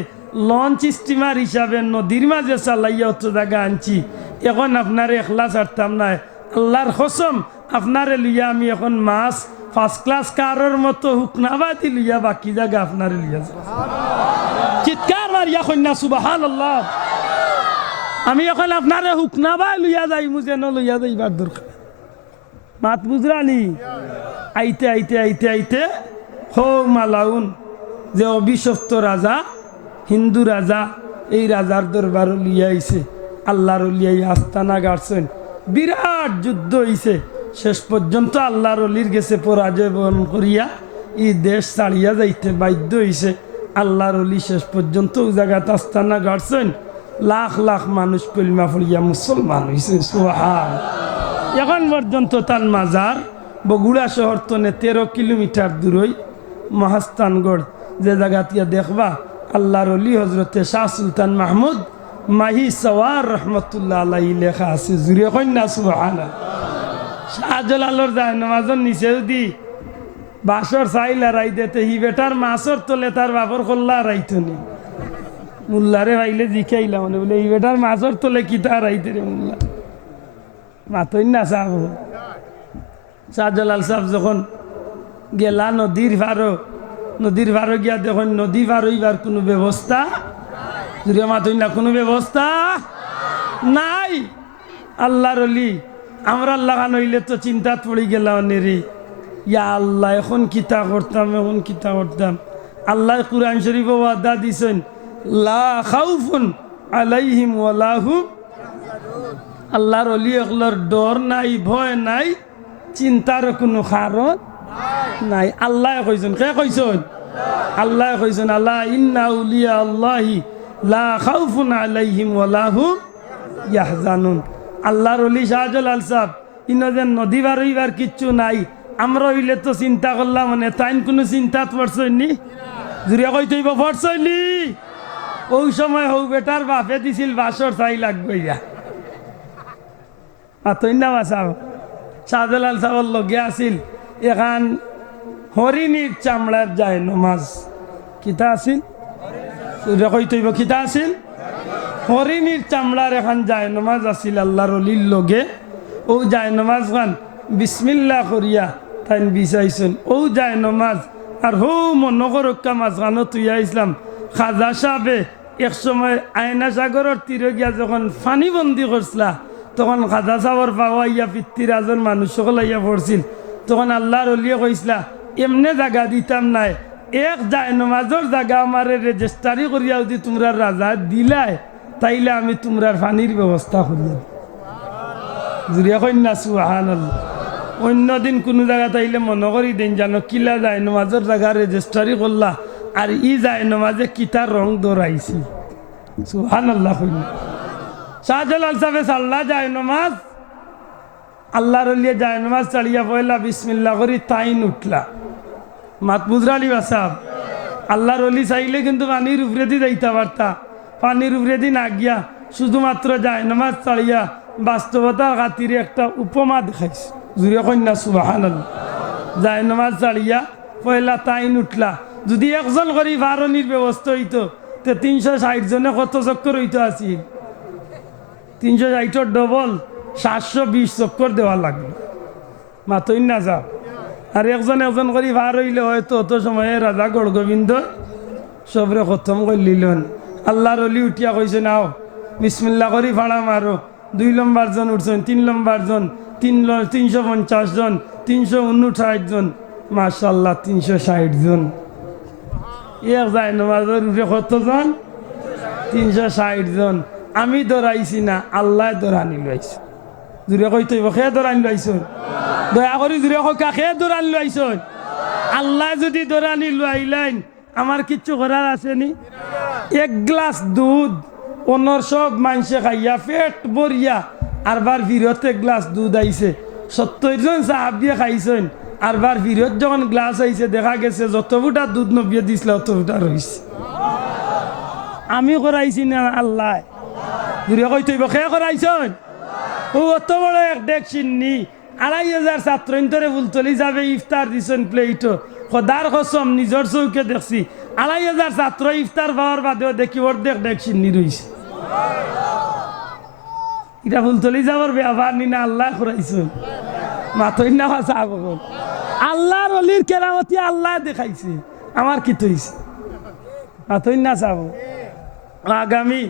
লঞ্চ স্টিমার হিসাবে নদীর মাঝে চালাইয়া অত জায়গা আনছি, এখন আপনারে একলা ছাড়তাম না। আল্লাহর কসম আপনারে লইয়া আমি এখন মাছ ফার্স্ট ক্লাস কারের মতো হুকনাবাদি লইয়া বাকি জায়গা আপনারে লইয়া যাব। চিৎকার মারিয়া কন্যা সুবহানাল্লাহ। আমি এখন আপনারে হুকনাবাই লইয়া যাই, মুজে লইয়া যাইবার দরকার। মাত বুঝরানি? আইতে আইতে আইতে আইতে হো মালাউন, যে অভিশপ্ত রাজা, হিন্দু রাজা, এই রাজার দরবার লিয়া আইছে। আল্লাহর লিয়াই আস্তানা গাড়ছেন, বিরাট যুদ্ধ হইছে। শেষ পর্যন্ত আল্লাহর অলির গেছে পরাজয় বরণ করিয়া এই দেশ ছাড়িয়া যাইতে বাধ্য হইছে। আল্লাহর অলি শেষ পর্যন্ত ওই জায়গাতে আস্তানা গাড়ছেন, লাখ লাখ মানুষ কলিমা পড়িয়া মুসলমান হইছে। সুবহান। এখন পর্যন্ত তার মাজার বগুড়া শহর তনে 13 কিলোমিটার দূরই মহাস্থানগড়, যে জায়গাতিয়া দেখবা আল্লাহর অলি হজরতে শাহ সুলতান মাহমুদ মাহি সওয়ার রহমতুল্লাহ আলাইহি লেখা আছে। জুড়ে কন্যা সুবহানাল্লাহ। শাহজালালর যায় নামাজের নিচে যদি বাসর চাইলা রাই দিতে, হি বেটার মাছর তোলে তার বাপর কল্লা রাইতো নি। মুল্লারে ভাইলে জিখাইলা মানে বলে, হি বেটার মাছর তোলে কি তা রাইতে রে মুল্লা, মাতই না সাহ। শাহজালাল সাহেব যখন গেলা নদীর ভারো গিয়া দেখুন নদী পার হইবার কোনো ব্যবস্থা, যদি মাতই না কোনো ব্যবস্থা নাই। আল্লাহর অলি আমরা আল্লাহ হইলে তো চিন্তাত পড়ে গেলাম নেরি, ইয়া আল্লাহ এখন কিতা করতাম, এখন কিতা করতাম। আল্লাহ কুরআন শরীফে ওয়াদা দিছেন, লা খাউফুন আলাইহিম ওয়ালা হুম। আল্লাহর অলি এগুলোর ডর নাই, ভয় নাই, চিন্তার কোনো কারণ নাই। আল্লাহ কইছেন, কে কইছেন? আল্লাহ কইছেন, আল্লাহ ইন্না আউলিয়া আল্লাহি লা খাউফুন আলাইহিম ওয়া লা হুম ইয়াহজানুন। আল্লাহর ওলি শাহজালাল সাহেব ইনদের নদী বার হইবার কিচ্ছু নাই। আমরা হইলে তো চিন্তা করলাম, মানে তাইন কোনো চিন্তাত পড়ছনি? জুড়িয়া কই তৈব পড়ছনি? ওই সময় হৌ বেটার বাপে দিছিল বাসর চাই লাগবে ইয়া আতই না বাসাব। শাহজালাল সাহেবের লগে আছিল এখান হরিণীর চামড়ার যায় নমাজ। কিতা আছিল? কই তৈব কিতা আছিল? হরিণীর চামড়ার এখন যায় নমাজ আছিল আল্লাহর অলির লগে। ও যায় নমাজ খান বিসমিল্লাহ করিয়া তাই বিচাইছেন। ও যায় নমাজ আর হৌ মনগরক্কা মাঝখানো তুইয়া ইসলাম খাজা সাহেবে এক সময় আয়না সাগরের তীরে গিয়া যখন ফানি বন্দি করছিলা, তখন খাজা সাহর পাওয়া ইয়া পিতৃরাজের মানুষ সকল ইয়া পড়ছিল। তখন আল্লাহর অলিয়ে কইসলা এমনে জায়গা দিতাম নাই, এক যায় নমাজর জায়গা আমার রেজিস্ট্রারি করিয়া যদি তোমরা রাজা দিলাই, তাইলে আমি তোমরার পানির ব্যবস্থা করিয়া জুড়িয়া কন্যা সুবহানাল্লাহ। অন্যদিন কোনো জায়গা তাইলে মনে করি দিন জানো কিলা যায় নমাজের জায়গা রেজিস্ট্রারি করলা, আর ই যায় নমাজে কিতার রং দৌড়াইছি। সুবহানাল্লাহ কন্যা শাহজালাল সাহেব সাল্লা যায় নমাজ, আল্লাহর লিয়ে যায় নমাজ চালিয়া পয়লা বিসমিল্লাহ করি তাইন উঠলা। মাত বুজরালি বাসাব আল্লাহর অলি চাইলে কিন্তু পানির উপরে দিয়ে যাইতে পারতা, পানির উপরে দিয়ে না গিয়া শুধুমাত্র যায় নমাজ চালিয়া বাস্তবতার খাতিরে একটা উপমা দেখাইছে। জুড়ে কন্যা সুবহানাল্লাহ। যায় নমাজ চালিয়া পয়লা তাইন উঠলা। যদি একজন করি ভারণীর ব্যবস্থা হইতো তো 360 জনে কত চক্কর হইতো আছিল? 360 ডবল 720 চক্কর দেওয়া লাগলো। মাতই না যাও। আর একজন একজন করি ভার হইলে হয়তো অত সময়ে রাজা গড় গোবিন্দ সবরে খতম করে লিলেন। আল্লাহর অলি উঠিয়া কইছে নাও বিসমিল্লাহ করি ভাড়া মারো। 2 নম্বর জন উঠছেন, 3 নম্বর জন, 350 জন, 359 জন, মাশাআল্লাহ 360 জন। এক যায় নমাজের উঠে কতজন? 360 জন। আমি দৌড়াইছি না, আল্লাহ দৌড়ানি লাইছে। জুড়ে কইতে খে দৌড়ানি লাইছন? দয়া করি জুড়ে কা খে দৌড়ানি লাইছন? আল্লাহ যদি দৌড়ানি লাইলেন আমার কিচ্ছু করার আসেনি? এক গ্লাস দুধ অনর সব মানুষে খাইয়া পেট ভরিয়া আরবার ফিরত এক গ্লাস দুধ আইছে। 70 জন সাহাবিয়ে খাইছেন। আরবার ফিরত যখন গ্লাস আইছে দেখা গেছে যত ফুটা দুধ নবিয়ে দিছিল অত ফুটা রয়েছে। আমি করাইছি না আল্লাহ? ঘুরে কইতে খে করাইছেন? ও অত বড় এক ডেক চিন্নি 2500 ছাত্র ইন্তরে ফুলতলি যাবে ইফতার দিছেন প্লেটও। খোদার কসম নিজের চৌকে দেখছি 2500 ছাত্র ইফতার পাওয়ার বাদেও দেখি অর্ধেক ডেক চিন্নি রয়েছে। এটা ফুলতলি যাবার ব্যাপার নি না আল্লাহ করাইছেন? মাতই না ভাষা আল্লাহর অলির কেরামতি আল্লাহ দেখাইছে, আমার কি তৈছে? মাতই না চাব। আগামী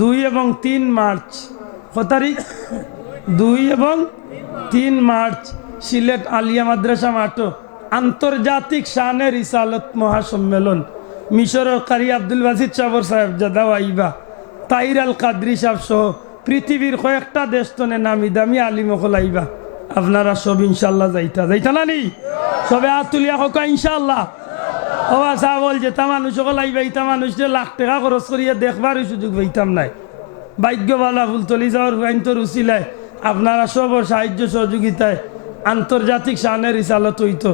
2 এবং 3 মার্চ, কত তারিখ? 2 এবং 3 মার্চ সিলেট আলিয়া মাদ্রাসা মাঠে আন্তর্জাতিক শানে রিসালত মহাসম্মেলন। মিশরের কারি আব্দুল বাসিদ সাবর সাহেব জাদা আইবা, তাইর আল কাদরি সাহেব সহ পৃথিবীর কয়েকটা দেশ তনে নামি দামি আলিমকল আইবা। আপনারা সব ইনশাল্লাহ যাইতা না নি? সবে হাত তুলিয়া হোক ইনশাল্লাহ। ও আসা বল যেটা মানুষ সকল আইবা, ইটা মানুষকে লাখ টাকা খরচ করিয়া দেখবারই সুযোগ পাইতাম নাই। ভাগ্যবালা ফুলতলি যাওয়ার আইনতর উচিলায় আপনারা সব সাহায্য সহযোগিতায় আন্তর্জাতিক শানের রিসালত হইত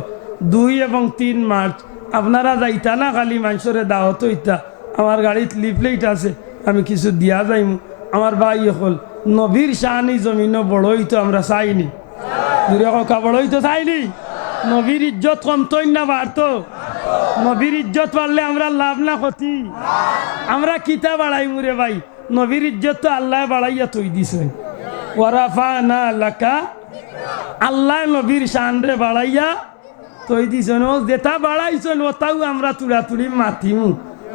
2 এবং 3 মার্চ। আপনারা যাইতা না খালি মানুষরে দাওয়াত হইতা। আমার গাড়িত লিফলেট আছে, আমি কিছু দিয়া যাইম। আমার ভাই হল নবীর শাহানি জমিনও বড় হইতো আমরা চাইনি। দূরে কা বড় হইতো চাইনি? নবীর ইজ্জত কমতই না বাড়তো? নবীর ইজ্জত বাড়লে আমরা লাভ না ক্ষতি? আমরা কিতা বাড়াই মুরে ভাই? নবীর ইজ্জত তো আল্লাহ বাড়াইয়া তৈ দিছেন। ওয়ারাফানা লাকা, আল্লাহ নবীর শানরে বাড়াইয়া তৈ দিছেন। ও যেটা বাড়াইছেন ওটাও আমরা তুড়াতুড়ি মাতিমু।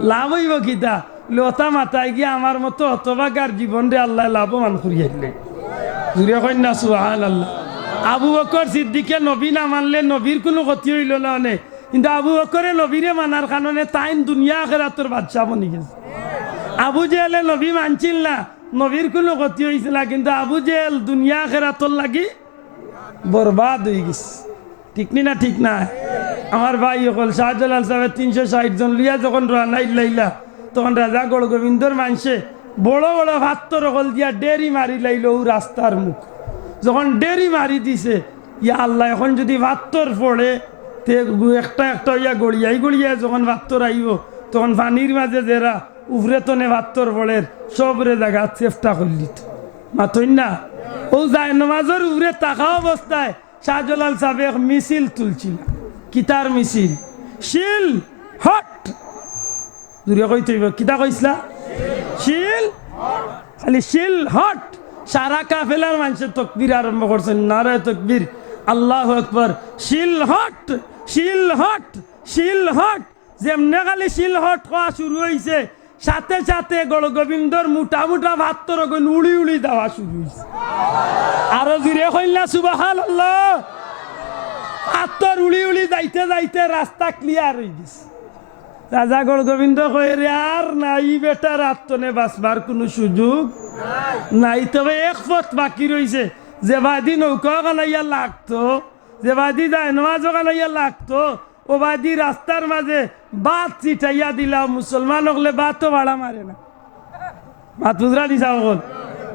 লাভ হইব কিতা? লতা মাথায় গিয়ে আমার মতো হতভাগার জীবন রে আল্লাহ লাভবান করিয়াইলে। জুড়ে কন্যা সুবহানাল্লাহ। আবু বকর সিদ্দিকে নবী না মানলে নবীর কোনো ক্ষতি হইল না অনেক, কিন্তু আবু বকরে নবীরে মানার কারণে তাইন দুনিয়া আখিরাতের বাদশা বনি গেছে। আবু জেহেলে নবী মানছিল না, নবীর কোনো ক্ষতি হয়েছিল, কিন্তু আবু জেহেল দুনিয়া আখিরাতর লাগি বরবাদ হয়ে গেছে। ঠিক নি না? ঠিক না? আমার ভাই হল শাহজালাল সাহেবের 360 জন লিয়া যখন রানা ইল্লাইলা তখন রাজা গড় গোবিন্দর মানুষে বড় বড় ভাত্তর হল দিয়া ডেরি মারি লাইল ও রাস্তার মুখ। যখন ডেরি মারি দিছে, ইয়া আল্লাহ, এখন যদি ভাত্তর পড়ে তে একটা একটা ইয়া গড়িয়াই গড়িয়ায় যখন ভাত্তর আইব তখন পানির মাঝে যারা উভরে তনে ভাত্তর পড়ে সবরে জায়গা চেষ্টা করলি মাতই না। ও যায় নমাজের উভরে তাকা অবস্থায় শাহজালাল সাহেব এক মিছিল তুলছিল। কিতার মিছিল? শিল হট দূরে কইতে হইব। কিতা কইসলা? শিল খালি শিল হট। সারা কাফেলার মানুষের তকবীর আরম্ভ করছেন, নারে তকবীর, আল্লাহু আকবার। শিল হট, শিল হট, শিল হট। যেমনে খালি শিল হট হওয়া শুরু হয়েছে সাথে সাথে গড় গোবিন্দর মোটা মোটা ভাত্তর উড়ি উড়ি দেওয়া শুরু হয়েছে। আরো জুড়ে কইলা সুবহানাল্লাহ। ভাত্তর উড়ি উড়ি যাইতে যাইতে রাস্তা ক্লিয়ার হয়ে গেছে। রাজা গড় গোবিন্দ কয়ে রে আর নাই বেটার আত্মনে বাঁচবার কোনো সুযোগ নাই। তবে এক পথ বাকি রয়েছে, যে বাদি নৌকা কানাইয়া লাগতো, যে বাদি যায় নামাজ কানাইয়া লাগতো, ও বাদি রাস্তার মাঝে বাত চিটাইয়া দিলা। মুসলমান হলে বাতও ভাড়া মারে না। বাত বুঝরা দিছা হল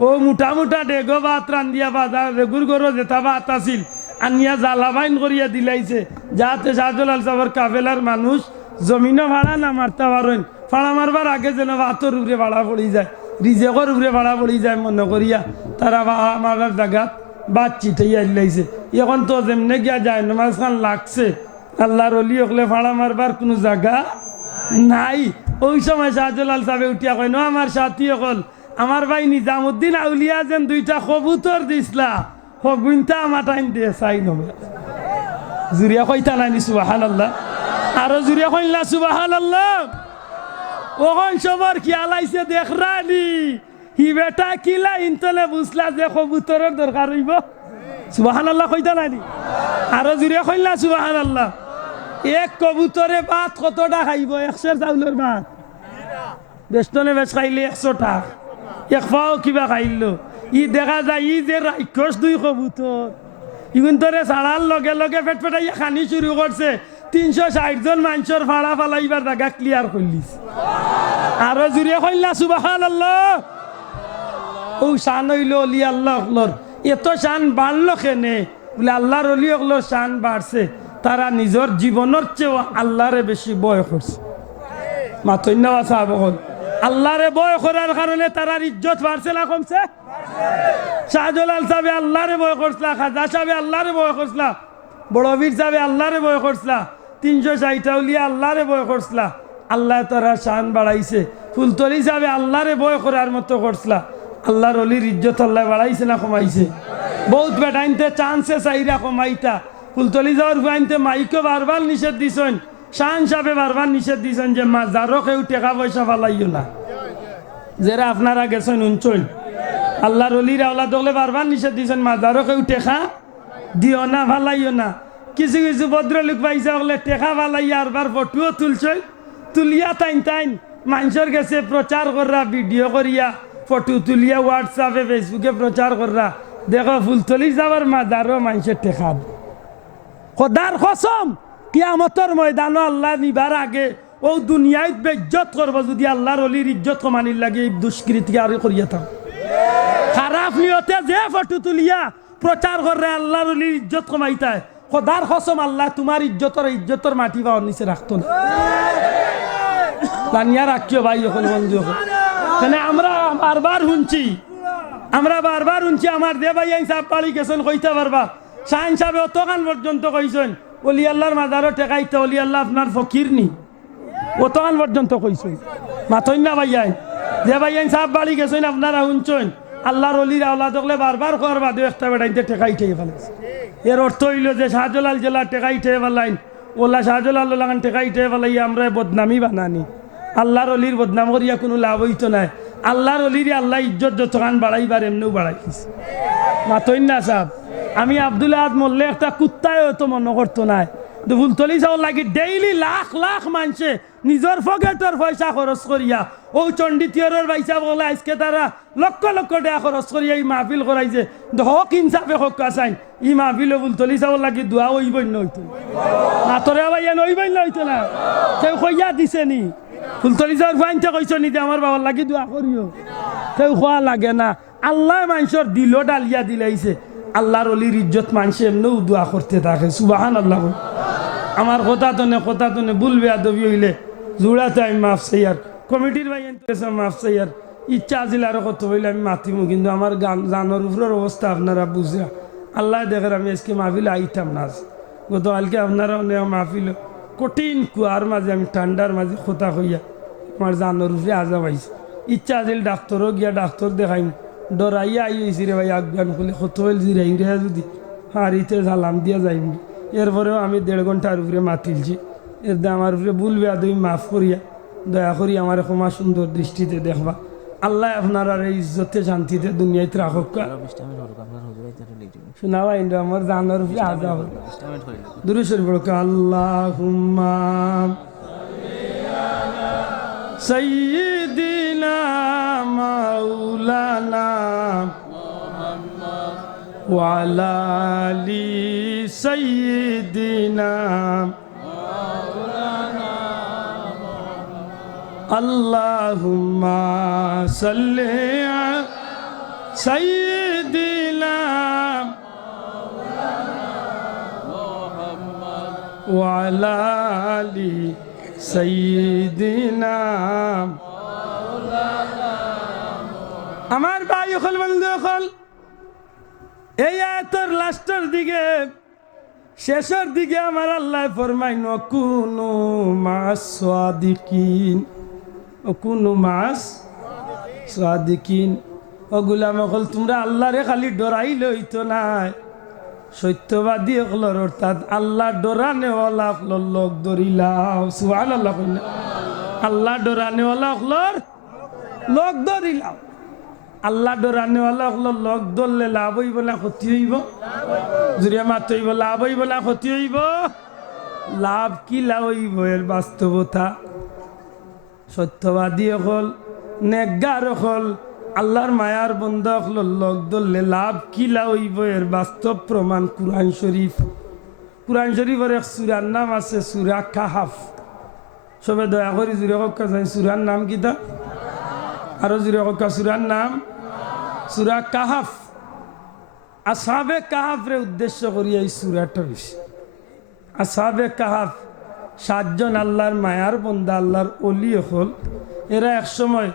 ও মোটা মোটা ডেগো বাত রান্দিয়া বাজার রেগুর গরো যেটা বাত আসিল আনিয়া জ্বালাবাইন করিয়া দিলাইছে, যাতে শাহজালাল সাহেবের কাফেলার মানুষ জমিনও ভাড়া না মারতে পারেন। ভাড়া মারবার আগে যেন ভাতর উপরে ভাড়া পড়ি যায়, রিজেকর উপরে ভাড়া পড়ি যায় মনে করিয়া তারা মারার জায়গা বাদ চিটাইয়া লাইছে। এখন তো যেমনে গিয়া যায় নমাজ খান লাগছে, আল্লাহর অলি হলে ভাড়া মারবার কোনো জায়গা নাই। ওই সময় শাহজালাল সাহেব উঠিয়া কয়, ন আমার সাথী হল, আমার ভাই নিজামুদ্দিন আউলিয়া যেন 2টা কবুতর দিসলা, হগুনটা আমার টাইম দিয়ে চাই নবে। জুরিয়া কইতা নাইনি সুবহানাল্লাহ। আরো জুড়ে কইলা সুবহানাল্লাহ। ওখন সবার খেয়াল আইছে দেখরানি হি বেটা কিলা ইনতলে বুঝলা যে কবুতরের দরকার হইব। সুবহানাল্লাহ কইতা নাইনি? আরো জুড়ে কইলা সুবহানাল্লাহ। এক কবুতরে ভাত কতটা খাইব? 100 চাউলের ভাত বেষ্টনে বেশ খাইলে 100 টাকা, এক পাও কিবা খাইলো। ই দেখা যায় ই যে রাক্ষস 2 কবুতর ইগুন তোরে ছাড়ার লগে লগে পেট পেটাইয়া খানি শুরু করছে। 360 জন মানুষের ভাড়া ফালাইবার জায়গা ক্লিয়ার করলিস। আরো জুড়ে কইলা সুবহানাল্লাহ। ও শান হইল অলি আল্লাহ হলর। এত শান বাড়লো কেনে? বলে আল্লাহর অলি হলর শান বাড়ছে, তারা নিজের জীবনের চেয়েও আল্লাহরে বেশি ভয় করছে। মাতন্য সাহেব হল আল্লাহরে ভয় করার কারণে তারার ইজ্জত বাড়ছে না কমছে? শাহজালাল সাহেব আল্লাহরে ভয় করছিলা, খাজা সাহেব আল্লাহরে ভয় করছিলা, বড়বীর সাহেব আল্লাহরে ভয় করছিলা, 360 উলিয়া আল্লাহরে ভয় করছিলা। আল্লাহ তারা শান বাড়াইছে। ফুলতলি সাহেব আল্লাহরে ভয় করার মতো করছিলা। আল্লাহর অলির ইজ্জত আল্লাহ বাড়াইছে না কমাইছে? বহুত বেটাইনতে চান্সে চাইরা কমাইতা। ফুলতলি যাওয়ার আইনতে মাইকও বারবার নিষেধ দিছেন, শান সাহেবে বারবার নিষেধ দিছেন যে মাজারও কেউ টাকা পয়সা ফালাইও না। যারা আপনারা গেছেন উঞ্চল আল্লাহর অলির আওলাদ হলে বারবার নিষেধ দিছেন মাজারও কেউ টেকা দিও না, ফালাইও না। কিছু কিছু ভদ্রলোক পাইছে হলে টেকা ফালাইয়া আরবার ফটোও তুলছই, তুলিয়া টাইন টাইন মানুষের কাছে প্রচার কররা, ভিডিও করিয়া ফটো তুলিয়া হোয়াটসঅ্যাপে ফেসবুকে প্রচার কররা। দেখো ফুলতলি যাওয়ার মাজারও মানুষের টেকা। খোদার কসম কিয়ামতের ময়দানও আল্লাহ নিবার আগে ও দুনিয়ায় বেইজ্জত করবো যদি আল্লাহর অলির ইজ্জত কমানির লাগে এই দুষ্কৃতি আর করিয়া থাক। খারাপ নিয়তে যে ফটো তুলিয়া প্রচার করে আল্লাহর অলির ইজ্জত কমাইতায়, খোদার কসম আল্লাহ তোমার ইজ্জতর মাটি পাওয়ার নিচে রাখতো না। জানিয়া রাখিও ভাই এখন বন্ধু এখন। আমরা বারবার শুনছি আমার দে ভাই সাহেব পাড়ি গেছেন কইতে পারবা। শাহিন সাহেব অতখান পর্যন্ত কইছেন অলি আল্লাহর মাজারও টেকাইতে অলি আল্লাহ আপনার ফকির নি, অতখান পর্যন্ত কইছেন। মাথইন না ভাইয়াই যে ভাইয়াই সাহেব বাড়ি গেছেন আপনারা শুনছেন আল্লাহর অলির আওলাদ হলে বারবার করবা দু একটা বেড়াইতে টেকাই ঠেয়ে ফেলেছে। এর অর্থ হইল যে শাহজালাল জেলা টেকাই ঠেয়ে ফেলাইন, ওলা শাহজালাল লাগান টেকাই ঠেয়ে ফেলাই আমরা বদনামি বানানি। আল্লাহর অলির বদনাম করিয়া কোনো লাভ হইতো নাই। আল্লাহর অলির আল্লাহ ইজ্জত যতখান বাড়াইবার এমনিও বাড়াইছে। মাথইন না সাহেব আমি আব্দুল আহাদ মল্লে একটা কুত্তায় হয়তো মনে করতো নাই। ফুলতলি যাওয়ার লাগে ডেইলি লাখ লাখ মানুষে নিজের পকেটের পয়সা খরচ করিয়া ও চণ্ডী তিয়রের পয়সা বলে আজকে তারা লক্ষ লক্ষ টাকা খরচ করিয়া এই মাহফিল করাইছে হক ইনসাফে হক কাসাইন ই মাহফিলে বুলতলি চাউল লাগি দোয়া ওইবই নইতো না তোরে ভাইয়া নইবই নইতো না কেউ কইয়া দিছে নি ফুলতলি চাউল ফাইনতে কইছ নি যে আমার বাবার লাগি দোয়া করিও কেউ খোয়া লাগে না আল্লাহ মানুষের দিল ডালিয়া দিলাইছে আল্লাহর অলির ইজ্জত মানুষ এমনিও দোয়া করতে থাকে সুবাহান আল্লাহ আমার কথা তো নে ভুলবে আদবি হইলে জোড়াতে আমি মাফ চাইয়ার কমিটির ভাই মাফ চাইয়ার ইচ্ছা আছিল আরো কত হইলে আমি মাতিমু কিন্তু আমার গান জানোর উপরের অবস্থা আপনারা বুঝা আল্লাহ দেখেন আমি আজকে মাহফিলে আইতাম না গতকালকে আপনারা মাহফিল কঠিন কুয়ার মাঝে আমি ঠান্ডার মাঝে কথা হইয়া আমার জানোর উপরে আজা পাইছি ইচ্ছা আছিল ডাক্তারও গিয়া ডাক্তার দেখাইম ডরাইয়া আই হয়েছি রে ভাই আজ্ঞান খুলে কত হইল জিরাই রে যদি হারিতে ঝালাম দিয়া যাইম এরপরেও আমি 1.5 ঘন্টার উপরে মাতিলছি এর আমার উপরে ভুলবে তুমি মাফ করিয়া দয়া করি আমার ক্ষমা সুন্দর দৃষ্টিতে দেখবা আল্লাহ আপনার আর এই ইজ্জতে শান্তিতে দুনিয়াতে রাখক শোনাবা ইন্দ্র আমার জানার উপরে আজা দূরে শরীফ আল্লাহুম্মা সাইয়্যিদিনা মাওলানা وعلى آل سيدنا اللهم صل على سيدنا وعلى آل سيدنا আমার ভাই হল বন্ধু হল এই আয়াতের লাস্টের দিকে শেষের দিকে আমার আল্লাহ ফরমাইন কুনু মাস সাদিকিন কুনু মাস সাদিকিন ও গোলাম হল তোমরা আল্লাহরে খালি ডরাই লইতো না সত্যবাদী হলর অর্থাৎ আল্লাহ ডরানেওয়ালা হলর লোক ধরিলাম সুবহানাল্লাহ কইনা আল্লাহ ডরানেওয়ালা হলর লোক ধরিলাম আল্লাহ ডরানেওয়ালা হলর লোক ধরলে লাভ হইব না ক্ষতি হইব জুরিয়া মাত হইব লাভ হইব না ক্ষতি হইব লাভ কি লাভ হইব এর বাস্তবতা সত্যবাদী হল নেকগার হল আল্লাহর মায়ার বন্ধা হল লোক ধরলে লাভ কি লাভ হইব এর বাস্তব প্রমাণ কুরআন শরীফের এক সূরার নাম আছে সূরা কাহাফ সবে দয়া করি জুড়ে কক্কা চাই সূরার নাম কিতা আরো জুড়ে কক্কা সূরার নাম সূরা কাহাফ আসহাবে কাহাফরে উদ্দেশ্য করি এই সূরাটা বেশি আসহাবে কাহাফ 7 জন আল্লাহর মায়ার বন্দা আল্লাহর ওলি হল এরা এক সময়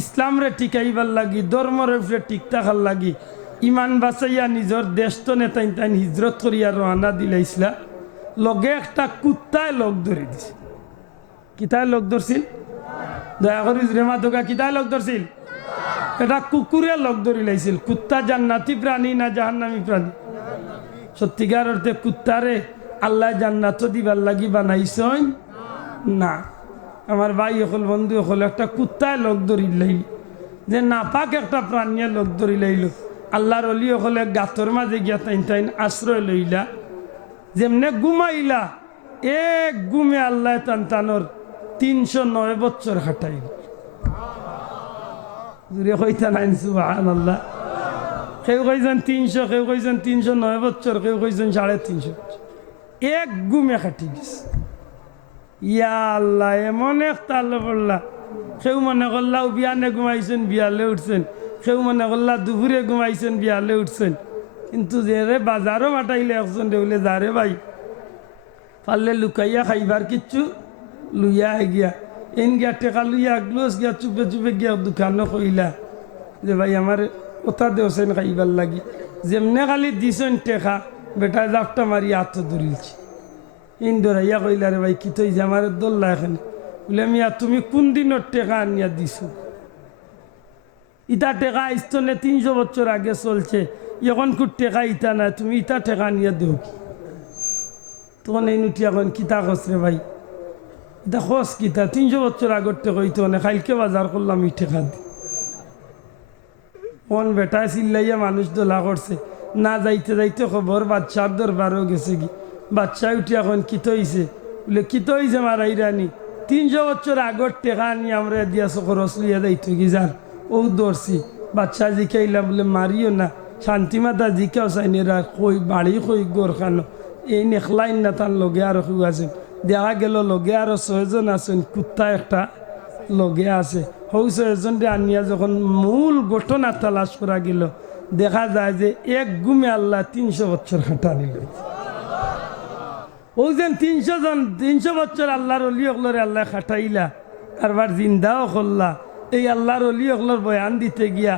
ইসলামরে টিকাইবার লাগি ধর্মরে টিক থাকার লাগি ইমান বাঁচাইয়া নিজের দেশ তো নেতাইন তাইন হিজরত করিয়া রওনা দিলাইছিলা লগে একটা কুত্তায় লোক ধরে দিছে কিতায় লোক ধরছিল দয়া করি রেমা দোকা কিতায় লোক ধরছিল এটা কুকুরে লোক ধরি লাইছিল কুত্তা জান্নাতি প্রাণী না জাহান্নামী প্রাণী সত্যিকার অর্থে কুত্তারে আল্লাহ জান্নাত দিবার লাগি বানাইছেন না আমার ভাই হল বন্ধু হল একটা কুত্তায় লোক ধরি লাইল যে নাপাক একটা প্রাণীয় লোক ধরি লাইল আল্লাহর অলি হলে গাতর মাঝে গিয়া তাইন তাইন আশ্রয় লইলা যেমনে ঘুমাইলা এক ঘুমে আল্লাহ তানতানোর 309 বছর খাটাইল জুড়ে কইতা নাইন সুবহানাল্লাহ কেউ কইছেন 300 কেউ কইছেন 309 বছর কেউ কইছেন 350 এক ঘুমে খাটি গেছে ইয়া আল্লাহ এমন একটা আল্লাহ বললা কেউ মনে করলাও বিয়ানে ঘুমাইছেন বিয়ালে উঠছেন কেউ মনে করলা দুপুরে ঘুমাইছেন বিয়ালে উঠছেন কিন্তু যে রে বাজারও মাটাইলে একজন দেউলে যারে ভাই পারলে লুকাইয়া খাইবার কিচ্ছু লুইয়া গিয়া এন গিয়া টেকা লুইয়া গ্লোস গিয়া চুপে চুপে গিয়া দোকানে কইলা যে ভাই আমার কথা দেওছেন খাইবার লাগি যেমনে খালি দিছেন টেকা বেটা জাপটা মারি হাত ধরিলছি ইন ধরাইয়া কইলা রে ভাই কি তুই যে আমার দোল্লা এখানে বলে মিয়া তুমি কোন দিনের টেকা আনিয়া দিছো ইটা টেকা আইস্তনে 300 বছর আগে চলছে এখন খুব টেকা ইটা না তুমি ইটা টেকা নিয়ে দেও কি তখন এই নুটি এখন কিতা খস রে ভাই এটা খস কিতা 300 বছর আগর টেকা হইতো না খাইলকে বাজার করলাম ই টেকা দি মন বেটা চিল্লাইয়া মানুষ দোলা করছে না যাইতে যাইতে খবর বাচ্চার দরবারও গেছে কি বাচ্চা উঠি এখন কিত হইছে বলে কিত হইছে মারাই রানি 300 বছর আগর টেকা নিয়ে আমরা দিয়া খরচ লিয়া যাইতো কি যান ও দৌড়ছি বাচ্চা জিকাইলা বলে মারিও না শান্তিমাতা জিকাও চাইনিরা কই বাড়ি কই গোর খানো এই নেখলাইন না তার লগে আরো কেউ আছেন দেখা গেল লগে আরো 6 জন আছেন কুত্তা একটা লগে আছে হৌ 6 জন আনিয়া যখন মূল ঘটনা তালাশ করা গেল দেখা যায় যে এক গুমে আল্লাহ 300 বছর হাঁটা নিল ও যেন 300 বছর আল্লাহর অলি অকলরে আল্লাহ খাটাইলা আরবার জিন্দাও করলা এই আল্লাহর অলি অকলর বয়ান দিতে গিয়া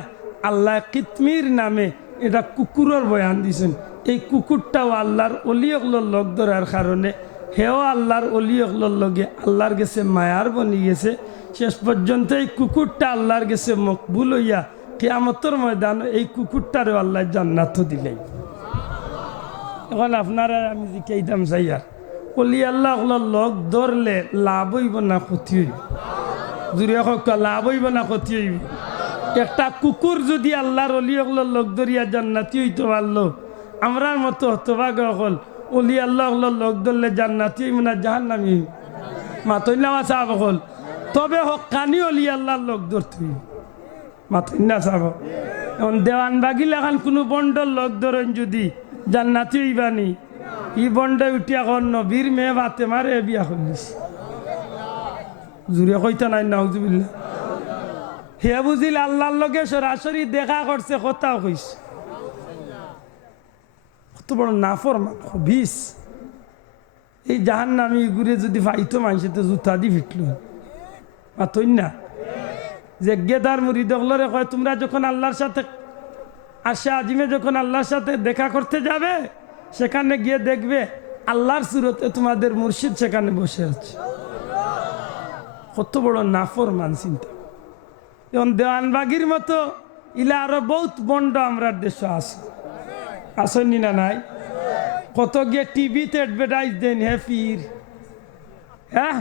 আল্লাহ কিতমির নামে এটা কুকুরের বয়ান দিছেন এই কুকুরটাও আল্লাহর অলি অকলর লগ ধরার কারণে হেও আল্লাহর অলি অকলর লগে আল্লাহর গেছে মায়ার বনি গেছে শেষ পর্যন্ত এই কুকুরটা আল্লাহর গেছে মকবুল হইয়া কিয়ামতের ময়দান এই কুকুরটারও আল্লাহ জান্নাত দিলেন এখন আপনারা আমি জিকাইতাম চাইয়া অলি আল্লাহ লগ ধরলে লাভ হইব না ক্ষতি হইব জুড়ে লাভ হইব না ক্ষতি হইব একটা কুকুর যদি আল্লাহর অলি অকলর লগ ধরিয়া জান্নাতি হইতে পারলো আমরার মতো হতভাগ হল অলি আল্লাহ লগ ধরলে জান্নাতি হইব না জাহান্নামী হইব মাতই না চাব হল তবে হকানি অলি আল্লাহর লগ ধরতে হইব মাতই না চাব এখন দেওয়ান বাগিল এখন কোনো বন্ডর লগ ধরেন যদি জান্নাতি হইবানি ই বন্ডে উঠিয়া কর নবীর মেয়ে বাতে মারে বিয়া করলিস জুড়ে কইতা নাই নাউজুবিল্লাহ হে বুঝিল আল্লাহর লগে সরাসরি দেখা করছে কথাও কইস কত বড় নাফরমান বিষ এই জাহান্নামী ঘুরে যদি ফাইতো মানুষে তো জুতা দি ফিটল মাতই না যে গেদার মুড়ি দখলরে কয় তোমরা যখন আল্লাহর সাথে আশা আজিমে যখন আল্লাহর সাথে দেখা করতে যাবে সেখানে গিয়ে দেখবে আল্লাহর সুরতে তোমাদের মুর্শিদ সেখানে বসে আছে কত বড় নাফরমান চিন্তা এখন দেওয়ানবাগির মতো ইলা আরো বহুত বন্ড আমরা দেশ আছে আসেননি না নাই কত গিয়ে টিভিতে অ্যাডভার্টাইজ দেন হে ফির হ্যাঁ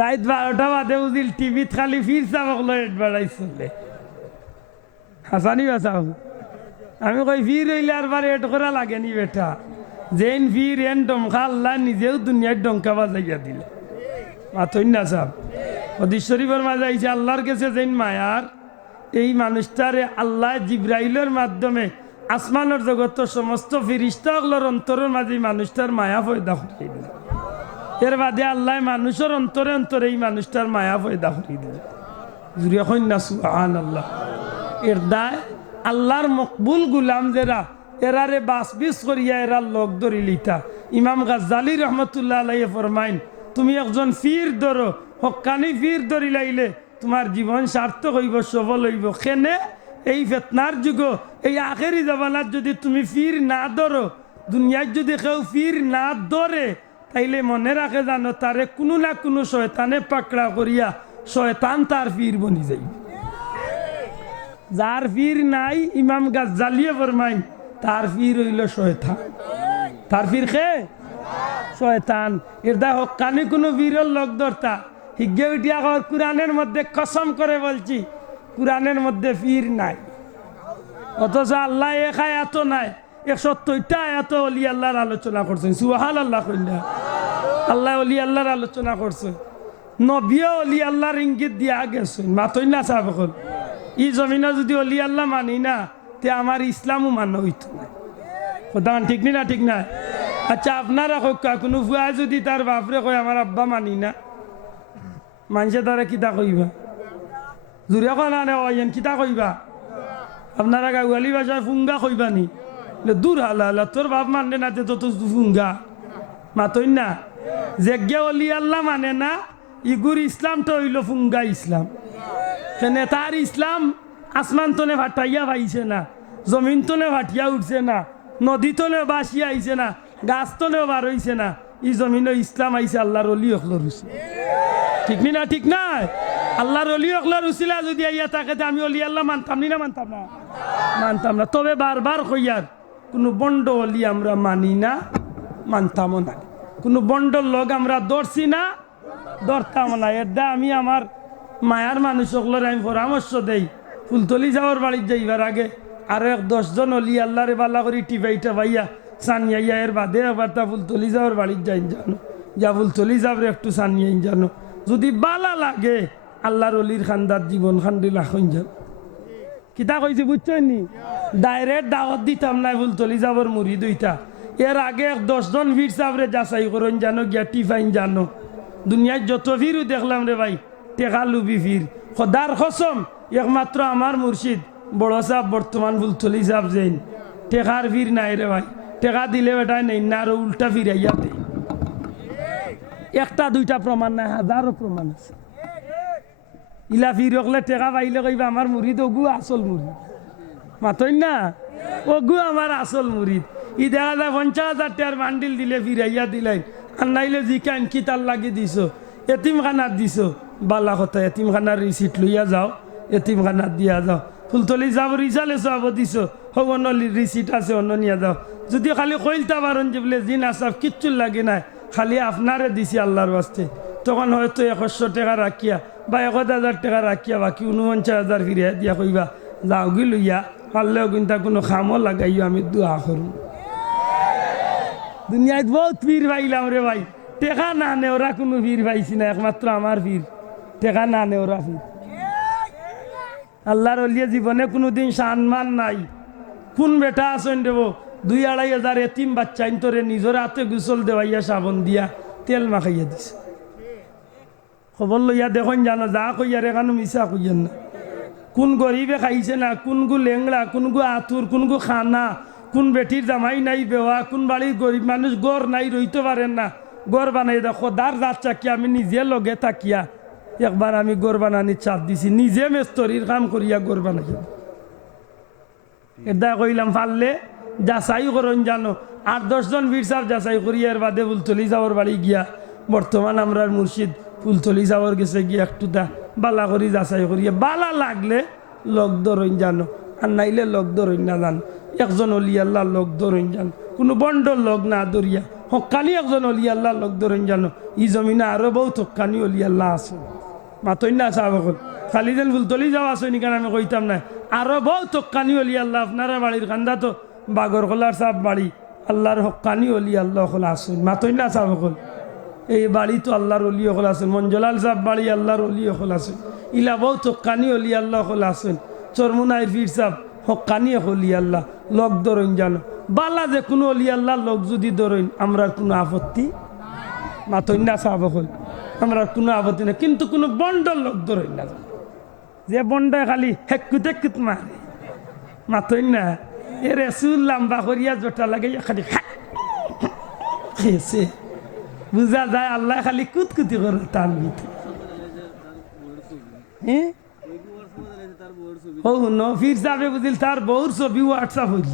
রাত 12টা বাদে বুঝিল টিভিত খালি ফির চাবকলো অ্যাডভার্টাইজ চলে হাসানি বাসাও আমি কই ফির হইলে আর বার এড করা লাগেনি বেটা যেন ফির এন ডমকা আল্লাহ নিজেও দুনিয়ার ডঙ্কা বাজাইয়া দিলে মাতই না সাহ হদিস শরীফের মাঝে আইছে আল্লাহর কাছে যেন মায়ার এই মানুষটারে আল্লাহ জিব্রাইলের মাধ্যমে আসমানের জগৎ সমস্ত ফিরিস্তাগুলোর অন্তরের মাঝে মানুষটার মায়া পয়দা করিয়ে দিল এর বাদে আল্লাহ মানুষের অন্তরে অন্তরে এই মানুষটার মায়া পয়দা করিয়ে দিল জুড়ে কন্যা সুবহানাল্লাহ এর দায় আল্লাহর মকবুল গুলাম যারা এরারে বাসবিস করিয়া এরা লোক ধরি লিতা ইমাম গাজ্জালি রহমতুল্লাহ আলাইহি ফরমাইন তুমি একজন ফির ধরো হক্কানি ফির ধরি লাইলে তোমার জীবন সার্থক হইব সফল হইব কেনে এই ফেতনার যুগ এই আখেরি জমানার যদি তুমি ফির না ধরো দুনিয়ায় যদি কেউ ফির না ধরে তাইলে মনে রাখে জানো তারে কোনো না কোনো শয়তানে পাকড়া করিয়া শয়তান তার ফির বনি যাইবে যার ফির নাই ইমাম গাজ্জালিয়ে ফরমাইন তার ফির হইল শয়তান তার ফির খে শয়তান এর দা হক্কানি কোনো বীরের লোক ধরতা হিগে উঠিয়া কোরআনের মধ্যে কসম করে বলছি কোরআনের মধ্যে ফির নাই অথচ আল্লাহ এক আয়াত নাই 170টা আয়াত অলি আল্লাহর আলোচনা করছেন সুবহানাল্লাহ কইলা আল্লাহ অলি আল্লাহর আলোচনা করছে নবীও অলি আল্লাহর ইঙ্গিত দিয়া গেছেন মাতই না সাবকল ই জমিনা যদি অলি আল্লাহ মানি না তে আমার ইসলামও মান্য হইতো না কথা ঠিক না ঠিক না আচ্ছা আপনারা কোনো ফুয়া যদি তার বাপরে কয় আমার আব্বা মানি না মানুষে তারা কিতা কইবা জুড়ে কনা নেন কিতা কইবা আপনারা গাওয়ালি ভাষায় ফুঙ্গা কইবা নি দূর হালা তোর বাপ মানে না তো তো ফুঙ্গা মাতই না যে অলি আল্লাহ মানে না ইগুর ইসলামটা হইল ফুঙ্গা ইসলাম কেনে তার ইসলাম আসমান তলে ভাটাইয়া পাইছে না জমিন তলে ভাটিয়া উঠছে না নদী তলে বাসিয়া আইছে না গাছ তলেও বার হইছে না ই জমিনও ইসলাম আইছে আল্লাহর অলি অখলর হুসে ঠিক না ঠিক না আল্লাহর অলি অখলর হুসিলা যদি আইয়া থাকে আমি অলি আল্লাহ মানতাম নি না মানতাম না তবে বারবার কইয়ার কোনো বন্ড অলি আমরা মানি না মানতামও না কোনো বন্ডর লগ আমরা ধরছি না ধরতাম না এর দা আমি আমার মায়ার মানুষ সকলের আমি পরামর্শ দেই ফুলতলি যাওয়ার বাড়ির যাইবার আগে আর 10 জন অলি আল্লাহরে বালা করি টিপাইটা ভাইয়া সানিয়াইয়া এর বাদে আবার তা ফুলতলি যাওয়ার বাড়ির যাই জানো ফুলতলি যাবরে একটু সানিয়ে জানো যদি বালা লাগে আল্লাহর অলির খান্দার জীবন খান্দি লাখন যান কিতা কইছি বুঝছেন নি ডাইরেক্ট দাওয়াত দিতাম না ফুলতলি যাবর মুড়ি দুইটা এর আগে 10 জন ভিড় সাবরে যাচাই করেন জানো গিয়া টিফাইন জানো দুনিয়ায় যত ভিড়ও দেখলাম রে ভাই টেকা লুবি ভিড় খোদার কসম একমাত্র আমার মুর্শিদ বড় সাহেব বর্তমান ফুলতলি সাহেব যেন টেকার ভিড় নাই রে ভাই টেকা দিলে এটাই নেই না আরো উল্টা ফিরাইয়া দেয় একটা দুইটা প্রমাণ নাই হাজারো প্রমাণ আছে ইলা ফির হলে টেকা পাইলে কইবা আমার মুড়িদ ওগু আসল মুড়িদ মাতই না ওগু আমার আসল মুড়িদ ই দেখা যায় 50,000 টাকার বান্ডিল দিলে ফিরাইয়া দিলাই আর নাইলে জিকান কি তার লাগি দিছ এতিমখানাত দিছ বালা কথা এতিমখানার রিসিট লইয়া যাও এতিমখানাত দিয়া যাও ফুলতলি যাব রিসালে সব দিছ হোক অন্য রিসিট আছে অন্য নিয়ে যাও যদি খালি কইলতা পারেন যে বলে জিন আসাব কিচ্ছু লাগে না খালি আপনারে দিছি আল্লাহর বাস্তে তখন হয়তো 100 টাকা রাখিয়া বা 1,000 টাকা রাখিয়া বাকি 49,000 ফিরিয়া দিয়া কইবা যাও গি লইয়া পারলেও কিন্তু কোনো খামও লাগাইও আমি দোয়া করুন দুনিয়ায় বহুত ভিড় পাইলাম রে ভাই টেকা না নে ওরা কোনো ভিড় পাইছি না একমাত্র আমার ভিড় টেকা না নে ওরা ভিড় আল্লাহর অলিয়া জীবনে কোনোদিন সম্মান নাই কোন বেটা আসেন দেব 2-2,500 এতিম বাচ্চা তোরে নিজের হাতে গোসল দেওয়াইয়া সাবন দিয়া তেল মাখাইয়া দিছে খবর লইয়া দেখুন জানো যা কইয়ার এখানে মিশা কইয়েন না কোন গরিবে খাইছে না কোন গু লেংড়া কোন গু আতুর কোন গু খানা কোন বেটির জামাই নাই বেওয়া কোন বাড়ির গরিব মানুষ গড় নাই রইতে পারেন না গড় বানাই দেখো দার দাঁত চাকিয়া আমি নিজে লগে থাকিয়া একবার আমি গড় বানানি চাপ দিছি নিজে মেস্তরির কাম করিয়া গড় বানাই এটা কইলাম পারলে যাচাই করুন জানো 8-10 জন বীর সাহেব যাচাই করিয়ার বাদে ফুলতলি যাওয়ার বাড়ি গিয়া বর্তমান আমরা মুর্শিদ ফুলতলি যাওয়ার গেছে গিয়া একটু দা বালা করি যাচাই করিয়া বালা লাগলে লগ ধরইন জানো আর নাইলে লগ ধরইন না জানো একজন অলি আল্লাহ লগ ধরইন জানো কোনো বন্ডর লগ না ধরিয়া হকানি একজন অলি আল্লাহ লগ ধরইন জানো ই জমিনে আরো বহুত হকানি অলি আল্লাহ আছে মাতই না সাহেব খালি যেন ফুলতলি যাওয়া আছে নিকান আমি কইতাম না আরো বহুত হকানি অলি আল্লাহ আপনারা বাড়ির কান্দা তো বাগরকলার সাহেব বাড়ি আল্লাহর হকানি অলি আল্লাহ হল আসুন মাতই না সাহেব হল এই বাড়ি তো আল্লাহর অলি হল আসুন মঞ্জলাল সাহেব বাড়ি আল্লাহর অলি হল আসুন ইলা বহুত হকানি অলি আল্লাহ হল আসুন চরমুনাই ফির সাহেব হকানি অলি আল্লাহ লগ ধরইন জানো বালা যে কোনো অলি আল্লাহ লগ যদি ধরইন আমরা কোনো আপত্তি মাতই না সাহেব হল আমরা কোনো আপত্তি না কিন্তু কোনো বন্ডর লগ ধরইন না যে বন্ডায় খালি হেকুত হেকুত মারে মাতই না এ রসুল লম্বা করিয়া জোটা লাগে খালি খেয়েছে বুঝা যায় আল্লাহ খালি কুতকুতি করে টান দিতে ও নফির সাহেব বুঝিল তার বউর ছবি হোয়াটসঅ্যাপ হইল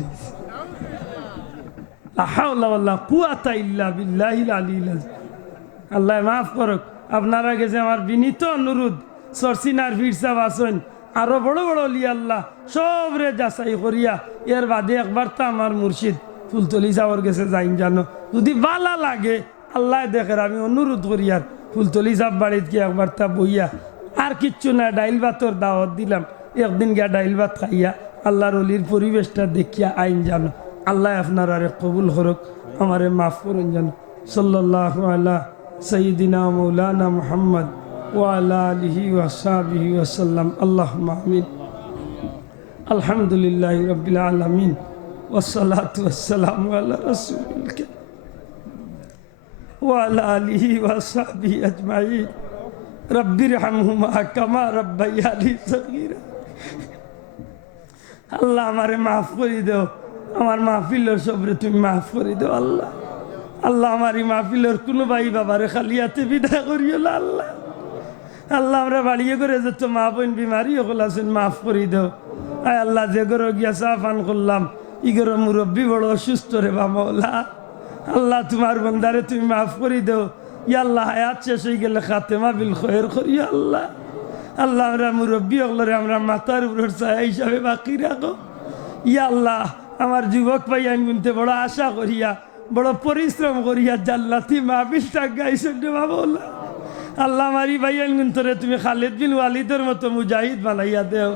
আল্লাহ মাফ করুক আপনারা গেছে আমার বিনীত অনুরোধ সরসিনার ফির সাহেব আসেন আরো বড় বড় অলি আল্লাহ সব রে যাচাই করিয়া এর বাদে একবার তো আমার মুর্শিদ ফুলতলি যাওয়ার গেছে যাইন জানো যদি বালা লাগে আল্লাহ দেখে আমি অনুরোধ করি আর ফুলতলি যাব বাড়িত গিয়ে একবার তা বইয়া আর কিচ্ছু না ডাইল ভাতর দাওয়াত দিলাম একদিন গিয়া ডাইল ভাত খাইয়া আল্লাহর অলির পরিবেশটা দেখিয়া আইন জানো আল্লাহ আপনার আরে কবুল করুক আমারে মাফ করুন জানো সাল্লাল্লাহু আলা সাইয়্যিদিনা মাওলানা মুহাম্মদ وعلى آله وصحبه وسلم اللهم آمين الحمد لله رب العالمين والصلاة والسلام على رسول الله وعلى آله وصحبه أجمعين رب ارحمهما كما ربياني صغيرا আল্লাহ আমারে মাফ করে দাও আমার মাহফিলের সবরে তুমি মাফ করে দাও আল্লাহ আল্লাহ আমারই মাহফিলের কোনো ভাই বাবারে খালিয়াতে বিদায় করিও না আল্লাহ আল্লাহ আমরা বাড়িয়ে করে যেত মা বোন বিমারি ওগুলো আছেন মাফ করি দাও আয় আল্লাহ যে গরো গিয়া চা পান করলাম ইগর মুরব্বী বড় অসুস্থ রে বামলা আল্লাহ তোমার বন্দারে তুমি মাফ করি দাও ইয়া আল্লাহ হায়াত শেষ হয়ে গেলে খাতেমা বিল খয়ের করিও আল্লাহ আল্লাহ আমরা মুরব্বী ওগুলোরে আমরা মাথার উপর ছায়া হিসাবে বাকি রাখো ইয়া আল্লাহ আমার যুবক ভাই আইন গুনতে বড় আশা করিয়া বড় পরিশ্রম করিয়া জান্নাতি মাহফিলটা গাইছেন রে বামলা আল্লাহ মারি ভাইয়ান গুন্তরে তুমি খালিদ বিন ওয়ালিদের মতো মুজাহিদ বানাইয়া দেও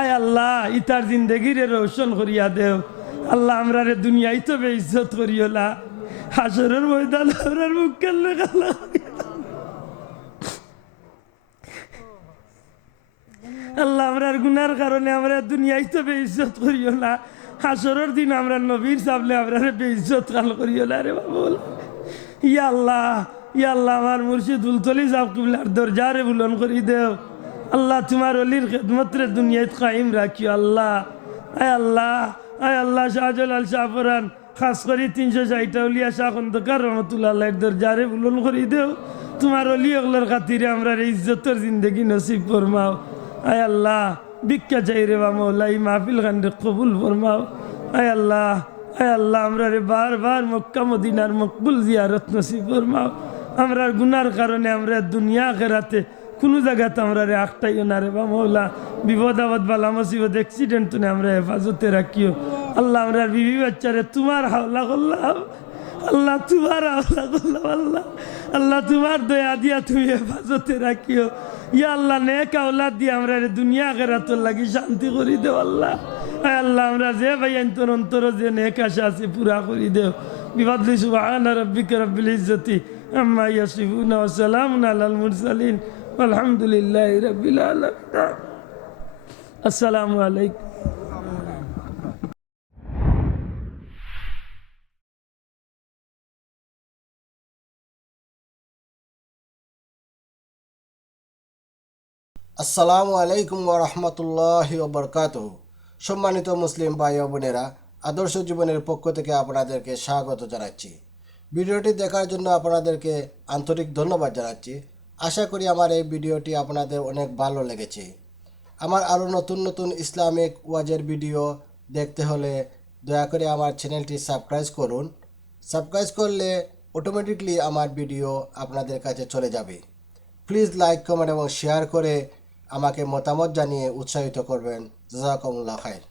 আয় আল্লাহ ইতার জিন্দগিরে রোশন করিয়া দেও আল্লাহ আমরা রে দুনিয়ায় তো বেইজ্জত করিও না হাসরের ময়দান আমরার মুখ কান্না কান্না আল্লাহ আমরার গুনার কারণে আমরা দুনিয়ায় তো বেইজ্জত করিও না, হাসরের দিন আমরা নবীর সামনে আমরা বেইজ্জত কাল করিও না রে বাবুল। ইয়া আল্লাহ আমার মুর্শিদ উলতলি সাহেব কিবলার দরজারে বুলন করি দেও আল্লাহ, তোমার অলির খেদমতরে দুনিয়ায় কায়েম রাখিও আল্লাহ। আয় আল্লাহ শাহজালাল শাহপুরান খাস করি 360 উলিয়া শাহ খন্দকার রহমতুল্লাহ দরজারে বুলন করি দেও, তোমার অলি ওগুলোর খাতিরে আমরা ইজ্জতর জিন্দগি নসিব ফরমাও। আয় আল্লাহ ভিক্ষা চাই রে বা মৌলা, এই মাহফিল খান্ডে কবুল ফরমাও। আয় আল্লাহ আমরা রে বারবার মক্কা মদিনার মকবুল জিয়ারত নসিব ফরমাও। আমরা গুনার কারণে আমরা দুনিয়া আখেরাতে কোনো জায়গাতে আমরা রে আখটাইও না রে বা মৌলা, বিপদ আপদ বালা মুসিবত অ্যাক্সিডেন্ট তুলে আমরা হেফাজতে রাখিও আল্লাহ। আমরা বিবি বাচ্চারে তোমার হাওলা করলাম আল্লাহ, তোমার হাওলা করলাম আল্লাহ তোমার দয়া দিয়া তুমি হেফাজতে রাখিও। ইয়া আল্লাহ নেক আওলাদ দিয়ে আমরা দুনিয়া আখেরাতের লাগি শান্তি করি দেও আল্লাহ। আল্লাহ আমরা যে ভাই অন্তর অন্তর যে নেক আশা আছে পুরা করি দেও। বিফাদলি সুবহানা রাব্বিকা রাব্বিল ইজ্জতি আম্মা ইয়াসিফুন ওয়া সালামুন আলাল মুরসালিন আলহামদুলিল্লাহি রাব্বিল আলামিন। আসসালামু আলাইকুম। আসসালামু আলাইকুম ওয়া রাহমাতুল্লাহি ওয়া বারাকাতুহু। সম্মানিত মুসলিম ভাই ও বোনেরা, আদর্শ জীবনের পক্ষ থেকে আপনাদেরকে স্বাগত জানাচ্ছি। ভিডিওটি দেখার জন্য আপনাদেরকে আন্তরিক ধন্যবাদ জানাচ্ছি। আশা করি আমার এই ভিডিওটি আপনাদের অনেক ভালো লেগেছে। আমার আরও নতুন নতুন ইসলামিক ওয়াজের ভিডিও দেখতে হলে দয়া করে আমার চ্যানেলটি সাবস্ক্রাইব করুন। সাবস্ক্রাইব করলে অটোমেটিকলি আমার ভিডিও আপনাদের কাছে চলে যাবে। প্লিজ লাইক, কমেন্ট এবং শেয়ার করে আমাকে মতামত জানিয়ে উৎসাহিত করবেন। জাযাকুমুল্লাহ খাইর।